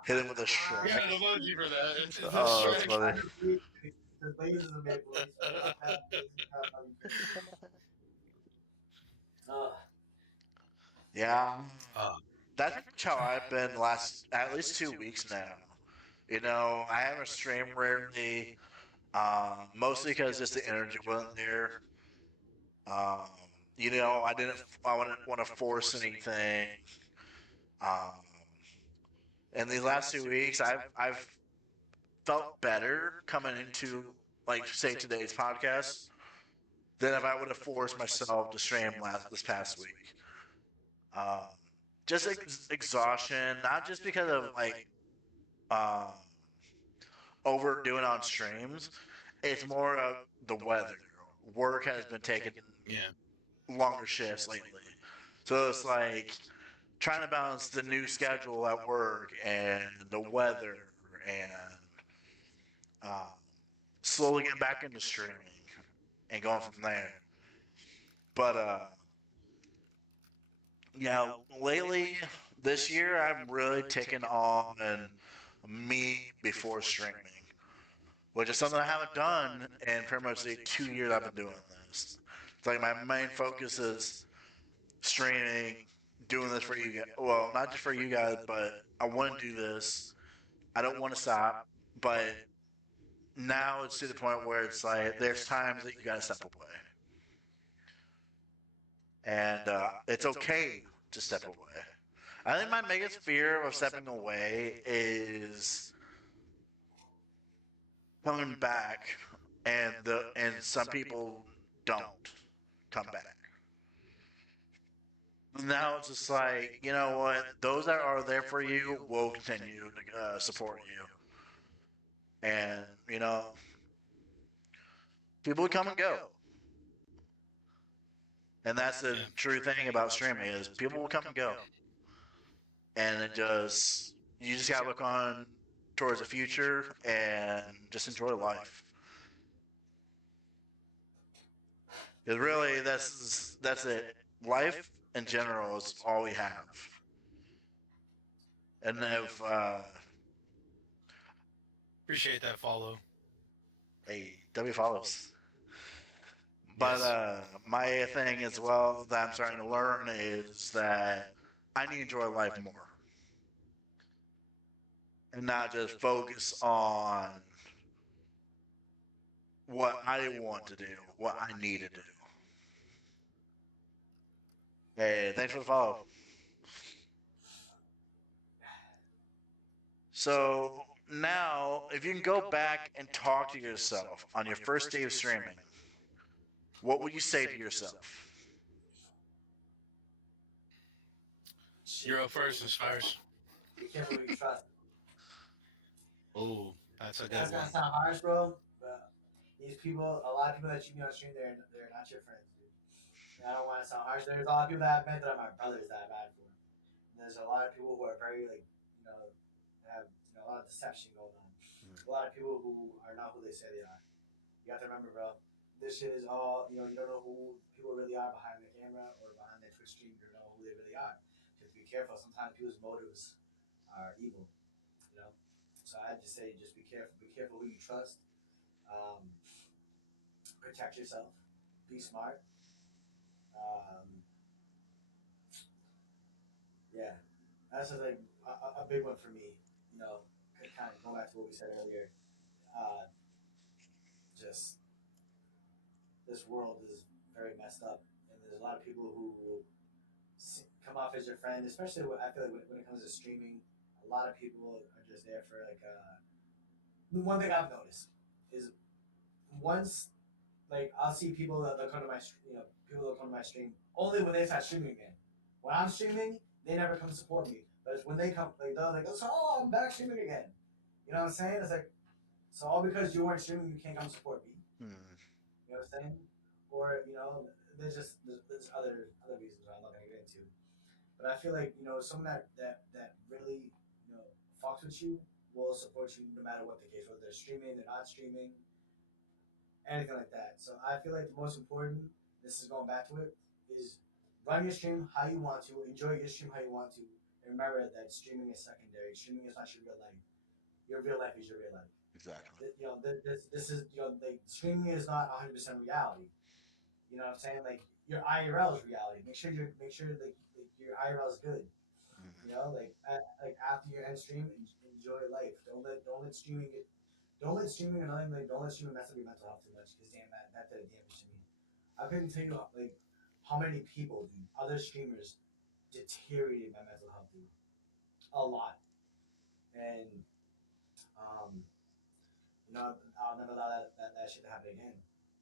Hit him with a We Shrek. got an emoji for that. It's a Oh, that's Shrek. funny. The Blazers and the Maple Leafs. My bad. Uh, Yeah. Uh, That's pretty much how I've been the last at least 2 weeks now. I haven't streamed rarely, mostly because just the energy wasn't there. Um, I wouldn't want to force anything. Um, in these last 2 weeks, I've felt better coming into like say today's podcast than if I would have forced myself to stream this past week. Um, just exhaustion, not just because of like um, overdoing on streams. It's more of the weather. work has been taking Yeah. longer shifts lately. So it's like trying to balance the new schedule at work and the weather and um, slowly getting back into streaming and going from there. But yeah, lately this year I'm really taking on me before streaming, which is something I haven't done in pretty much the 2 years I've been doing this. It's like my main focus is streaming, doing this for you guys. Well, not just for you guys, but I want to do this. I don't want to stop, but now it's to the point where it's like there's times that you got to step away, and it's okay to step away. I think my biggest fear of stepping away is coming back, and some people don't come back. Now it's just like, you know what? Those that are there for you will continue to support you, and people come and go, and that's the Yeah. true thing about streaming is people will come and go, and it just you just gotta look on towards the future and just enjoy life. Because really, that's it. Life in general is all we have, and if Appreciate that follow. a W follows. But Yes. my thing as well that I'm starting to learn is that I need to enjoy life more and not just focus on what I want to do, what I need to do. Hey, thanks for the follow. So now, if you can go back and talk to yourself on your first day of streaming, what would you say to yourself? You're up first, Inspirez. Be careful who you trust. Oh, that's a good That's gonna one. sound harsh, bro. But these people, a lot of people that you meet on stream, they're not your friends, dude. And I don't want to sound harsh. There's a lot of people that I've met that are my brothers that I'm bad for. And there's a lot of people who are very like, have a lot of deception going on. A lot of people who are not who they say they are. You have to remember, bro. This shit is all you don't know who people really are behind the camera or behind their Twitch stream. You don't know who they really are. Just be careful. Sometimes people's motives are evil. You know. So I just say, just be careful. Be careful who you trust. Um, Protect yourself. Be smart. Um, yeah, that's just like a big one for me. You know, kind of going back to what we said earlier. Uh, just this world is very messed up, and there's a lot of people who will come off as your friend, especially I feel like when it comes to streaming. A lot of people are just there for like. One thing I've noticed is once I'll see people that come to my people that come to my stream only when they start streaming again. When I'm streaming, they never come support me. But it's when they come, they're like, "Oh, I'm back streaming again." You know what I'm saying? It's like, so all because you weren't streaming, you can't come support me. You know what I'm saying? Or there's other reasons I'm not gonna get into. But I feel like someone that really fucks with you will support you no matter what the case, whether they're streaming, they're not streaming, anything like that. So I feel like the most important, this is going back to it, is run your stream how you want to, enjoy your stream how you want to, and remember that streaming is secondary. Streaming is not your real life. Your real life is your real life. Exactly. This is streaming is not 100% reality. You know what I'm saying? Like your IRL is reality. Make sure your IRL is good. You know, like after your end stream, enjoy life. Don't let streaming get don't let streaming another thing, don't let streaming mess up your mental health too much because damn that did damage to me. I couldn't tell you how many people, dude, other streamers deteriorated my mental health, dude. A lot. And um, I'll never allow that shit to happen again.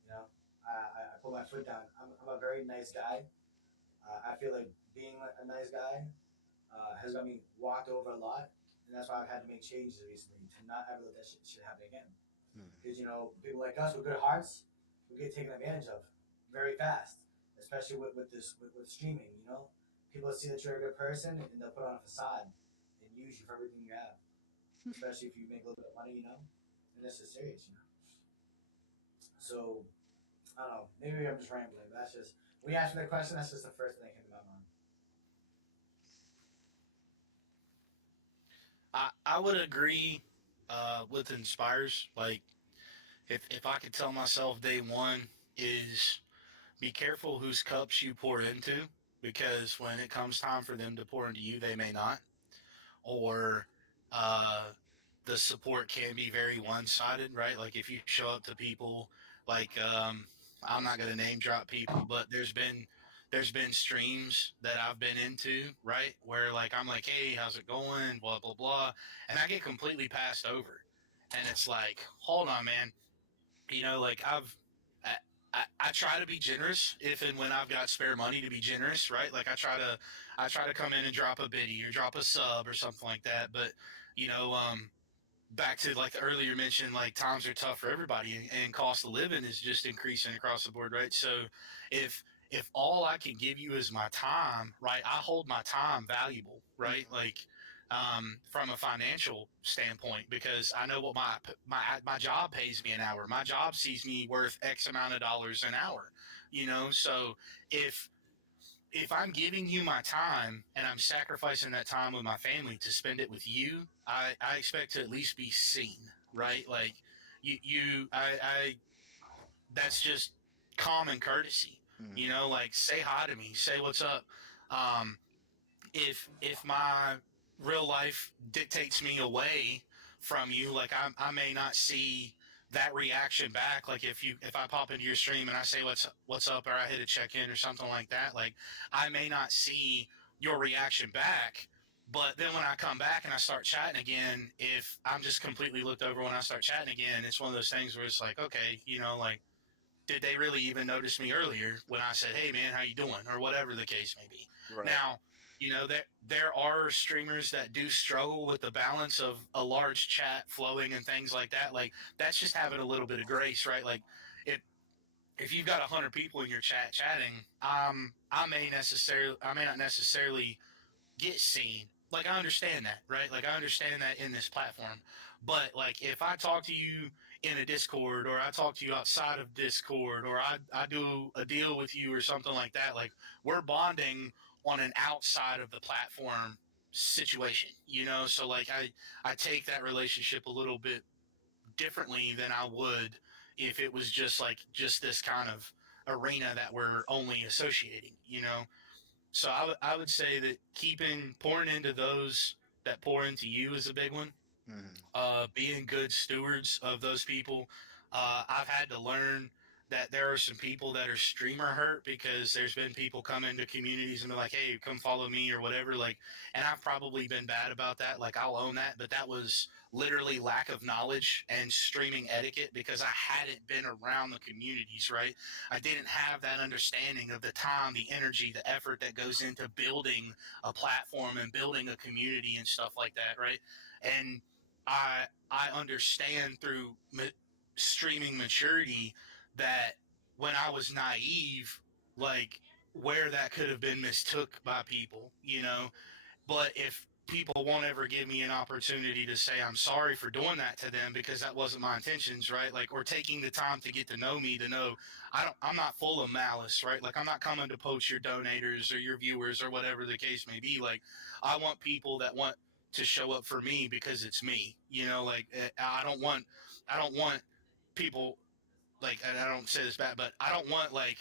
You know? I put my foot down. I'm a very nice guy. I feel like being a nice guy has got me walked over a lot, and that's why I've had to make changes recently to not ever let that shit happen again. Because people like us with good hearts, we get taken advantage of very fast, especially with streaming. You know, people see that you're a good person and they'll put on a facade and use you for everything you have, especially if you make a little bit of money. You know, and this is serious. You know, so I don't know. Maybe I'm just rambling. But that's just when you asked me that question. That's just the first thing that came to my mind. I would agree with Inspires. Like, if I could tell myself day one is be careful whose cups you pour into, because when it comes time for them to pour into you, they may not. Or uh, the support can be very one-sided, right? Like if you show up to people, like I'm not going to name drop people, but there's been streams that I've been into, right, where like I'm like, hey, how's it going, blah blah blah, and I get completely passed over, and it's like, hold on, man, like I try to be generous if and when I've got spare money to be generous, right? Like I try to come in and drop a biddy or drop a sub or something like that. But you know, back to like the earlier mentioned, like times are tough for everybody, and cost of living is just increasing across the board, right? So if if all I can give you is my time, right, I hold my time valuable, right? Like from a financial standpoint, because I know what my job pays me an hour. My job sees me worth X amount of dollars an hour, So if if I'm giving you my time and I'm sacrificing that time with my family to spend it with you, I expect to at least be seen, right? Like I that's just common courtesy, like say hi to me, say what's up. Um, if my real life dictates me away from you, like I may not see that reaction back. Like if I pop into your stream and I say what's up, or I hit a check in or something like that, like I may not see your reaction back. But then when I come back and I start chatting again, if I'm just completely looked over when I start chatting again, it's one of those things where it's like, okay, like did they really even notice me earlier when I said, "Hey, man, how you doing?" or whatever the case may be. Right. Now, there are streamers that do struggle with the balance of a large chat flowing and things like that. Like that's just having a little bit of grace, right? Like if if you've got 100 people in your chat chatting, I may not necessarily get seen. Like I understand that, right? Like I understand that in this platform. But like if I talk to you in a Discord, or I talk to you outside of Discord, or I do a deal with you or something like that, like we're bonding on an outside of the platform situation, So like I take that relationship a little bit differently than I would if it was just this kind of arena that we're only associating. So I would say that pouring into those that pour into you is a big one. Being good stewards of those people. I've had to learn that there are some people that are streamer hurt because there's been people come into communities and be like, "Hey, come follow me" or whatever. Like, and I've probably been bad about that. Like, I'll own that, but that was literally lack of knowledge and streaming etiquette because I hadn't been around the communities. Right, I didn't have that understanding of the time, the energy, the effort that goes into building a platform and building a community and stuff like that. Right, and I understand through streaming maturity that when I was naive, like where that could have been mistook by people. But if people won't ever give me an opportunity to say I'm sorry for doing that to them because that wasn't my intentions, right? Like, or taking the time to get to know me, to know I'm not full of malice, right? Like I'm not coming to poach your donators or your viewers or whatever the case may be. Like I want people that want to show up for me because it's me, like I don't want people, like, and I don't say this bad, but I don't want like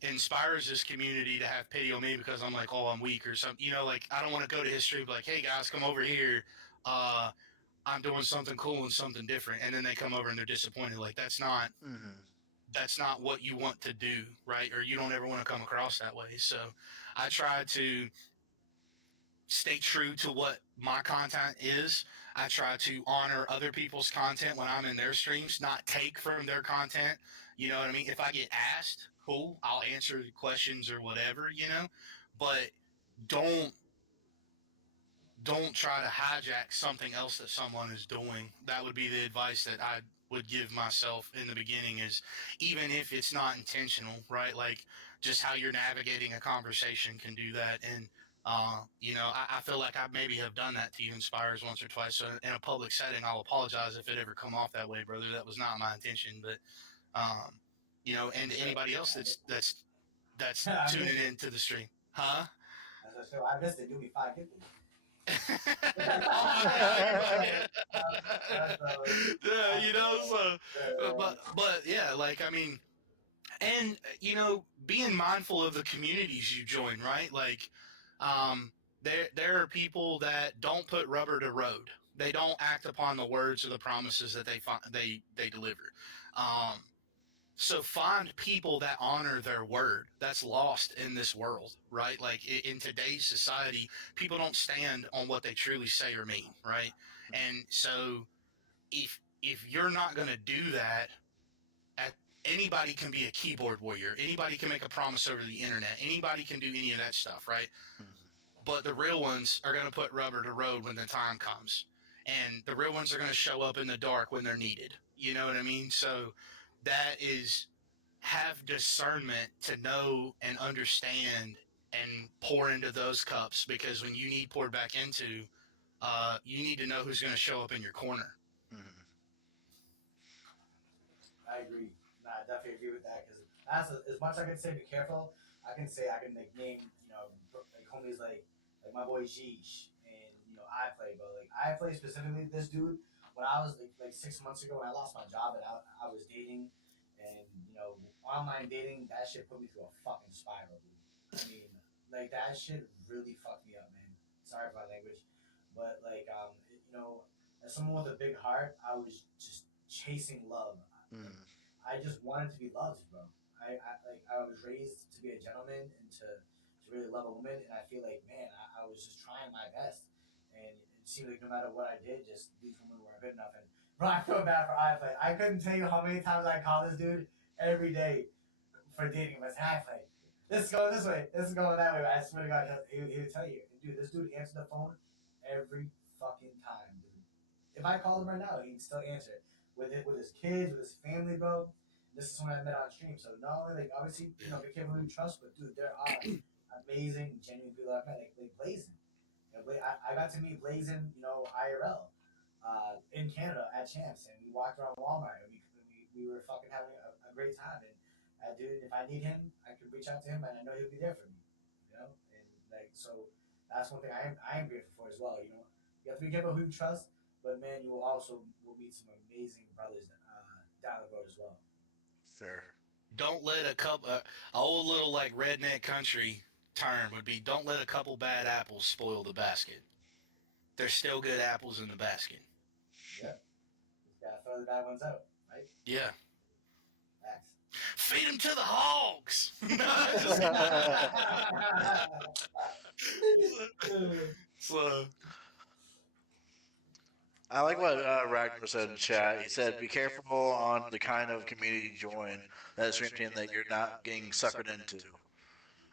inspires this community to have pity on me because I'm like, oh, I'm weak or something. Like I don't want to go to history, like, hey guys, come over here. I'm doing something cool and something different, and then they come over and they're disappointed. Like that's not what you want to do, right? Or you don't ever want to come across that way. So I try to stay true to what my content is. I try to honor other people's content when I'm in their streams, not take from their content. You know what I mean? If I get asked, cool, I'll answer the questions or whatever, But don't don't try to hijack something else that someone is doing. That would be the advice that I would give myself in the beginning, is even if it's not intentional, right? Like just how you're navigating a conversation can do that. And, I feel like I maybe have done that to you, Inspirez, once or twice. So in a public setting, I'll apologize if it ever come off that way, brother. That was not my intention. But, and to anybody else that's I tuning missed it. into the stream, huh? That's for sure. I missed it. Do me 550. Oh yeah, That's but yeah, like I mean, and being mindful of the communities you join, right? Like, there are people that don't put rubber to road. They don't act upon the words or the promises that they deliver. Um, so find people that honor their word. That's lost in this world, right? Like in today's society, people don't stand on what they truly say or mean, right? And so if you're not going to do that, at anybody can be a keyboard warrior. Anybody can make a promise over the internet. Anybody can do any of that stuff, right? But the real ones are going to put rubber to road when the time comes. And the real ones are going to show up in the dark when they're needed. You know what I mean? So that is, have discernment to know and understand and pour into those cups, because when you need poured back into, you need to know who's going to show up in your corner. I agree. Nah, I definitely agree with that because as much as I can say be careful, I can say I can like name like homies like my boy Jeesh and iPlay, but like iPlay specifically this dude when I was like 6 months ago when I lost my job and I was dating and online dating that shit put me through a fucking spiral, dude. I mean like that shit really fucked me up, man. Sorry for my language, but like as someone with a big heart, I was just chasing love. I just wanted to be loved, bro. I was raised to be a gentleman and to really love a woman, and I feel like man, I was just trying my best, and it seemed like no matter what I did, just these women weren't good enough. And bro, I feel bad for iPlay. I couldn't tell you how many times I call this dude every day for dating him. I said, iPlay, this is going this way, this is going that way. I swear to God, he would tell you, dude. This dude answered the phone every fucking time, dude. If I called him right now, he'd still answer it with his kids, with his family, bro. This is someone I met on stream. So not only like obviously be careful who you trust, but dude, there are amazing, genuine people I've met like Blazin. I got to meet Blazin, IRL, in Canada at Champs, and we walked around Walmart and we were fucking having a great time. And dude, if I need him, I could reach out to him, and I know he'll be there for me. And like so, that's one thing I am grateful for as well. You have to be careful who you trust, but man, you will meet some amazing brothers down the road as well. Fair. Don't let a old little like redneck country term would be, don't let a couple bad apples spoil the basket. There's still good apples in the basket. Yeah, just gotta throw the bad ones out, right? Yeah. Facts. Feed them to the hogs. So I like what Ragnar said in chat. He said, "Be careful on the kind of community you join that stream team that you're not getting suckered into."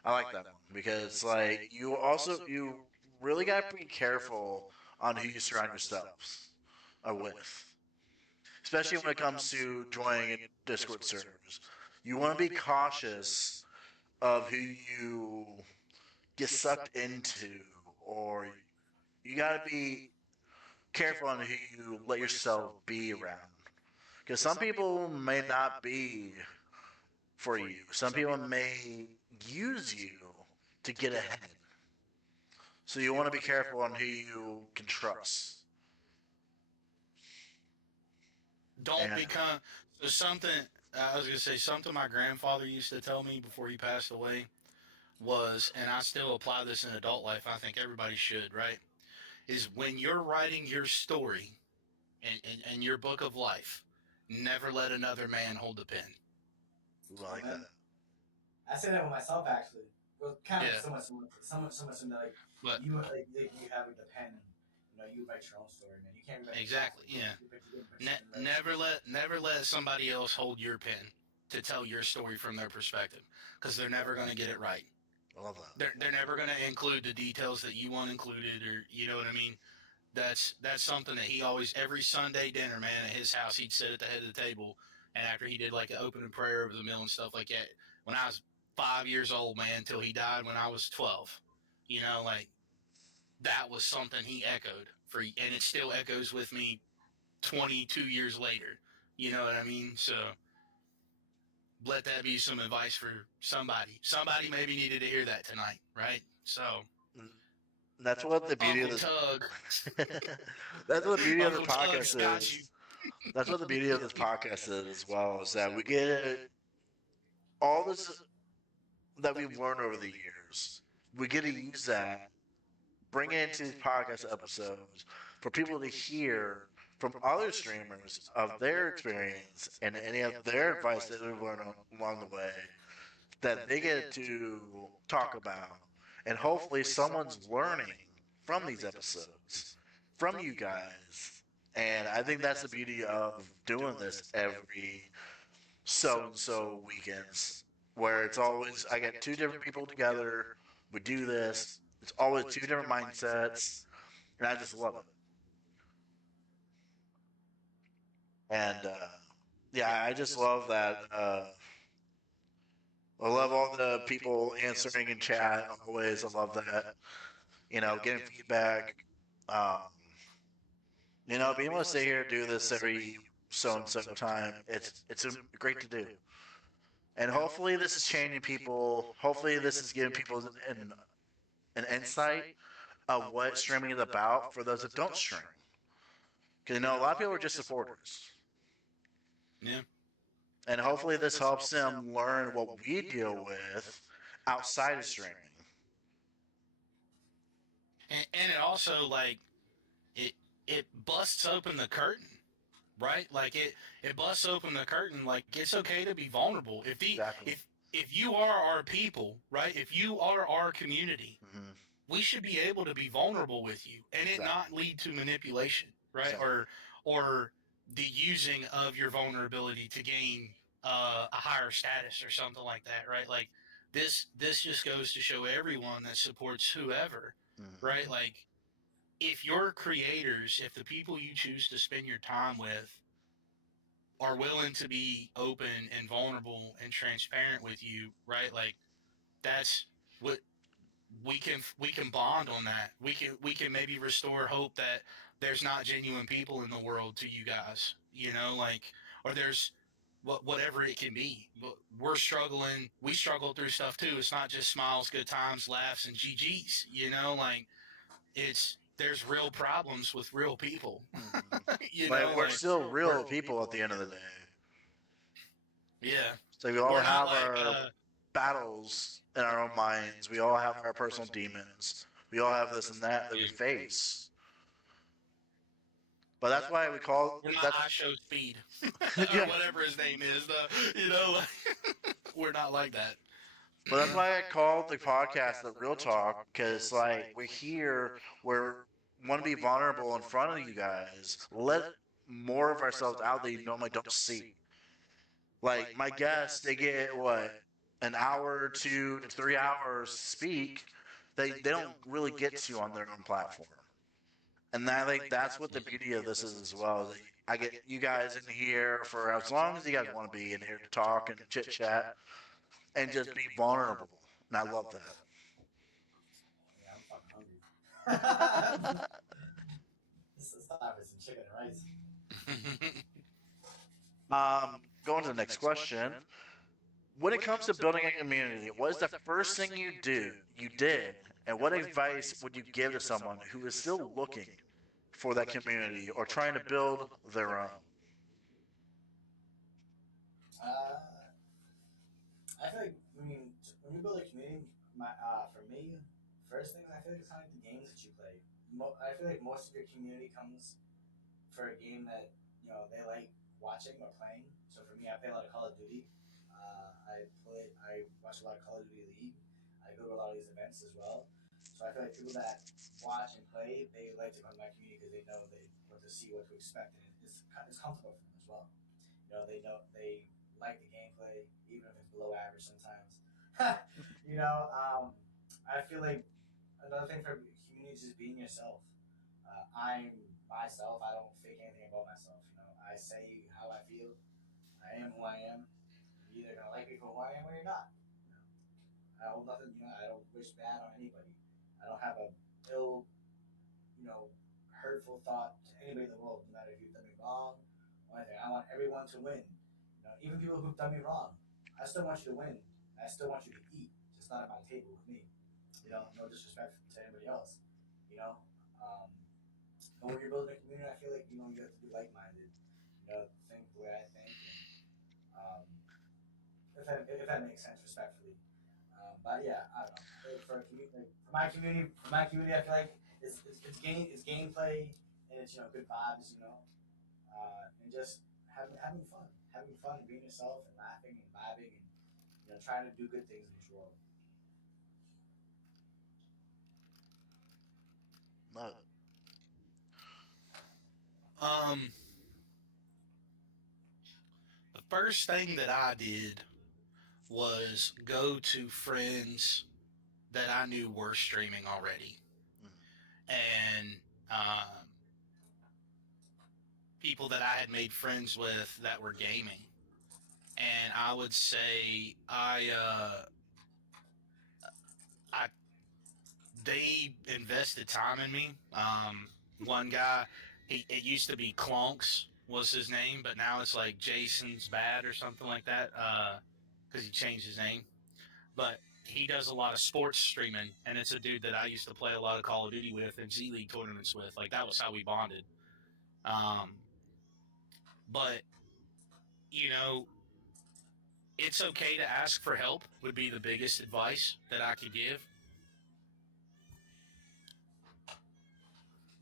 I like that one because, like, you really got to be careful on who you surround yourselves with, especially when it comes to joining Discord servers. You want to be cautious of who you get sucked into, or you got to be careful on who you let yourself be around. Because some people may not be for you. Some people may use you to get ahead. So you want to be careful on who you can trust. don't become so something. I was gonna say something my grandfather used to tell me before he passed away was, and I still apply this in adult life. I think everybody should, right? Is when you're writing your story and your book of life, never let another man hold the pen. Ooh, I like that. I say that with myself actually. Well, kind of Yeah. somewhat similar. Like But you have a pen. You write your own story, man. You can't write exactly, yeah. Never let somebody else hold your pen to tell your story from their perspective, because they're never going to get it right. I love that. They're never going to include the details that you want included, or you know what I mean. That's something that he always, every Sunday dinner, man, at his house, he'd sit at the head of the table, and after he did like an opening prayer over the meal and stuff like that. When I was 5 years old, man, till he died when I was 12, you know, like that was something he echoed for, and it still echoes with me 22 years later. You know what I mean? So let that be some advice for somebody. Somebody maybe needed to hear that tonight, right? So Mm, That's what the beauty of Uncle this. Tug, That's what the beauty of the Uncle Tug's podcast got you. is. That's what the beauty of this podcast is as well. Is that we get all this that we've learned over the years. We get to use that, bring it into these podcast episodes for people to hear from other streamers of their experience and any of their advice that they've learned along the way that they get to talk about. And hopefully, someone's learning from these episodes, from you guys. And I think that's the beauty of doing this every so and so weekends, where it's always I get two different people together. We do this. It's always two different mindsets, and I just love it. And yeah, I just love that. I love all the people answering in chat always. I love that. Getting feedback. Um, being able to sit here and do this every so and so time, it's great to do. And hopefully this is changing people. Hopefully this is giving people an insight of what streaming is about for those that don't stream. Because a lot of people are just supporters, Yeah. and hopefully this helps them learn what we deal with outside of streaming. And it also like it it busts open the curtain, right? Like it busts open the curtain. Like it's okay to be vulnerable. Exactly. If you are our people, right? If you are our community, Mm-hmm. we should be able to be vulnerable with you, and it not lead to manipulation, right? Exactly. Or the using of your vulnerability to gain a higher status or something like that, right? Like this just goes to show everyone that supports whoever, Mm-hmm. right? Like if your creators, if the people you choose to spend your time with are willing to be open and vulnerable and transparent with you, right? Like that's what we can bond on that. We can maybe restore hope that there's not genuine people in the world to you guys, like, or there's whatever it can be. But we're struggling. We struggle through stuff too. It's not just smiles, good times, laughs, and GGs. Like there's real problems with real people. Like we're Like still real people at the end of the day. yeah, So we all we're not have like our battles in our own minds. We all have our personal demons. We all have this and that we face. But that's why we call we're not that's I show speed or yeah. whatever his name is. Like, we're not like that. But that's why I called the podcast the Real Talk, because like we're here, we're want to be vulnerable in front of you guys. Let more of ourselves out that you normally don't see. Like my guests, they get what an hour, 2 to 3 hours to speak. They don't really get to on their own platform, and I think that's what the beauty of this is as well. Is that I get you guys in here for as long as you guys want to be in here to talk and chit chat and just be vulnerable, and I love that. Yeah, I'm fucking hungry. Let's start with some chicken and rice. Going to the next question. When it comes to building a community, what is the first thing you did, and what advice would you give to someone who is still looking for that community or trying to build their own? Uh, I feel like when you build a community, for me, first thing I feel like it's kind of like the games that you play. I feel like most of your community comes for a game that they like watching or playing. So for me, I play a lot of Call of Duty. I watch a lot of Call of Duty League. I go to a lot of these events as well. So I feel like people that watch and play, they like to come to my community because they know what to see, what to expect, and it's comfortable for them as well. They like the gameplay, even if it's below average sometimes. you know, um, I feel like another thing for community is just being yourself. I'm myself. I don't fake anything about myself. You know, I say how I feel. I am who I am. You're either gonna like me for who I am or you're not. You know, I hold nothing. You know, I don't wish bad on anybody. I don't have a ill, hurtful thought to anybody in the world, no matter if you've done me wrong or anything. I want everyone to win. You know, even people who've done me wrong, I still want you to win. I still want you to eat, just not at my table with me. You know, no disrespect to anybody else. You know, um, and when you're building a community, I feel like you have to be like-minded. You know, think the way I think, and um, if that makes sense, respectfully. But yeah, I don't know. I feel like for a community, like for my community, I feel like it's gameplay and it's good vibes, and just having fun, being yourself and laughing and vibing and trying to do good things in this world. No. Um, the first thing that I did was go to friends that I knew were streaming already, and um, people that I had made friends with that were gaming. And I would say I they invested time in me. One guy, it used to be Clonks was his name, but now it's like Jason's Bad or something like that, because he changed his name. But he does a lot of sports streaming, and it's a dude that I used to play a lot of Call of Duty with and Z League tournaments with. Like that was how we bonded. Um, but you know, it's okay to ask for help would be the biggest advice that I could give.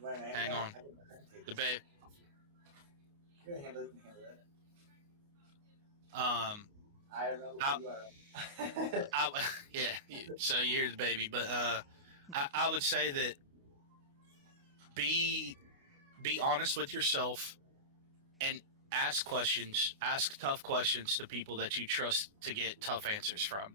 You want to handle Hang that? on, I can take the this. babe. You can handle it. You can handle that. Um, I don't know I, who you are. I, yeah. So you're the baby, but I would say that be be honest with yourself and ask tough questions to people that you trust to get tough answers from.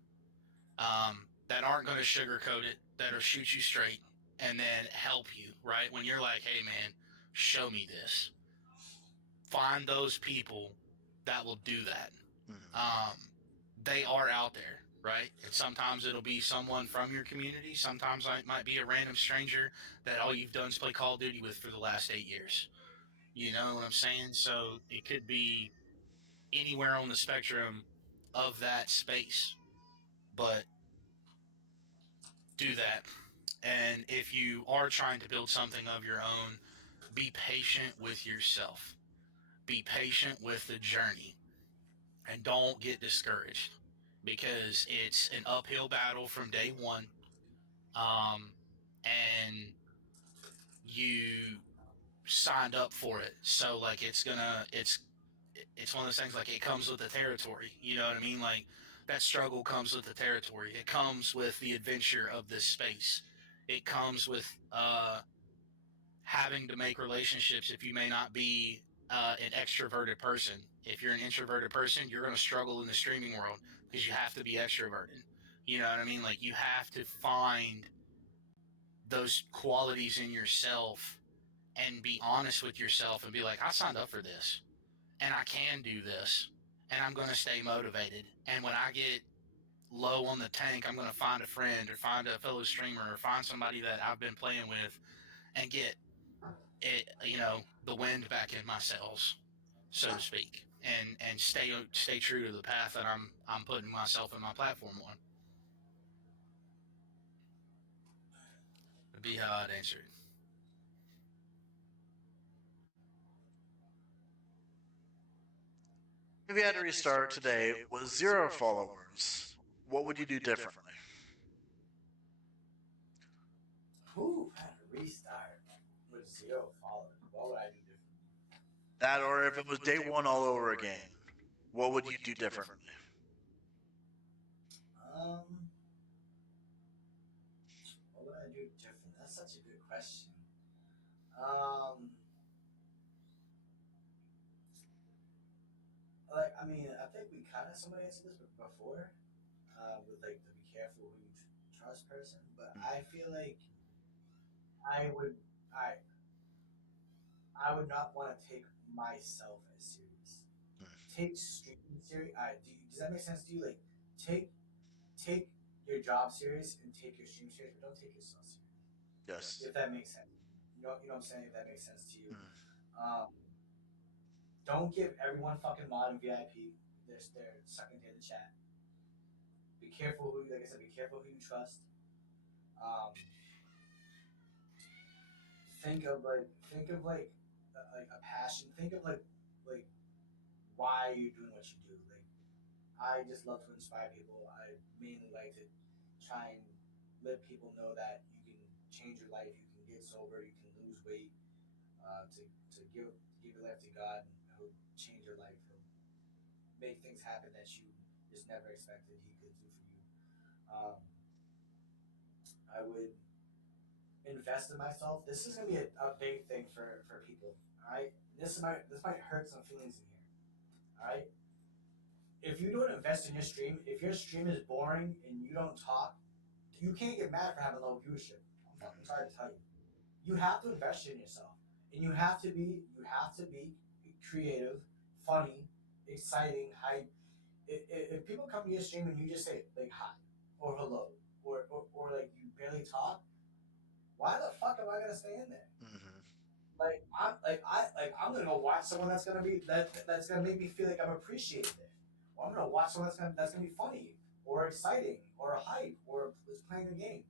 That aren't going to sugarcoat it, that'll shoot you straight and then help you, right? When you're like, hey, man, show me this. Find those people that will do that. Um, they are out there, right? And sometimes it'll be someone from your community. Sometimes it might be a random stranger that all you've done is play Call of Duty with for the last 8 years. You know what I'm saying? So it could be anywhere on the spectrum of that space. But do that. And if you are trying to build something of your own, be patient with yourself. Be patient with the journey and don't get discouraged because it's an uphill battle from day one. Um, and you signed up for it. So like it's one of those things like it comes with the territory. You know what I mean? Like that struggle comes with the territory. It comes with the adventure of this space. It comes with having to make relationships if you may not be an extroverted person. If you're an introverted person, you're going to struggle in the streaming world because you have to be extroverted. You know what I mean? Like you have to find those qualities in yourself and be honest with yourself and be like, I signed up for this and I can do this and I'm going to stay motivated. And when I get low on the tank, I'm going to find a friend or find a fellow streamer or find somebody that I've been playing with and get it, the wind back in my sails, so to speak, and stay true to the path that I'm putting myself and my platform on. Would be how I'd answer it. If you had to restart today with 0 followers, what would you do differently? Who had a restart with 0 followers? What would I do differently? That, or if it was day one all over again, what would you do differently? Um, what would I do different? That's such a good question. Um, I think we kind of somebody answered this before. With like the be careful who you trust person, but I feel like I would I would not want to take myself as serious. Take streaming serious. Does that make sense to you? Like, take take your job serious and take your stream serious, but don't take yourself serious. Yes. If that makes sense. You know what I'm saying? If that makes sense to you. Mm. Um, don't give everyone fucking mod and VIP. They're sucking in the chat. Be careful who, like I said, be careful who you trust. Um, think of like a passion. Think of like why you're doing what you do. Like I just love to inspire people. I mainly like to try and let people know that you can change your life. You can get sober. You can lose weight. To give your life to God, and He'll change your life. He'll make things happen that you just never expected He could do for you. Um, I would invest in myself. This is gonna be a big thing for people. All right, this might hurt some feelings in here. All right, if you don't invest in your stream, if your stream is boring and you don't talk, you can't get mad for having low viewership. I'm fucking sorry to tell you. You have to invest in yourself, and you have to be creative, funny, exciting, hype. If people come to your stream and you just say like hi or hello or like you barely talk, why the fuck am I gonna stay in there? Mm-hmm. I'm gonna go watch someone that's gonna make me feel like I'm appreciated there. Or I'm gonna watch someone that's gonna be funny or exciting or hype or is playing a game.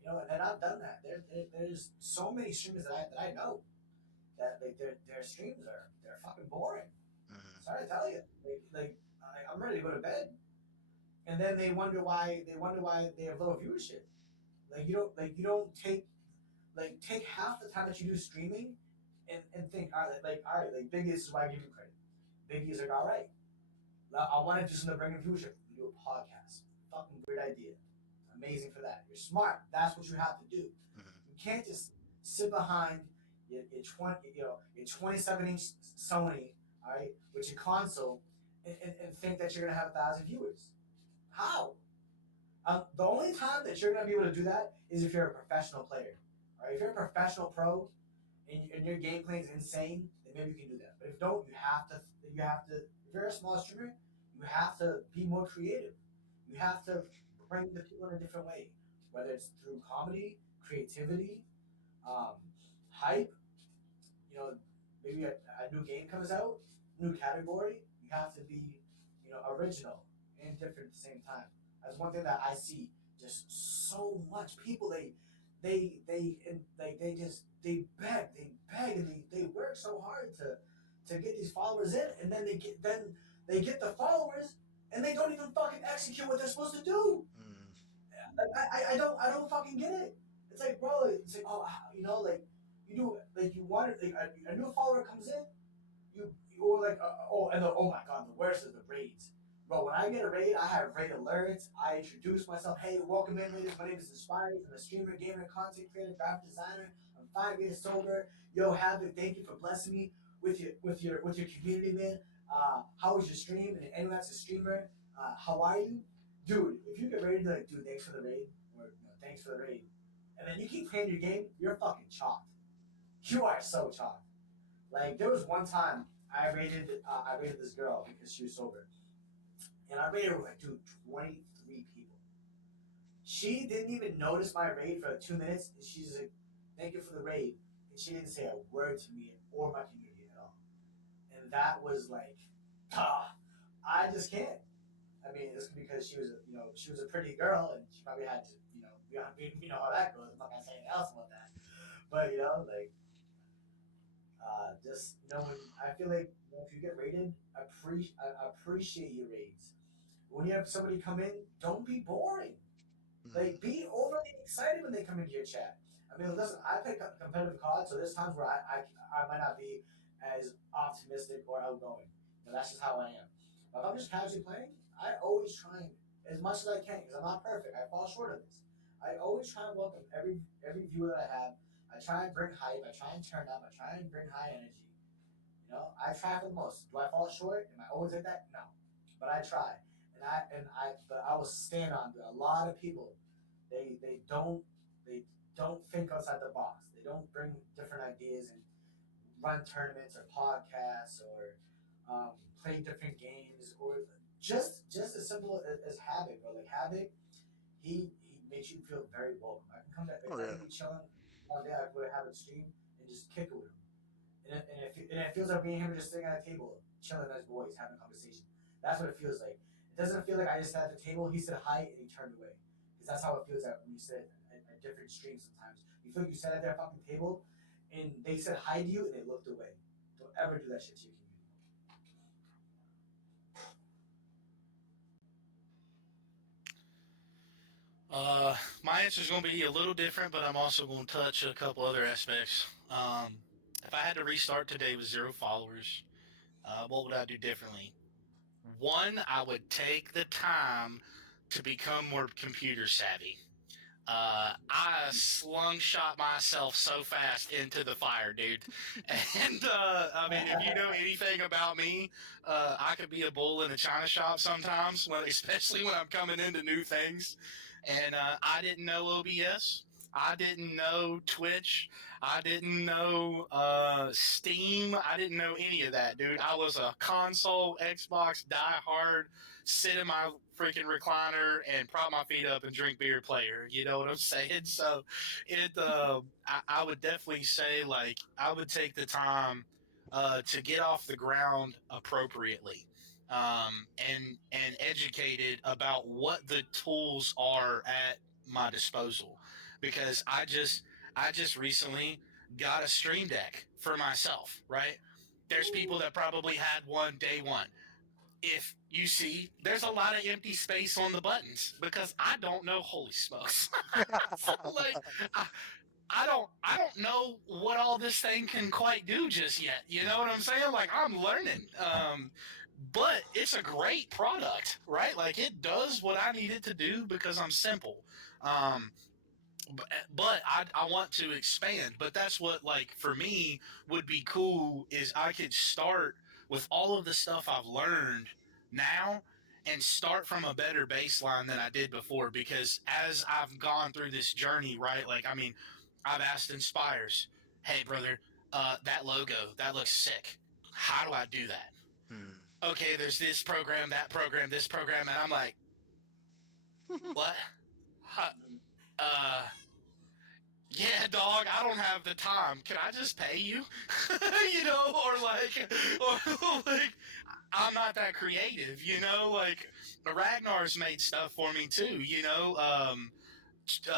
You know, and I've done that. There's so many streamers that I know that like their streams they're fucking boring. Mm-hmm. Sorry to tell you. I'm ready to go to bed, and then they wonder why they have low viewership. You don't take half the time that you do streaming and think, all right, like Biggie, this is why I give you credit. Biggie's like, all right, I want to do something to bring in viewership. You do a podcast. Fucking great idea. Amazing for that. You're smart. That's what you have to do. Mm-hmm. You can't just sit behind your 27-inch Sony, all right, with your console, and think that you're gonna have 1,000 viewers. How? The only time that you're gonna be able to do that is if you're a professional player. All right, if you're a professional pro and your gameplay is insane, then maybe you can do that. But if don't, you have to. If you're a small streamer, you have to be more creative. You have to bring the people in a different way, whether it's through comedy, creativity, um, hype. You know, maybe a new game comes out, new category. You have to be, original and different at the same time. That's one thing that I see. Just so much people they beg, and they work so hard to get these followers in, and then they get the followers, and they don't even fucking execute what they're supposed to do. Mm-hmm. I don't fucking get it. It's like, bro, it's like, oh, like you do, like you want it, like a new follower comes in, or like, oh my god, the worst is the raids. Bro, when I get a raid, I have raid alerts. I introduce myself. Hey, welcome in, ladies. My name is Inspirez. I'm a streamer, gamer, content creator, graphic designer. I'm 5 years sober. Yo, Havoc, thank you for blessing me with your community, man. How was your stream? And anyone that's a streamer, how are you? Dude, if you get raided, like, dude, thanks for the raid, or thanks for the raid, and then you keep playing your game, you're fucking chalked. You are so chalked. Like there was one time I rated this girl because she was sober, and I rated her with like, dude, 23 people. She didn't even notice my raid for like 2 minutes, and she's like, "Thank you for the raid," and she didn't say a word to me or my community at all. And that was like, I just can't. I mean, it's because she was a pretty girl, and she probably had to, how that goes. I'm not gonna say anything else about that, but just when I feel like if you get rated, appreciate your raids. When you have somebody come in, don't be boring. Like be overly excited when they come into your chat. I mean, listen, I play competitive cards, so there's times where I might not be as optimistic or outgoing. That's just how I am. But if I'm just casually playing, I always try and, as much as I can, because I'm not perfect. I fall short of this. I always try and welcome every viewer that I have. I try and bring hype. I try and turn up. I try and bring high energy. I try for the most. Do I fall short? Am I always like that? No, but I try, but I will stand on a lot of people they don't think outside the box. They don't bring different ideas and run tournaments or podcasts or play different games or just as simple as Havoc, bro. Like Havoc, he makes you feel very welcome. I can come back if Oh I yeah. can be chilling one day. I could have a stream and just kick it with him, and it feels like being him just sitting at a table, chilling as boys, having a conversation. That's what it feels like. It doesn't feel like I just sat at the table. He said hi and he turned away, because that's how it feels like when you sit at different streams. Sometimes you feel like you sat at their fucking table, and they said hi to you and they looked away. Don't ever do that shit to your community. My answer is going to be a little different, but I'm also going to touch a couple other aspects. If I had to restart today with 0 followers, what would I do differently? One, I would take the time to become more computer savvy. I slung shot myself so fast into the fire, dude. And I mean, if you know anything about me, I could be a bull in a china shop sometimes, especially when I'm coming into new things. And I didn't know OBS. I didn't know Twitch. I didn't know Steam. I didn't know any of that, dude. I was a console, Xbox, diehard, sit in my freaking recliner and prop my feet up and drink beer player. You know what I'm saying? So I would definitely say, like, I would take the time to get off the ground appropriately. And educated about what the tools are at my disposal, because I just recently got a stream deck for myself, right? There's people that probably had one day one. If you see, there's a lot of empty space on the buttons because I don't know. Holy smokes! Like I, I don't know what all this thing can quite do just yet. You know what I'm saying? Like I'm learning. But it's a great product, right? Like it does what I need it to do because I'm simple. Um, but I want to expand. But that's what, like, for me would be cool is I could start with all of the stuff I've learned now and start from a better baseline than I did before. Because as I've gone through this journey, right? Like, I mean, I've asked Inspirez, hey, brother, that logo, that looks sick. How do I do that? Hmm. Okay, there's this program, that program, this program. And I'm like, what? Huh, uh, yeah, dog, I don't have the time. Can I just pay you? You know, or like, I'm not that creative, you know? Like, Ragnar's made stuff for me too, you know?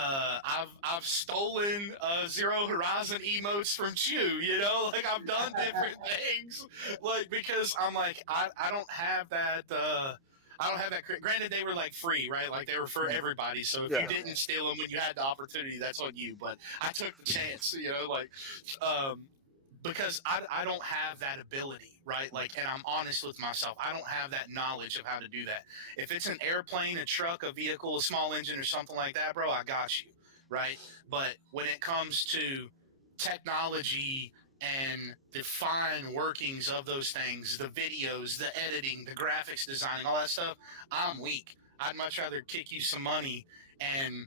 I've stolen Zero Horizon emotes from Chew, you know? Like, I've done different things, like, because I'm like, I don't have that, I don't have that. Granted, they were like free, right? Like they were for everybody. So if you Yeah. didn't steal them when you had the opportunity, that's on you. But I took the chance, you know, like um, because I don't have that ability, right? Like, and I'm honest with myself. I don't have that knowledge of how to do that. If it's an airplane, a truck, a vehicle, a small engine, or something like that, bro, I got you, right? But when it comes to technology and the fine workings of those things, the videos, the editing, the graphics designing, all that stuff, I'm weak. I'd much rather kick you some money, and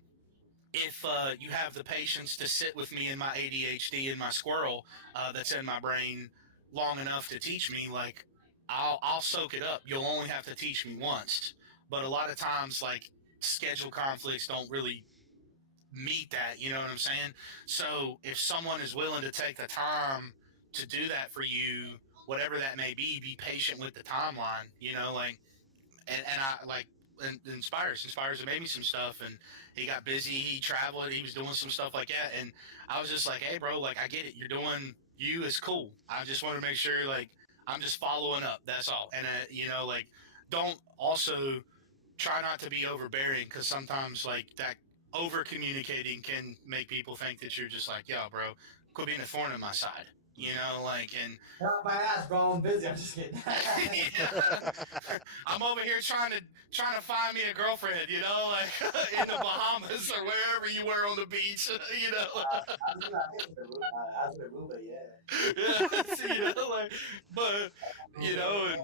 if you have the patience to sit with me in my ADHD and my squirrel that's in my brain long enough to teach me, like I'll soak it up. You'll only have to teach me once. But a lot of times, like schedule conflicts don't really meet that. You know what I'm saying? So if someone is willing to take the time to do that for you, whatever that may be patient with the timeline. You know, like and I like and Inspirez made me some stuff, and he got busy, he traveled, he was doing some stuff like that, and I was just like, hey bro, like I get it, you're doing you is cool. I just want to make sure like I'm just following up, that's all. And you know, like don't also try not to be overbearing, because sometimes like that over communicating can make people think that you're just like, yo bro, quit being a thorn in my side, you know, like. And Not my ass, bro. I'm busy. I'm just kidding. yeah. I'm over here trying to find me a girlfriend, you know, like in the Bahamas or wherever you were on the beach, you know. As the Aruba, yeah. Yeah, so, you know, like, but you know, and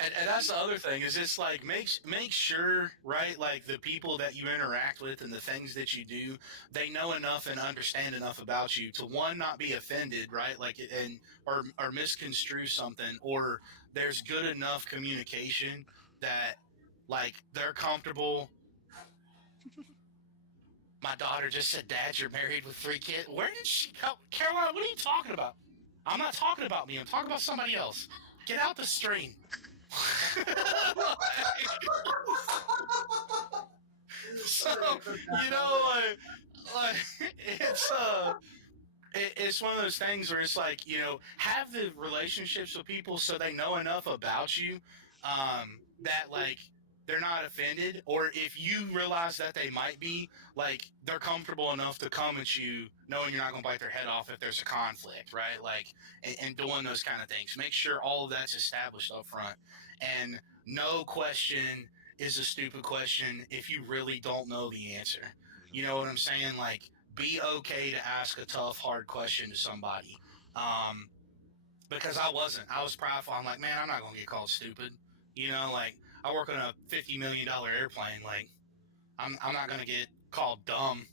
And that's the other thing is it's like make sure, right, like the people that you interact with and the things that you do, they know enough and understand enough about you to one, not be offended, right, like, and or misconstrue something, or there's good enough communication that like they're comfortable. My daughter just said, "Dad, you're married with 3 kids." Where did she go? Caroline, what are you talking about? I'm not talking about me. I'm talking about somebody else. Get out the stream. So, like it's it's one of those things where it's like, have the relationships with people so they know enough about you, that like they're not offended, or if you realize that they might be, like they're comfortable enough to come at you knowing you're not going to bite their head off if there's a conflict, right? Like, and doing those kind of things. Make sure all of that's established up front, and no question is a stupid question if you really don't know the answer. You know what I'm saying? Like, be okay to ask a tough, hard question to somebody. Um, because I wasn't. I was prideful. I'm like, man, I'm not gonna get called stupid. Like I work on a $50 million airplane. Like I'm not gonna get called dumb.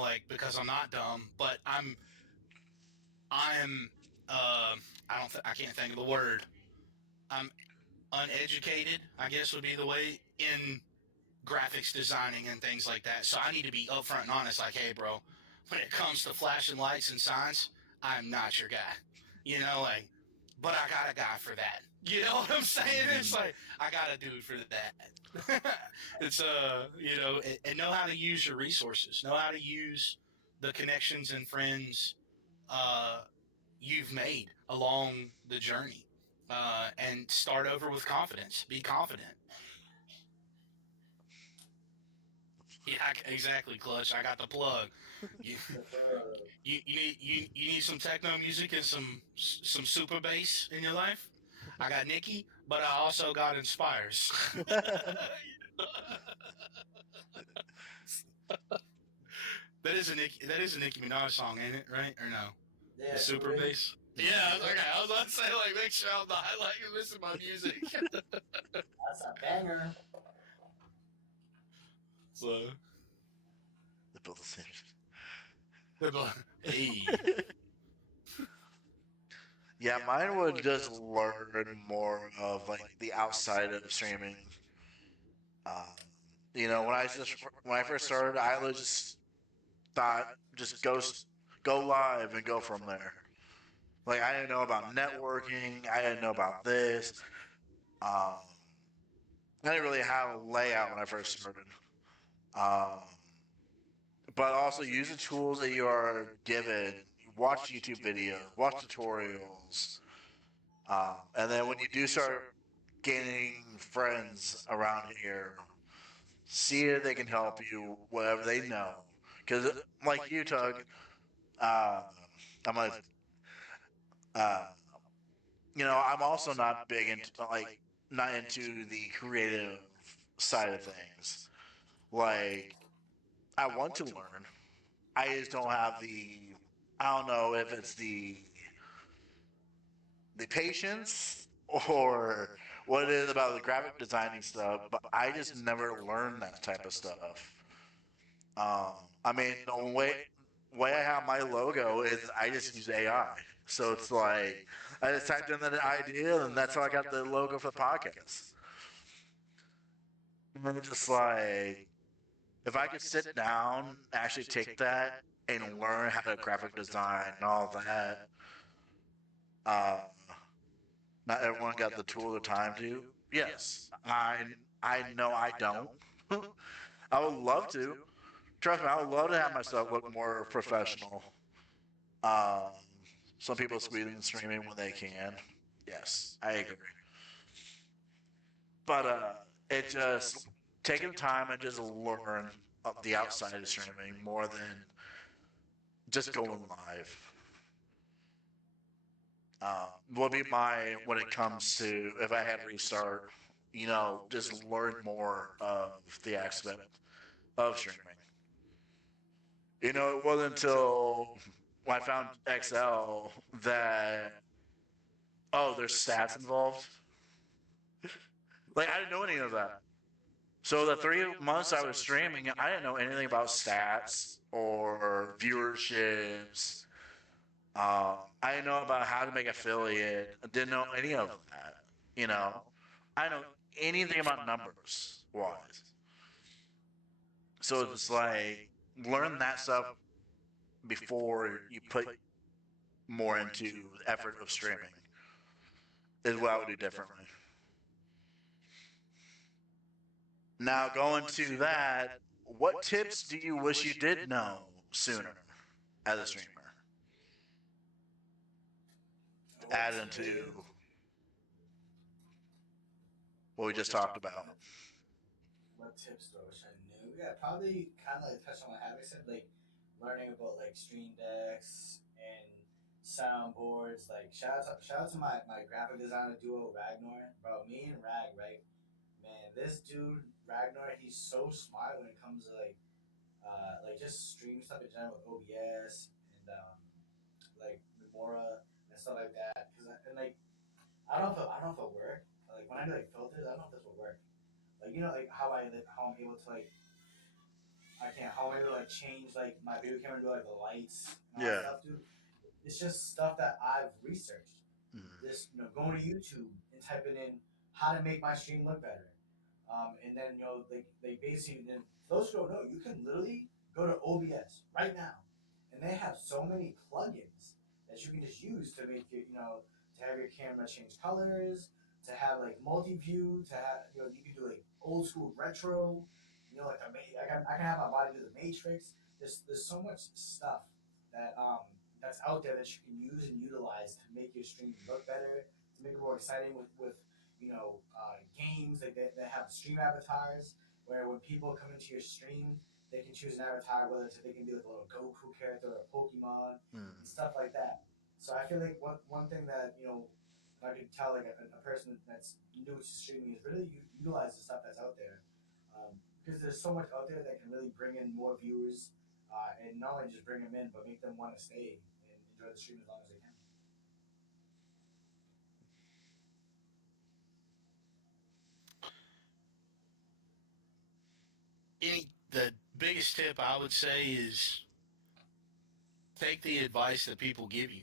Like because I'm not dumb, but I'm I can't think of the word. I'm uneducated, I guess would be the way, in graphics designing and things like that. So I need to be upfront and honest, like, hey, bro, when it comes to flashing lights and signs, I'm not your guy. Like, but I got a guy for that. You know what I'm saying? It's like, I got a dude for that. It's, and know how to use your resources, know how to use the connections and friends uh, you've made along the journey, and start over with confidence. Be confident. Yeah, exactly, Clutch. I got the plug. You, you need some techno music and some super bass in your life. I got Nikki, but I also got Inspirez. That is a Nicki Minaj song, ain't it? Right or no? Yeah, The super bass. Yeah, okay. I was about to say, like, make sure I'm not like missing my music. that's a banger. So They built the same. hey. Yeah, mine would just learn more of like the outside of streaming. Um, when I first started, I just thought just go live and go from there. Like I didn't know about networking. I didn't know about this. Um, I didn't really have a layout when I first started. Um, but also use the tools that you are given. Watch YouTube videos, watch tutorials, and then when you do start gaining friends around here, see if they can help you, whatever they know. Because like you, Tug, uh, I'm like, uh, I'm also not big into not into the creative side of things. Like, I want to learn. I just don't have the. I don't know if it's the patience or what it is about the graphic designing stuff, but I just never learned that type of stuff. Um, I mean, the way I have my logo is I just use AI. So it's like I just typed in that idea, and that's how I got the logo for the podcast. And it's just like if I could sit down, actually take that, and learn how to graphic design and all that. Uh, Not everyone got the tool or time to. Yes, I know I don't. I would love to. Trust me, I would love to have myself look more professional. Um, some people squeeze in streaming when they can. Yes, I agree. But it just taking time and just learn the outside of streaming more than just going live. Would be my when it comes to if I had to restart, just learn more of the aspect of streaming. It wasn't until when I found XL that there's stats involved. Like I didn't know any of that. So the 3 months I was streaming, I didn't know anything about stats or viewerships. I didn't know about how to make affiliate. I didn't know any of that. You know, I didn't know anything about numbers wise. So it's like learn that stuff before you put more into the effort of streaming is what I would do differently. Now going to that, what tips do you wish you did know sooner as a streamer? Add into what we just talked about. What tips do I wish I knew? Yeah, probably kind of like touch on what Havoc said, like learning about like stream decks and soundboards. Like shout out to my graphic designer duo Ragnar, bro. Me and Rag, right? Man, this dude Ragnar, he's so smart when it comes to like just stream stuff in general with OBS and like Memora and stuff like that. And like I don't know if it'll work. Like when I do like filters, I don't know if this will work. Like you know like how I'm able to like I can't how I'm able to like change like my video camera to do like the lights and all that stuff, dude. It's just stuff that I've researched. Just going to YouTube and typing in how to make my stream look better. And then they basically then those who don't know, you can literally go to OBS right now, and they have so many plugins that you can just use to make it to have your camera change colors, to have like multi-view, to have you can do like old school retro, like I can have my body do the matrix. There's so much stuff that that's out there that you can use and utilize to make your stream look better, to make it more exciting with games that have stream avatars where when people come into your stream, they can choose an avatar, whether they can be like a little Goku character or a Pokemon and stuff like that. So I feel like one thing that I could tell like a person that's new to streaming is really utilize the stuff that's out there, because there's so much out there that can really bring in more viewers, and not only just bring them in but make them want to stay and enjoy the stream as long as they can. The biggest tip I would say is take the advice that people give you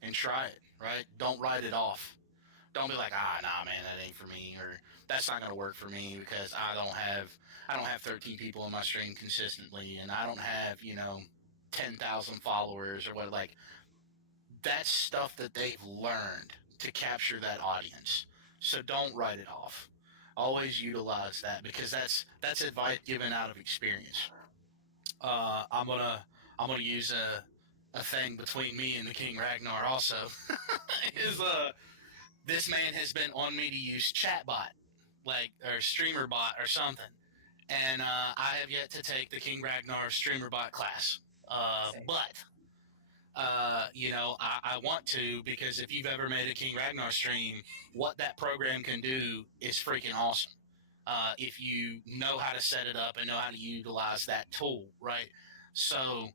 and try it, right? Don't write it off. Don't be like, nah, man, that ain't for me, or that's not gonna work for me because I don't have 13 people in my stream consistently, and I don't have 10,000 followers or what. Like that's stuff that they've learned to capture that audience. So don't write it off. Always utilize that because that's advice given out of experience. I'm gonna use a thing between me and the King Ragnar also is this man has been on me to use chatbot, like or streamer bot or something, and I have yet to take the King Ragnar streamer bot class. But I want to because if you've ever made a King Ragnar stream, what that program can do is freaking awesome. If you know how to set it up and know how to utilize that tool, right? So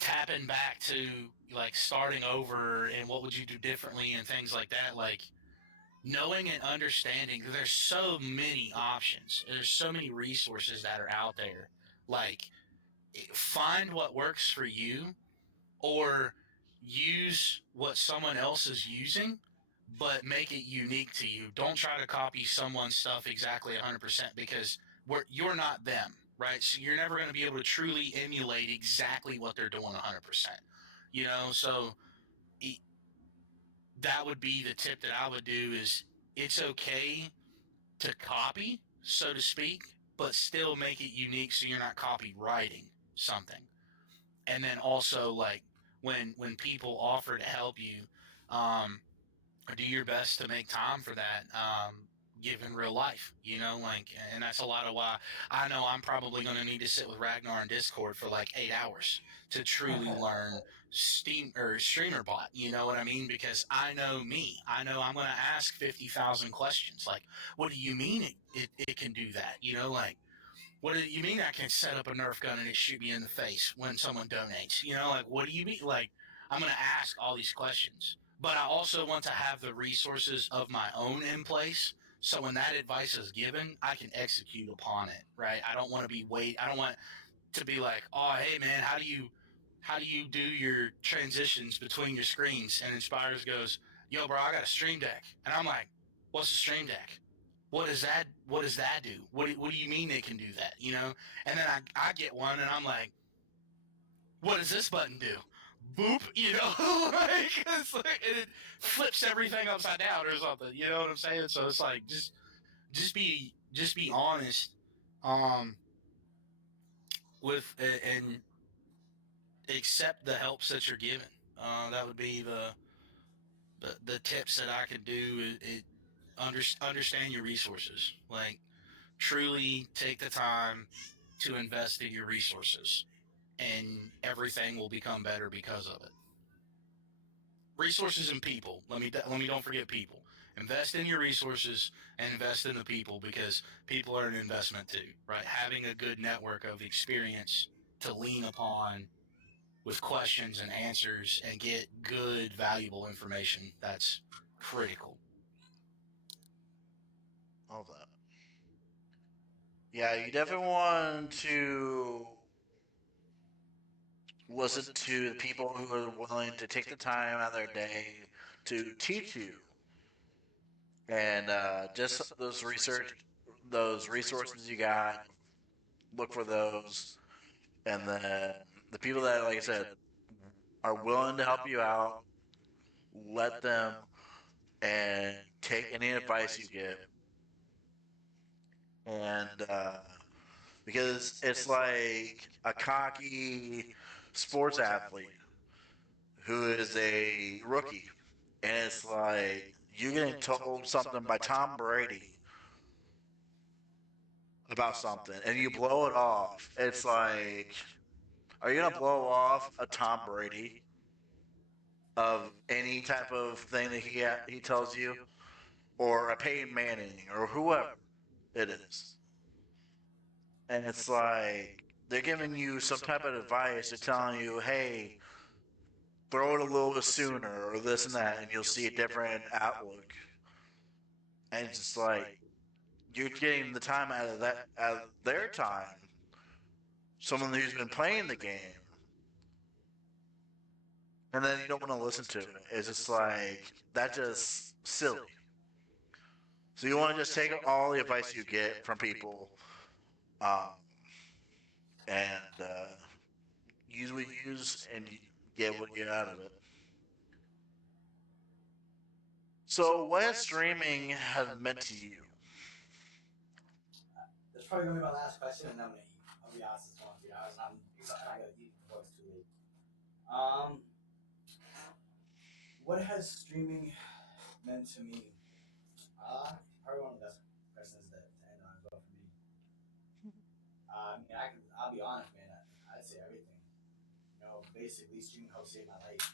tapping back to like starting over and what would you do differently and things like that, like knowing and understanding there's so many options, there's so many resources that are out there. Like find what works for you or use what someone else is using, but make it unique to you. Don't try to copy someone's stuff exactly 100% because you're not them, right? So you're never going to be able to truly emulate exactly what they're doing 100%. So that would be the tip that I would do is it's okay to copy, so to speak, but still make it unique so you're not copywriting something. And then also like when people offer to help you, do your best to make time for that, given real life, and that's a lot of why I know I'm probably going to need to sit with Ragnar in Discord for like 8 hours to truly learn Steam or streamer bot, you know what I mean? Because I know me, I know I'm going to ask 50,000 questions. Like, what do you mean it can do that? Like, what do you mean I can set up a Nerf gun and it shoot me in the face when someone donates? Like, what do you mean? Like, I'm going to ask all these questions. but I also want to have the resources of my own in place. So when that advice is given, I can execute upon it, right? I don't want to be I don't want to be like, oh, hey man, how do you do your transitions between your screens? And Inspirez goes, yo, bro, I got a Stream Deck, and I'm like, what's a Stream Deck? What does that do? What do you mean it can do that? You know? And then I get one, and I'm like, what does this button do? Boop, you know, like, it flips everything upside down or something. You know what I'm saying? So it's like just be honest, um, with and accept the helps that you're given. That would be the tips that I could do. Understand your resources. Like truly take the time to invest in your resources, and everything will become better because of it. Resources and people. Let me don't forget people. Invest in your resources and invest in the people, because people are an investment too, right? Having a good network of experience to lean upon with questions and answers and get good, valuable information. That's critical. All that. Yeah, you definitely want to listen to the people who are willing to take the time out of their day to teach you, and just those resources you got. Look for those, and then the people that, like I said, are willing to help you out. Let them, and take any advice you get, and because it's like a cocky sports athlete who is a rookie, and it's like you're getting told something by Tom Brady about something, and you blow it off. It's like, are you gonna blow off a Tom Brady of any type of thing that he tells you, or a Peyton Manning, or whoever it is? And it's like they're giving you some type of advice. They're telling you, hey, throw it a little bit sooner, or this and that, and you'll see a different outlook. And it's just like you're getting the time out of their time. Someone who's been playing the game, and then you don't want to listen to it. It's just like that's just silly. So you want to just take all the advice you get from people, um, and use what you use, and get what you get out of it. So, what has streaming have meant to you? That's probably gonna be my last question, and I'm gonna eat. I'll be honest, it's 1 2 hours, and I gotta eat before it's too late. Um, what has streaming meant to me? Probably one of the best questions to end on as well for me. I'll be honest, man. I'd say everything. Basically, streaming helped save my life.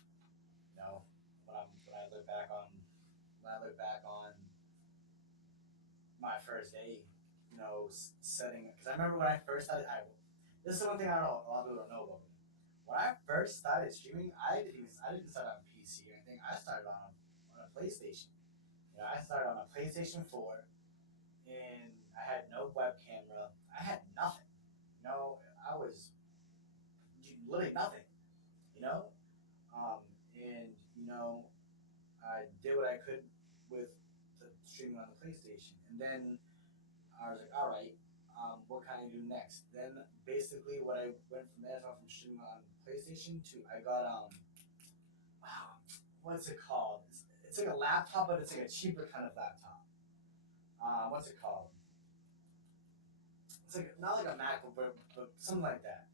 You know, when I look back on my first day, setting, because I remember when I first started. This is one thing I don't know, a lot of people don't know about me. When I first started streaming, I didn't start on PC or anything. I started on a PlayStation. I started on a PlayStation 4, and I had no web camera. I had nothing. I was literally nothing. You know, and I did what I could with the streaming on the PlayStation, and then I was like, all right, what can I do next? Then basically, what I went from there, from streaming on PlayStation to I got wow, what's it called? It's like a laptop, but it's like a cheaper kind of laptop. What's it called? It's like not like a MacBook, but something like that.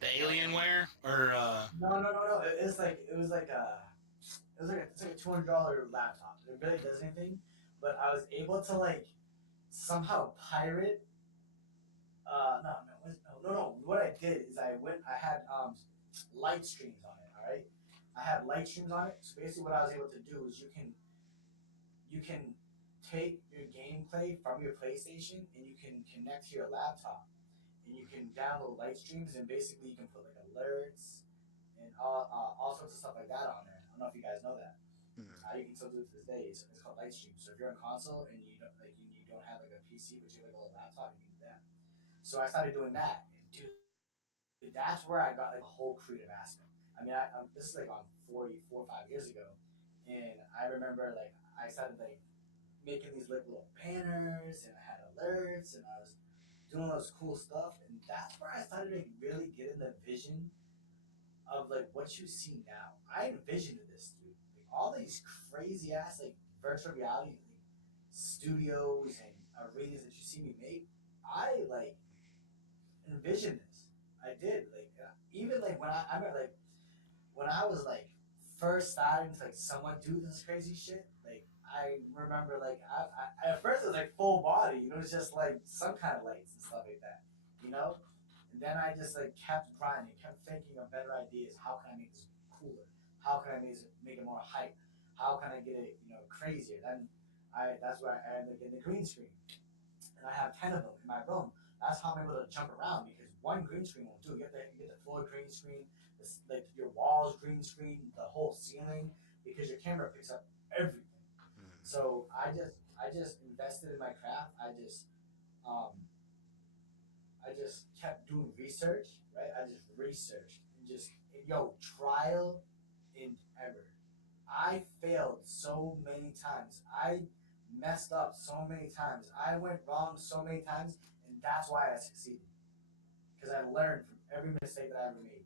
The Alienware or No. It's like a $200 laptop. It barely does anything, but I was able to like somehow pirate. No. What I did is I had light streams on it. All right, I had light streams on it. So basically, what I was able to do is you can take your gameplay from your PlayStation and you can connect to your laptop and you can download light streams, and basically you can put like alerts and all sorts of stuff like that on there. I don't know if you guys know that. You can still do it to this day. It's called Lightstream. So if you're on console and you don't have like a PC, but you have like a little laptop, you can do that. So I started doing that, and dude, that's where I got like the whole creative aspect. I mean, this is like on 4 or 5 years ago, and I remember like I started like making these like little banners, and I had alerts, and I was doing all this cool stuff, and that's where I started like really getting the vision of like what you see now. I envisioned this, dude. Like all these crazy ass like virtual reality like studios and arenas that you see me make. I like envisioned this. I did like even like when I remember like when I was like first starting to like somewhat do this crazy shit. Like I remember like at first it was like full body. You know, it was just like some kind of lights and stuff like that. You know, and then I just like kept grinding, kept thinking of better ideas. How can I make this cooler? How can I make it more hype? How can I get it, crazier? Then that's where I ended up getting the green screen. And I have 10 of them in my room. That's how I'm able to jump around because one green screen won't do. You get the floor green screen, like your walls green screen, the whole ceiling, because your camera picks up everything. So I just invested in my craft. Um, I just kept doing research, right? I just researched and trial and error. I failed so many times. I messed up so many times. I went wrong so many times, and that's why I succeeded. Because I learned from every mistake that I ever made.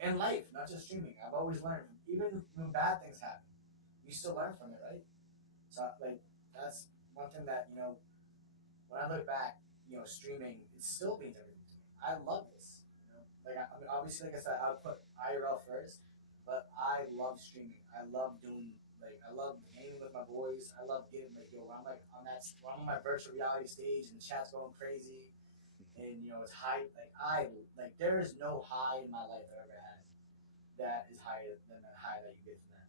In life, not just streaming. I've always learned from even when bad things happen. You still learn from it, right? So like that's one thing that when I look back, streaming, it still means everything to me. I love this. I mean, obviously, like I said, I put IRL first, but I love streaming. I love doing I love gaming with my boys. I love getting when I'm like when I'm on my virtual reality stage and chat's going crazy, and it's hype. Like there is no high in my life I've ever had that is higher than the high that you get from that.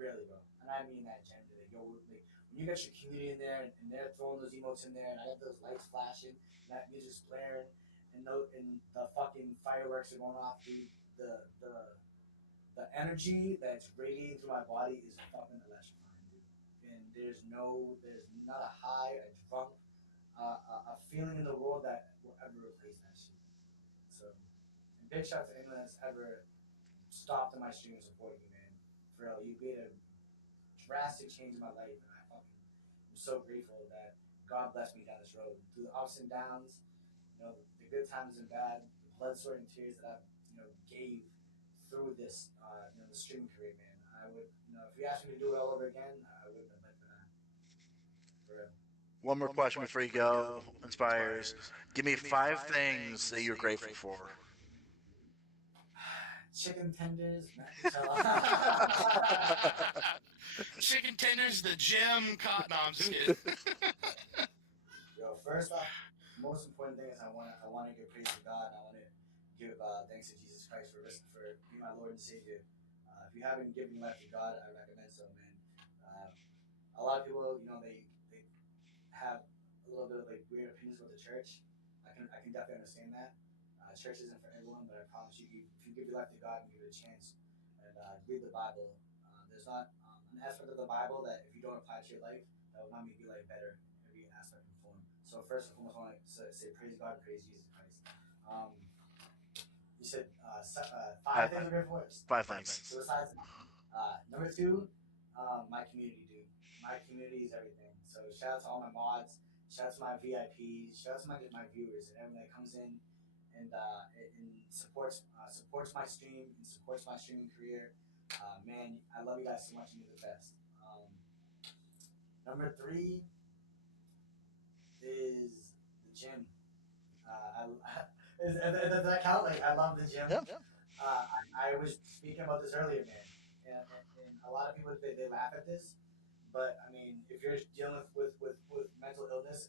Really, bro. And I mean that genuinely. Like when you got your community in there and they're throwing those emotes in there, and I got those lights flashing, and that music's blaring, and the fucking fireworks are going off, dude. The energy that's radiating through my body is fucking electrifying, dude. And there's not a high, a drunk, a feeling in the world that will ever replace that shit. So, and big shout out to anyone that's ever stopped in my stream and supported me, man. For real, you made a drastic change in my life, and I'm so grateful that God blessed me down this road through the ups and downs, the good times and bad, the blood, sweat, and tears that I've gave through this the streaming career, man. I would if you asked me to do it all over again, I wouldn't have been for that. For real. One more question before you go, Inspires. Give me 5 things that you're grateful for. Chicken tenders, Chicken tenders, the gym, no, I'm just kidding. Yo, first off, most important thing is I want to give praise to God. I want to give thanks to Jesus Christ for being my Lord and Savior. If you haven't given your life to God, I recommend so, man. Uh, a lot of people, they have a little bit of like weird opinions about the church. I can definitely understand that. Church isn't for everyone, but I promise you, if you give your life to God and give it a chance and read the Bible, there's not an aspect of the Bible that if you don't apply to your life, that will not make your life better in every aspect and form. So first and foremost, I want to say praise God, praise Jesus Christ. You said five things we're grateful for. 5 things. So besides number two, my community, dude. My community is everything. So shout out to all my mods. Shout out to my VIPs. Shout out to my viewers and everyone that comes in and supports my stream and supports my streaming career. Man, I love you guys so much and you're the best. Number three is the gym. Does that count? Like I love the gym. Yeah. I was speaking about this earlier, man, and a lot of people they laugh at this, but I mean, if you're dealing with mental illness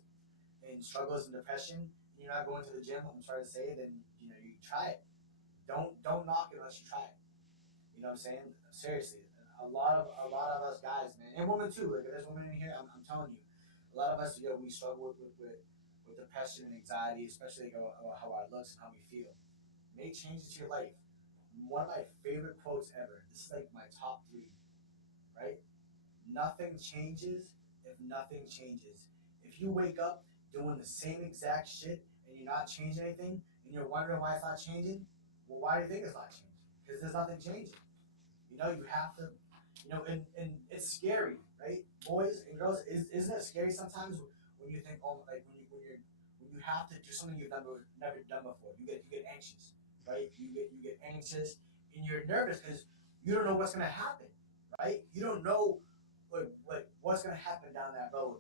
and struggles and depression, and you're not going to the gym, I'm sorry to say, then you try it. Don't knock it unless you try it. You know what I'm saying? Seriously, a lot of us guys, man, and women too. Like if there's women in here, I'm telling you, a lot of us, we struggle with depression and anxiety, especially like, about how our looks and how we feel. Make changes to your life. One of my favorite quotes ever. This is like my top three, right? Nothing changes if nothing changes. If you wake up doing the same exact shit and you're not changing anything and you're wondering why it's not changing, well, why do you think it's not changing? Because there's nothing changing. You have to, and it's scary, right? Boys and girls, isn't it scary sometimes when you think, oh, like when you have to do something you've never done before, you get anxious, right? You get anxious and you're nervous because you don't know what's gonna happen, right? You don't know what's gonna happen down that road.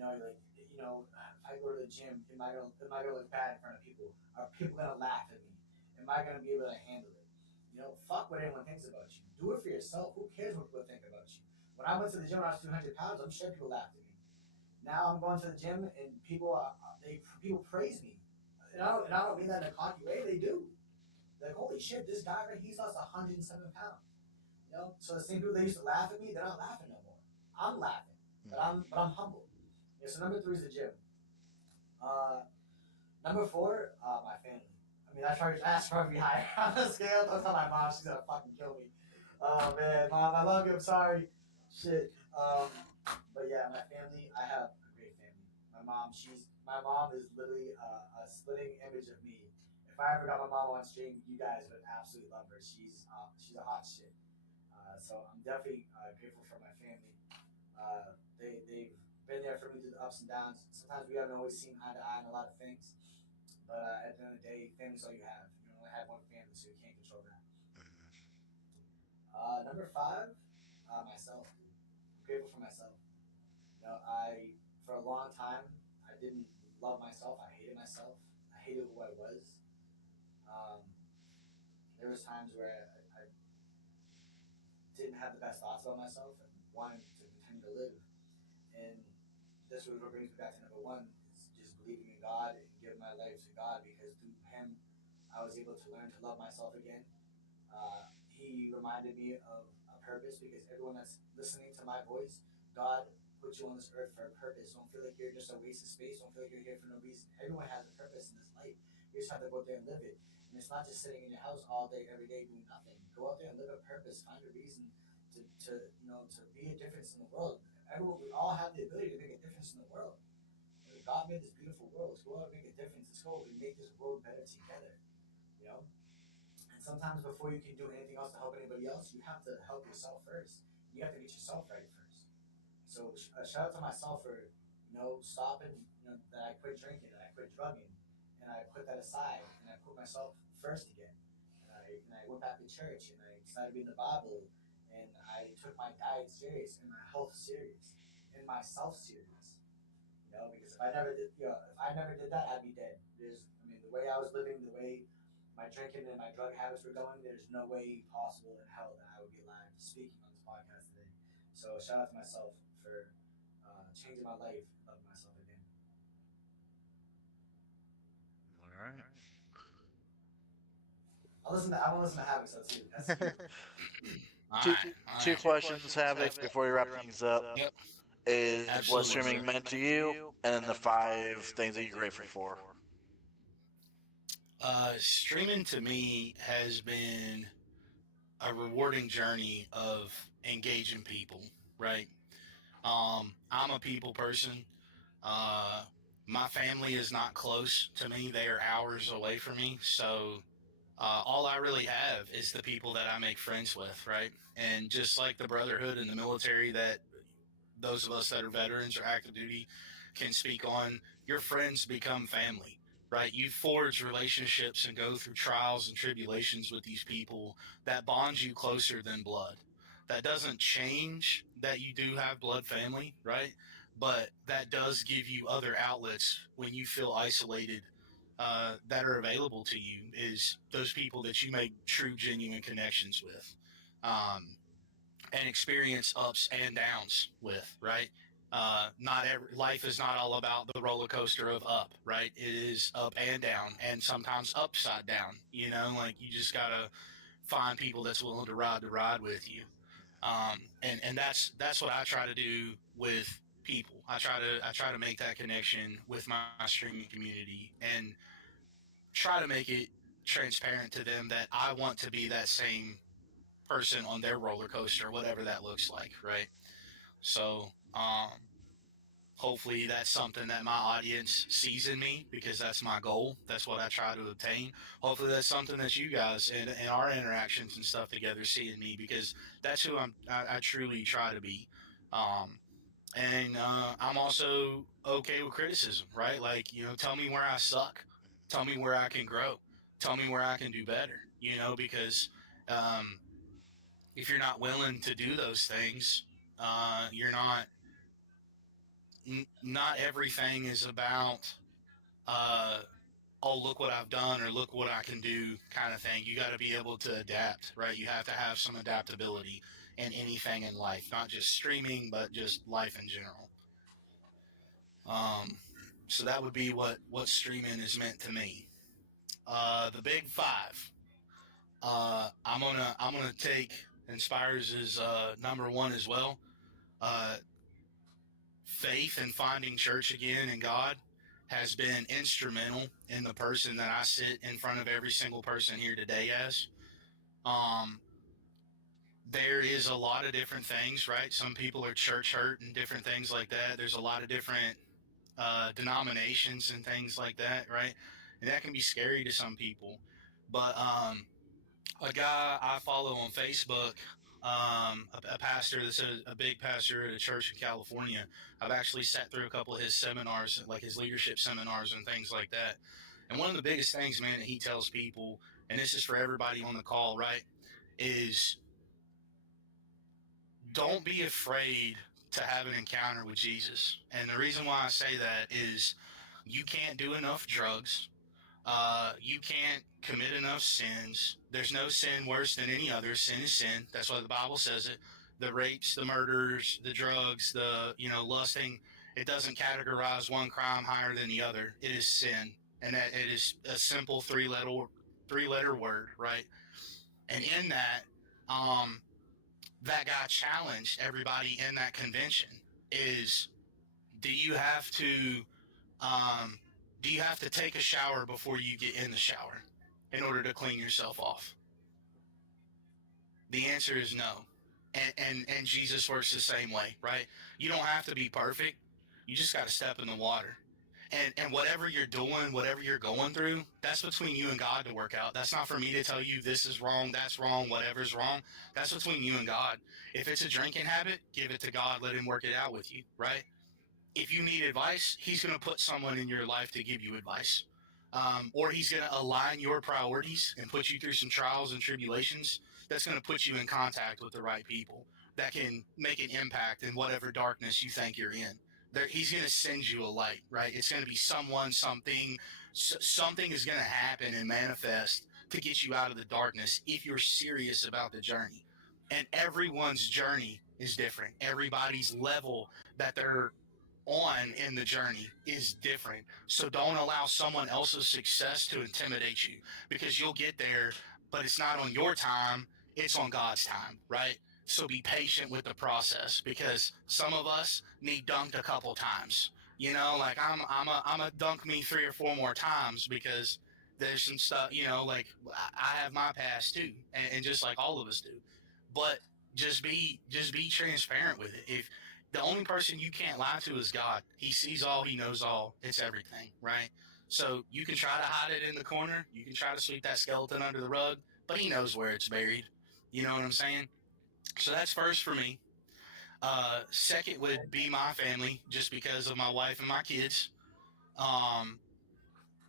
Like if I go to the gym, am I gonna look bad in front of people? Are people gonna laugh at me? Am I gonna be able to handle it? Fuck what anyone thinks about you. Do it for yourself. Who cares what people think about you? When I went to the gym when I was 200 pounds, I'm sure people laughed at me. Now I'm going to the gym and people praise me, and I don't mean that in a cocky way. They do. They're like, holy shit, this guy right, he's lost 107 pounds. So the same people that used to laugh at me, they're not laughing no more. I'm laughing, but I'm humble. So number three is the gym. Uh, Number four, my family. I mean, that's probably higher on the scale. Don't tell my mom; she's gonna fucking kill me. Oh man, mom, I love you. I'm sorry. Shit. But yeah, my family. I have a great family. My mom is literally a splitting image of me. If I ever got my mom on stream, you guys would absolutely love her. She's a hot shit. So I'm definitely grateful for my family. They've been there for me through the ups and downs. Sometimes we haven't always seen eye to eye on a lot of things, but at the end of the day, family's all you have. You only have one family, so you can't control that. Number five, myself. I'm grateful for myself. I for a long time I didn't love myself. I hated myself. I hated who I was. Um, there was times where I didn't have the best thoughts about myself and wanted to continue to live. And this was what brings me back to number one: is just believing in God and giving my life to God because through Him, I was able to learn to love myself again. He reminded me of a purpose because everyone that's listening to my voice, God put you on this earth for a purpose. Don't feel like you're just a waste of space. Don't feel like you're here for no reason. Everyone has a purpose in this life. You just have to go out there and live it. And it's not just sitting in your house all day, every day doing nothing. Go out there and live a purpose. Find a reason to be a difference in the world. We all have the ability to make a difference in the world. God made this beautiful world. Let's go out and make a difference. Let's go and make this world better together. You know, and sometimes before you can do anything else to help anybody else, you have to help yourself first. You have to get yourself right first. So shout out to myself for stopping. That I quit drinking, that I quit drugging, and I put that aside, and I put myself first again. And I went back to church, and I started reading the Bible, and I took my diet serious, and my health serious, and myself serious. Because if I never did that, I'd be dead. The way I was living, the way my drinking and my drug habits were going, there's no way possible in hell that I would be alive speaking on this podcast today. So shout out to myself for changing my life, loving myself again. All right. I want to listen to Havoc so too. That's you. All two right, all two right. questions, Havoc, before we wrap things up. Yep, Is what absolutely, streaming sir. meant to you, and then the 5 things that you're grateful for. Streaming to me has been a rewarding journey of engaging people, right? I'm a people person. Uh, my family is not close to me; they are hours away from me. So all I really have is the people that I make friends with, right? And just like the brotherhood in the military that those of us that are veterans or active duty can speak on, your friends become family, right? You forge relationships and go through trials and tribulations with these people that bonds you closer than blood. That doesn't change that you do have blood family, right? But that does give you other outlets when you feel isolated, that are available to you, is those people that you make true, genuine connections with. And experience ups and downs with, right? Not every life is not all about the roller coaster of up, right? It is up and down, and sometimes upside down. Like you just gotta find people that's willing to ride with you. And that's what I try to do with people. I try to make that connection with my streaming community and try to make it transparent to them that I want to be that same person on their roller coaster, whatever that looks like, right? So, hopefully that's something that my audience sees in me, because that's my goal. That's what I try to obtain. Hopefully that's something that you guys in our interactions and stuff together see in me, because that's who I truly try to be. Um, and I'm also okay with criticism, right? Like, tell me where I suck, tell me where I can grow, tell me where I can do better, because um, if you're not willing to do those things, you're not not everything is about uh, oh, look what I've done or look what I can do kind of thing. You got to be able to adapt, right? You have to have some adaptability in anything in life, not just streaming, but just life in general. Um, so that would be what streaming is meant to me. The big five. I'm gonna take Inspirez as number one as well. Uh, Faith and finding church again in God has been instrumental in the person that I sit in front of every single person here today as. Um, there is a lot of different things, right? Some people are church hurt and different things like that. There's a lot of different denominations and things like that, right? And that can be scary to some people. But a guy I follow on Facebook, a pastor that's a big pastor at a church in California. I've actually sat through a couple of his seminars, like his leadership seminars and things like that. And one of the biggest things, man, that he tells people, and this is for everybody on the call, right, is don't be afraid to have an encounter with Jesus. And the reason why I say that is you can't do enough drugs. You can't commit enough sins. There's no sin worse than any other. Sin is sin. That's why the Bible says it. The rapes, the murders, the drugs, the lusting. It doesn't categorize one crime higher than the other. It is sin, and that it is a simple three letter word, right? And in that, that guy challenged everybody in that convention is, do you have to um, do you have to take a shower before you get in the shower in order to clean yourself off? The answer is no. And Jesus works the same way, right? You don't have to be perfect. You just got to step in the water. And whatever you're doing, whatever you're going through, that's between you and God to work out. That's not for me to tell you this is wrong, that's wrong, whatever's wrong. That's between you and God. If it's a drinking habit, give it to God, let him work it out with you, right? If you need advice, he's going to put someone in your life to give you advice. Or he's going to align your priorities and put you through some trials and tribulations that's going to put you in contact with the right people that can make an impact in whatever darkness you think you're in. He's going to send you a light, right? It's going to be someone, something, something is going to happen and manifest to get you out of the darkness if you're serious about the journey. And everyone's journey is different. Everybody's level that they're on in the journey is different. So don't allow someone else's success to intimidate you, because you'll get there, but it's not on your time, it's on God's time, right? So be patient with the process, because some of us need dunked a couple times. Like I'm a dunk me 3 or 4 more times, because there's some stuff, like I have my past too, and just like all of us do. But just be transparent with it. If the only person you can't lie to is God. He sees all, he knows all. It's everything, right? So you can try to hide it in the corner. You can try to sweep that skeleton under the rug, but he knows where it's buried. You know what I'm saying? So that's first for me. Second would be my family, just because of my wife and my kids. Um,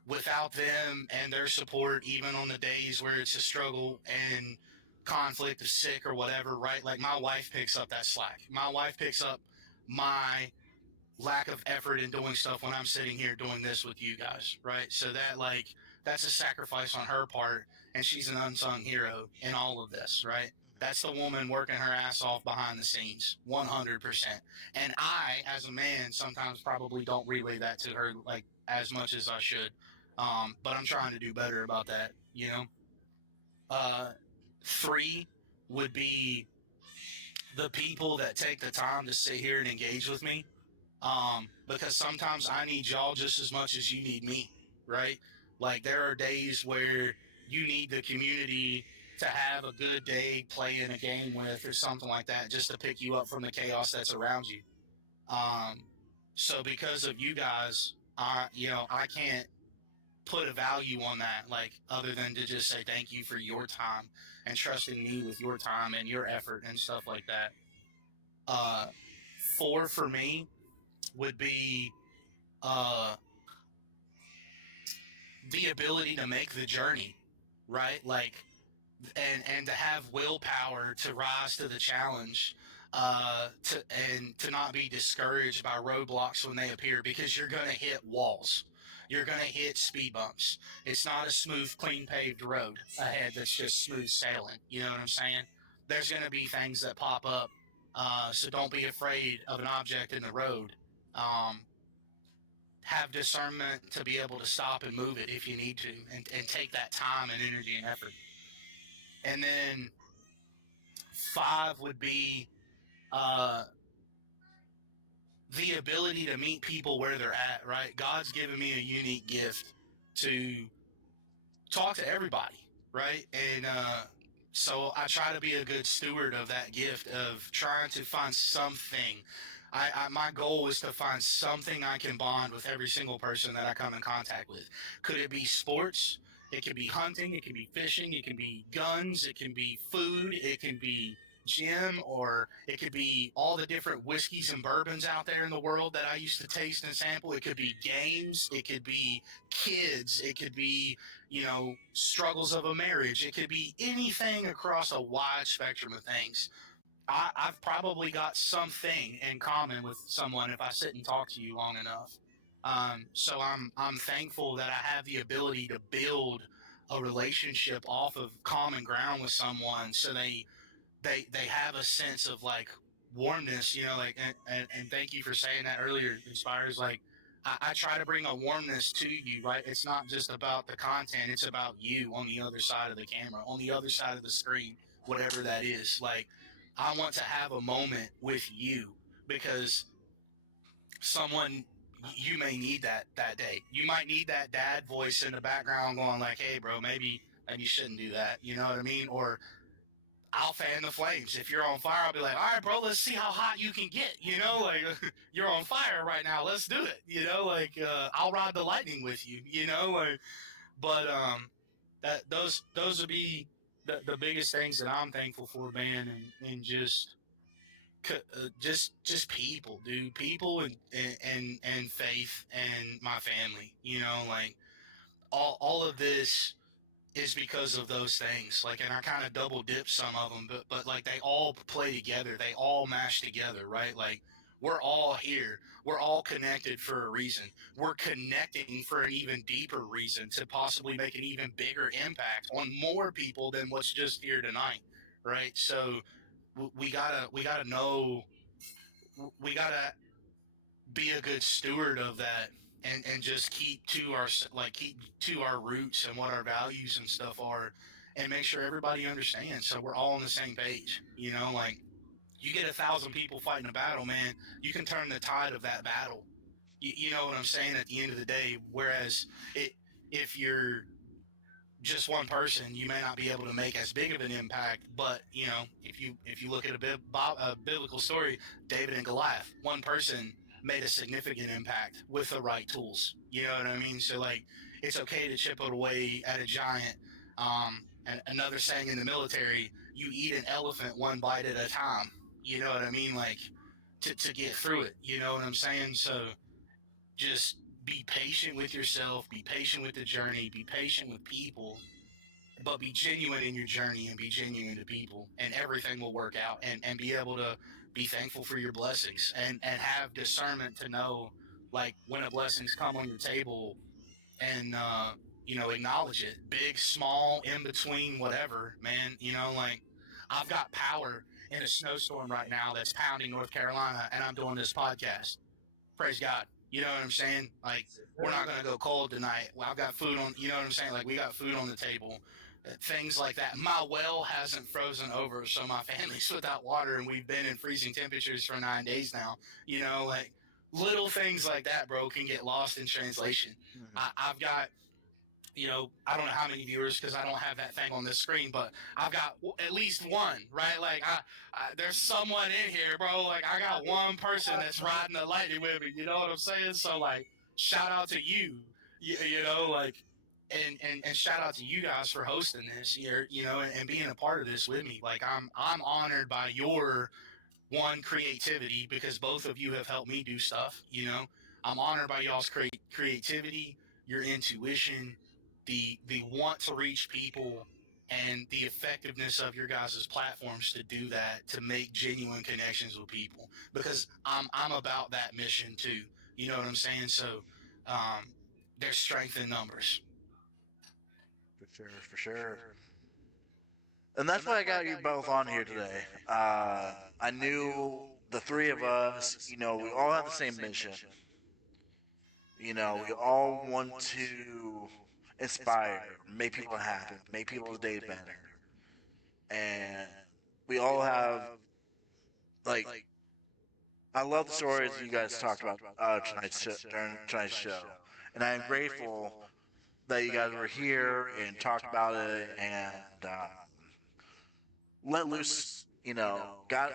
Without them and their support, even on the days where it's a struggle and conflict, is sick or whatever, right? Like my wife picks up that slack. My wife picks up my lack of effort in doing stuff when I'm sitting here doing this with you guys, right? So that's a sacrifice on her part, and she's an unsung hero in all of this, right? That's the woman working her ass off behind the scenes, 100%. And I, as a man, sometimes probably don't relay that to her like as much as I should. But I'm trying to do better about that. Uh, Three would be the people that take the time to sit here and engage with me, because sometimes I need y'all just as much as you need me, right? Like there are days where you need the community to have a good day playing a game with or something like that, just to pick you up from the chaos that's around you. So because of you guys, I can't put a value on that, like, other than to just say thank you for your time and trusting me with your time and your effort and stuff like that. Uh, four for me would be uh, the ability to make the journey, right? Like, and to have willpower to rise to the challenge, to not be discouraged by roadblocks when they appear, because you're going to hit walls, you're going to hit speed bumps. It's not a smooth, clean paved road ahead that's just smooth sailing. You know what I'm saying? There's going to be things that pop up, so don't be afraid of an object in the road. um, have discernment to be able to stop and move it if you need to, and take that time and energy and effort. And then five would be uh, the ability to meet people where they're at, right? God's given me a unique gift to talk to everybody, right? And so I try to be a good steward of that gift, of trying to find something. My goal is to find something I can bond with every single person that I come in contact with. Could it be sports? It can be hunting. It can be fishing. It can be guns. It can be food. It can be gym, or it could be all the different whiskeys and bourbons out there in the world that I used to taste and sample. It could be games. It could be kids. It could be, struggles of a marriage. It could be anything across a wide spectrum of things. I've probably got something in common with someone if I sit and talk to you long enough. So I'm thankful that I have the ability to build a relationship off of common ground with someone, so they have a sense of like warmness, like, and thank you for saying that earlier, Inspirez. Like, I try to bring a warmness to you, right? It's not just about the content, it's about you on the other side of the camera, on the other side of the screen, whatever that is. Like, I want to have a moment with you, because someone, you may need that day. You might need that dad voice in the background going like, hey bro, maybe you shouldn't do that, you know what I mean? Or I'll fan the flames. If you're on fire, I'll be like, all right, bro, let's see how hot you can get. Like, you're on fire right now. Let's do it. Like, I'll ride the lightning with you. Like, but that those would be the biggest things that I'm thankful for, man, and just people, dude, people, and faith, and my family. Like, all of this is because of those things. Like, and I kind of double dip some of them, but like, they all play together. They all mash together, right? Like, we're all here. We're all connected for a reason. We're connecting for an even deeper reason, to possibly make an even bigger impact on more people than what's just here tonight, right? So we gotta know, we gotta be a good steward of that, and just keep to our roots and what our values and stuff are, and make sure everybody understands, so we're all on the same page. Like, you get 1,000 people fighting a battle, man, you can turn the tide of that battle. You know what I'm saying, at the end of the day. Whereas if you're just one person, you may not be able to make as big of an impact. But if you look at a biblical story, David and Goliath, one person made a significant impact with the right tools. You know what I mean? So, like, it's okay to chip away at a giant. And another saying in the military, you eat an elephant one bite at a time. You know what I mean? Like, to get through it. You know what I'm saying? So just be patient with yourself, be patient with the journey, be patient with people, but be genuine in your journey, and be genuine to people, and everything will work out. And be able to be thankful for your blessings, and have discernment to know, like, when a blessings come on your table, and acknowledge it, big, small, in between, whatever, man. Like, I've got power in a snowstorm right now that's pounding North Carolina, and I'm doing this podcast. Praise God. You know what I'm saying? Like, we're not going to go cold tonight. Well, I've got food on, you know what I'm saying? Like, we got food on the table, things like that. My well hasn't frozen over, so my family's without water, and we've been in freezing temperatures for 9 days now. Like, little things like that, bro, can get lost in translation. I've got, I don't know how many viewers because I don't have that thing on this screen, but I've got at least one, right? Like, there's someone in here, bro. Like, I got one person that's riding the lightning with me. You know what I'm saying? So, like, shout out to you. Like, and shout out to you guys for hosting this here, and being a part of this with me. Like, I'm honored by your creativity, because both of you have helped me do stuff. I'm honored by y'all's creativity, your intuition, the want to reach people, and the effectiveness of your guys' platforms to do that, to make genuine connections with people, because I'm about that mission too. You know what I'm saying? So there's strength in numbers. For sure. And that's why I got you both on here today. I knew the three of us, we all have the same mission. We all want to inspire, make people happy, make people's day better. And we all have, like, I love the stories you guys talked about during tonight's show. And I am grateful that you guys were here and talked about it and let loose, got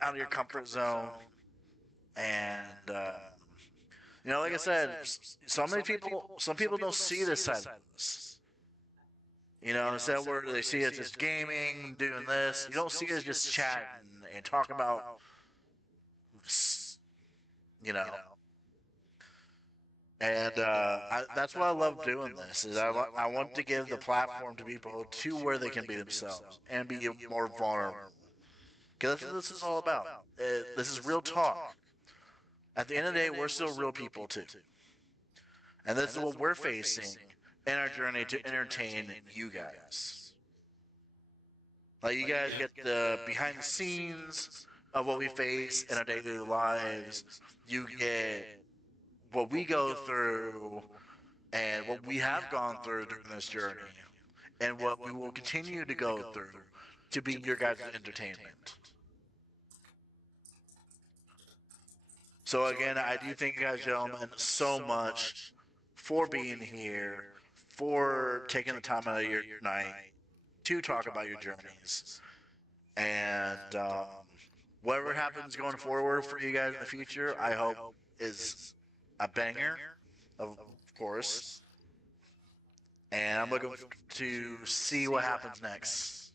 out of your comfort zone. And, like I said, some people don't see this side of us. Instead where they see us just gaming, doing this, you don't see us just chatting and talking about, you know. And that's why I love doing this. Is I want to give the platform to people to where they can be themselves and be more vulnerable. Because that's what this is all about. This is real talk. At the end of the day, we're still real people too. And this is what we're facing in our journey to entertain you guys. Like, you guys get the behind the scenes of what we face in our daily lives. You get what we go through and what we have gone through during this journey, and what we will continue to go through to be your guys' entertainment. So again, I do thank you guys, gentlemen, so much for being here, for taking the time out of your night to talk about your journeys. And whatever happens going forward for you guys in the future, I hope is a banger, of course. And I'm looking to see what happens next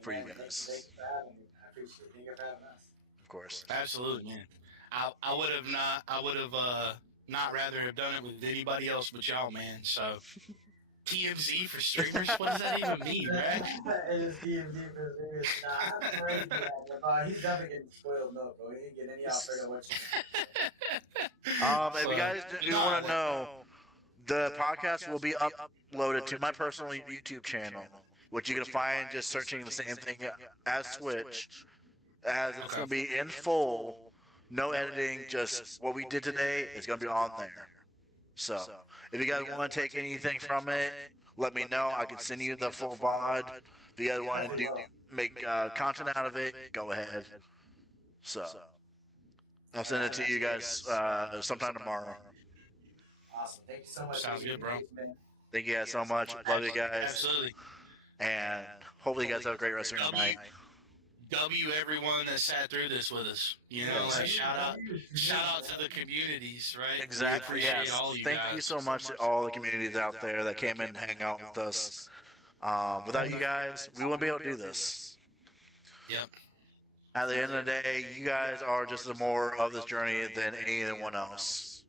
for you guys. Thanks for having me. I appreciate it. Thank you for having us. Of course. Absolutely, man. I would have not rather have done it with anybody else but y'all, man. So TMZ for streamers? What does that even mean, right? It is TMZ for streamers. Nah, I'm crazy, man. He's definitely getting spoiled milk, bro. He ain't getting any Alfredo what you If you guys do want to know, the podcast will be uploaded to my personal YouTube channel, which you can find just searching the same thing as Switch, as it's going to be in full, no editing, just what we did today is going to be on there. So, if you guys want to take anything from it, let me know. I can send you the full VOD. If you guys want to make content out of it, go ahead. So, I'll send it to you guys sometime tomorrow. Awesome. Thank you so much. Sounds good, bro. Thank you guys so much. Love you guys. Absolutely. And hopefully you guys have a great rest of your night. W everyone that sat through this with us. Like, shout out to the communities, right? Exactly. Yes. Thank you so much to all the communities out there that came in and hang out with us. Without you guys, we wouldn't be able to do this. Yep. At the end of the day, you guys are just more of this journey than anyone else.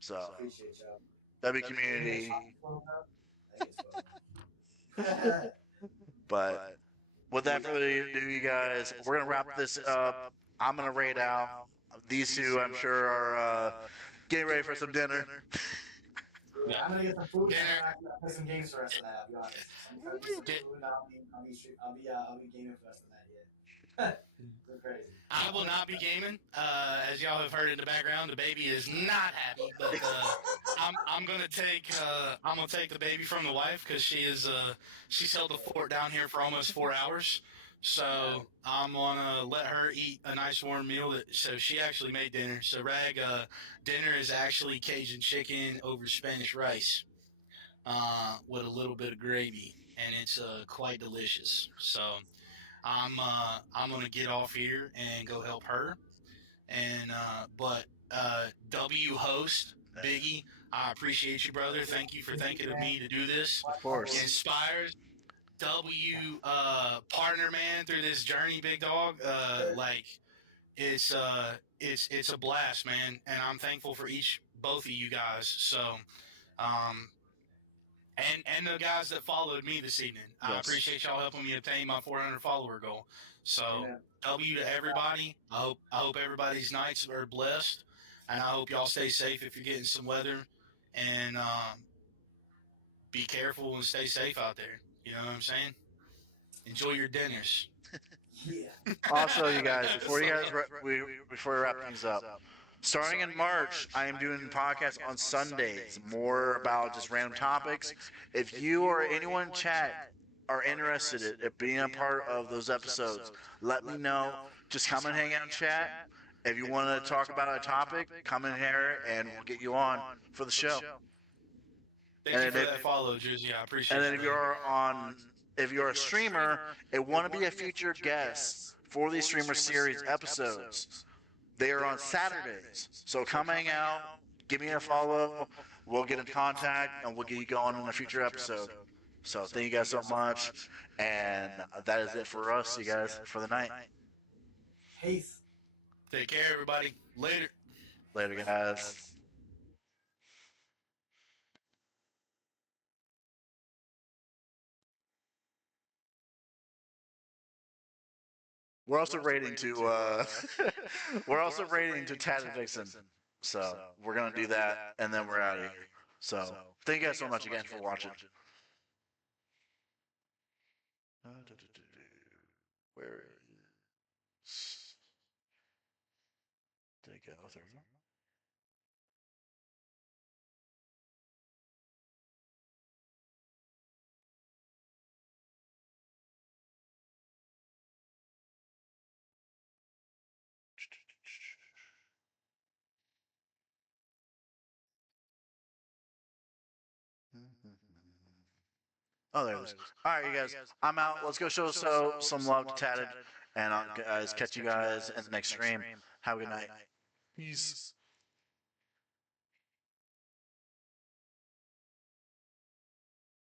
So, W community. But without further ado, you guys, we're gonna wrap this up. I'm gonna raid out. These two, I'm sure, are getting ready for some dinner. Yeah, I'm gonna get some food and I'm gonna play some games for the rest of that. I'll be honest. I'm gonna get some food. I'll be gaming for the rest of that. Yeah. Crazy. I will not be gaming. As y'all have heard in the background, the baby is not happy. But I'm gonna take the baby from the wife, because she's held the fort down here for almost 4 hours. So I'm gonna let her eat a nice warm meal. So she actually made dinner. So Rag, dinner is actually Cajun chicken over Spanish rice, with a little bit of gravy, and it's quite delicious. So I'm gonna get off here and go help her. And but W host Biggie, I appreciate you, brother. Thank you for thinking of me to do this. Of course. Inspires W partner man through this journey, big dog. Like it's a blast, man, and I'm thankful for both of you guys. So um and the guys that followed me this evening. I Yes. appreciate y'all helping me obtain my 400 follower goal. So Amen. W to everybody. I hope everybody's nights are blessed, and I hope y'all stay safe if you're getting some weather, and be careful and stay safe out there. You know what I'm saying? Enjoy your dinners. Yeah. Also, you guys, before we wrap things up, starting in March, I am doing podcasts on Sundays, more about just random topics. If you or anyone in chat are interested in being a part of those episodes, let me know. Just come and hang out in chat. If you want to talk about a topic, come in here and we'll get you on for the show. Thank you for that follow, Jersey. I appreciate And it. then if you're a streamer and want to be a featured guest for these streamer series episodes, they are on Saturdays. So come hang out, give me a follow, we'll get in contact, and we'll get you going in a future episode. So thank you guys so much, and that is it for us, you guys, for the night. Peace. Take care, everybody. Later. Later, guys. We're also rating to we're also rating to Tad and Vixen. So we're gonna do that, and then we're out of here. So thank you guys so much again for watching. Where is? Did it go? There we go. Oh, there it is. All right, you guys. I'm out. Let's go show some love to Tatted, and I'll guys catch you guys in the next stream. Have a good night. Peace.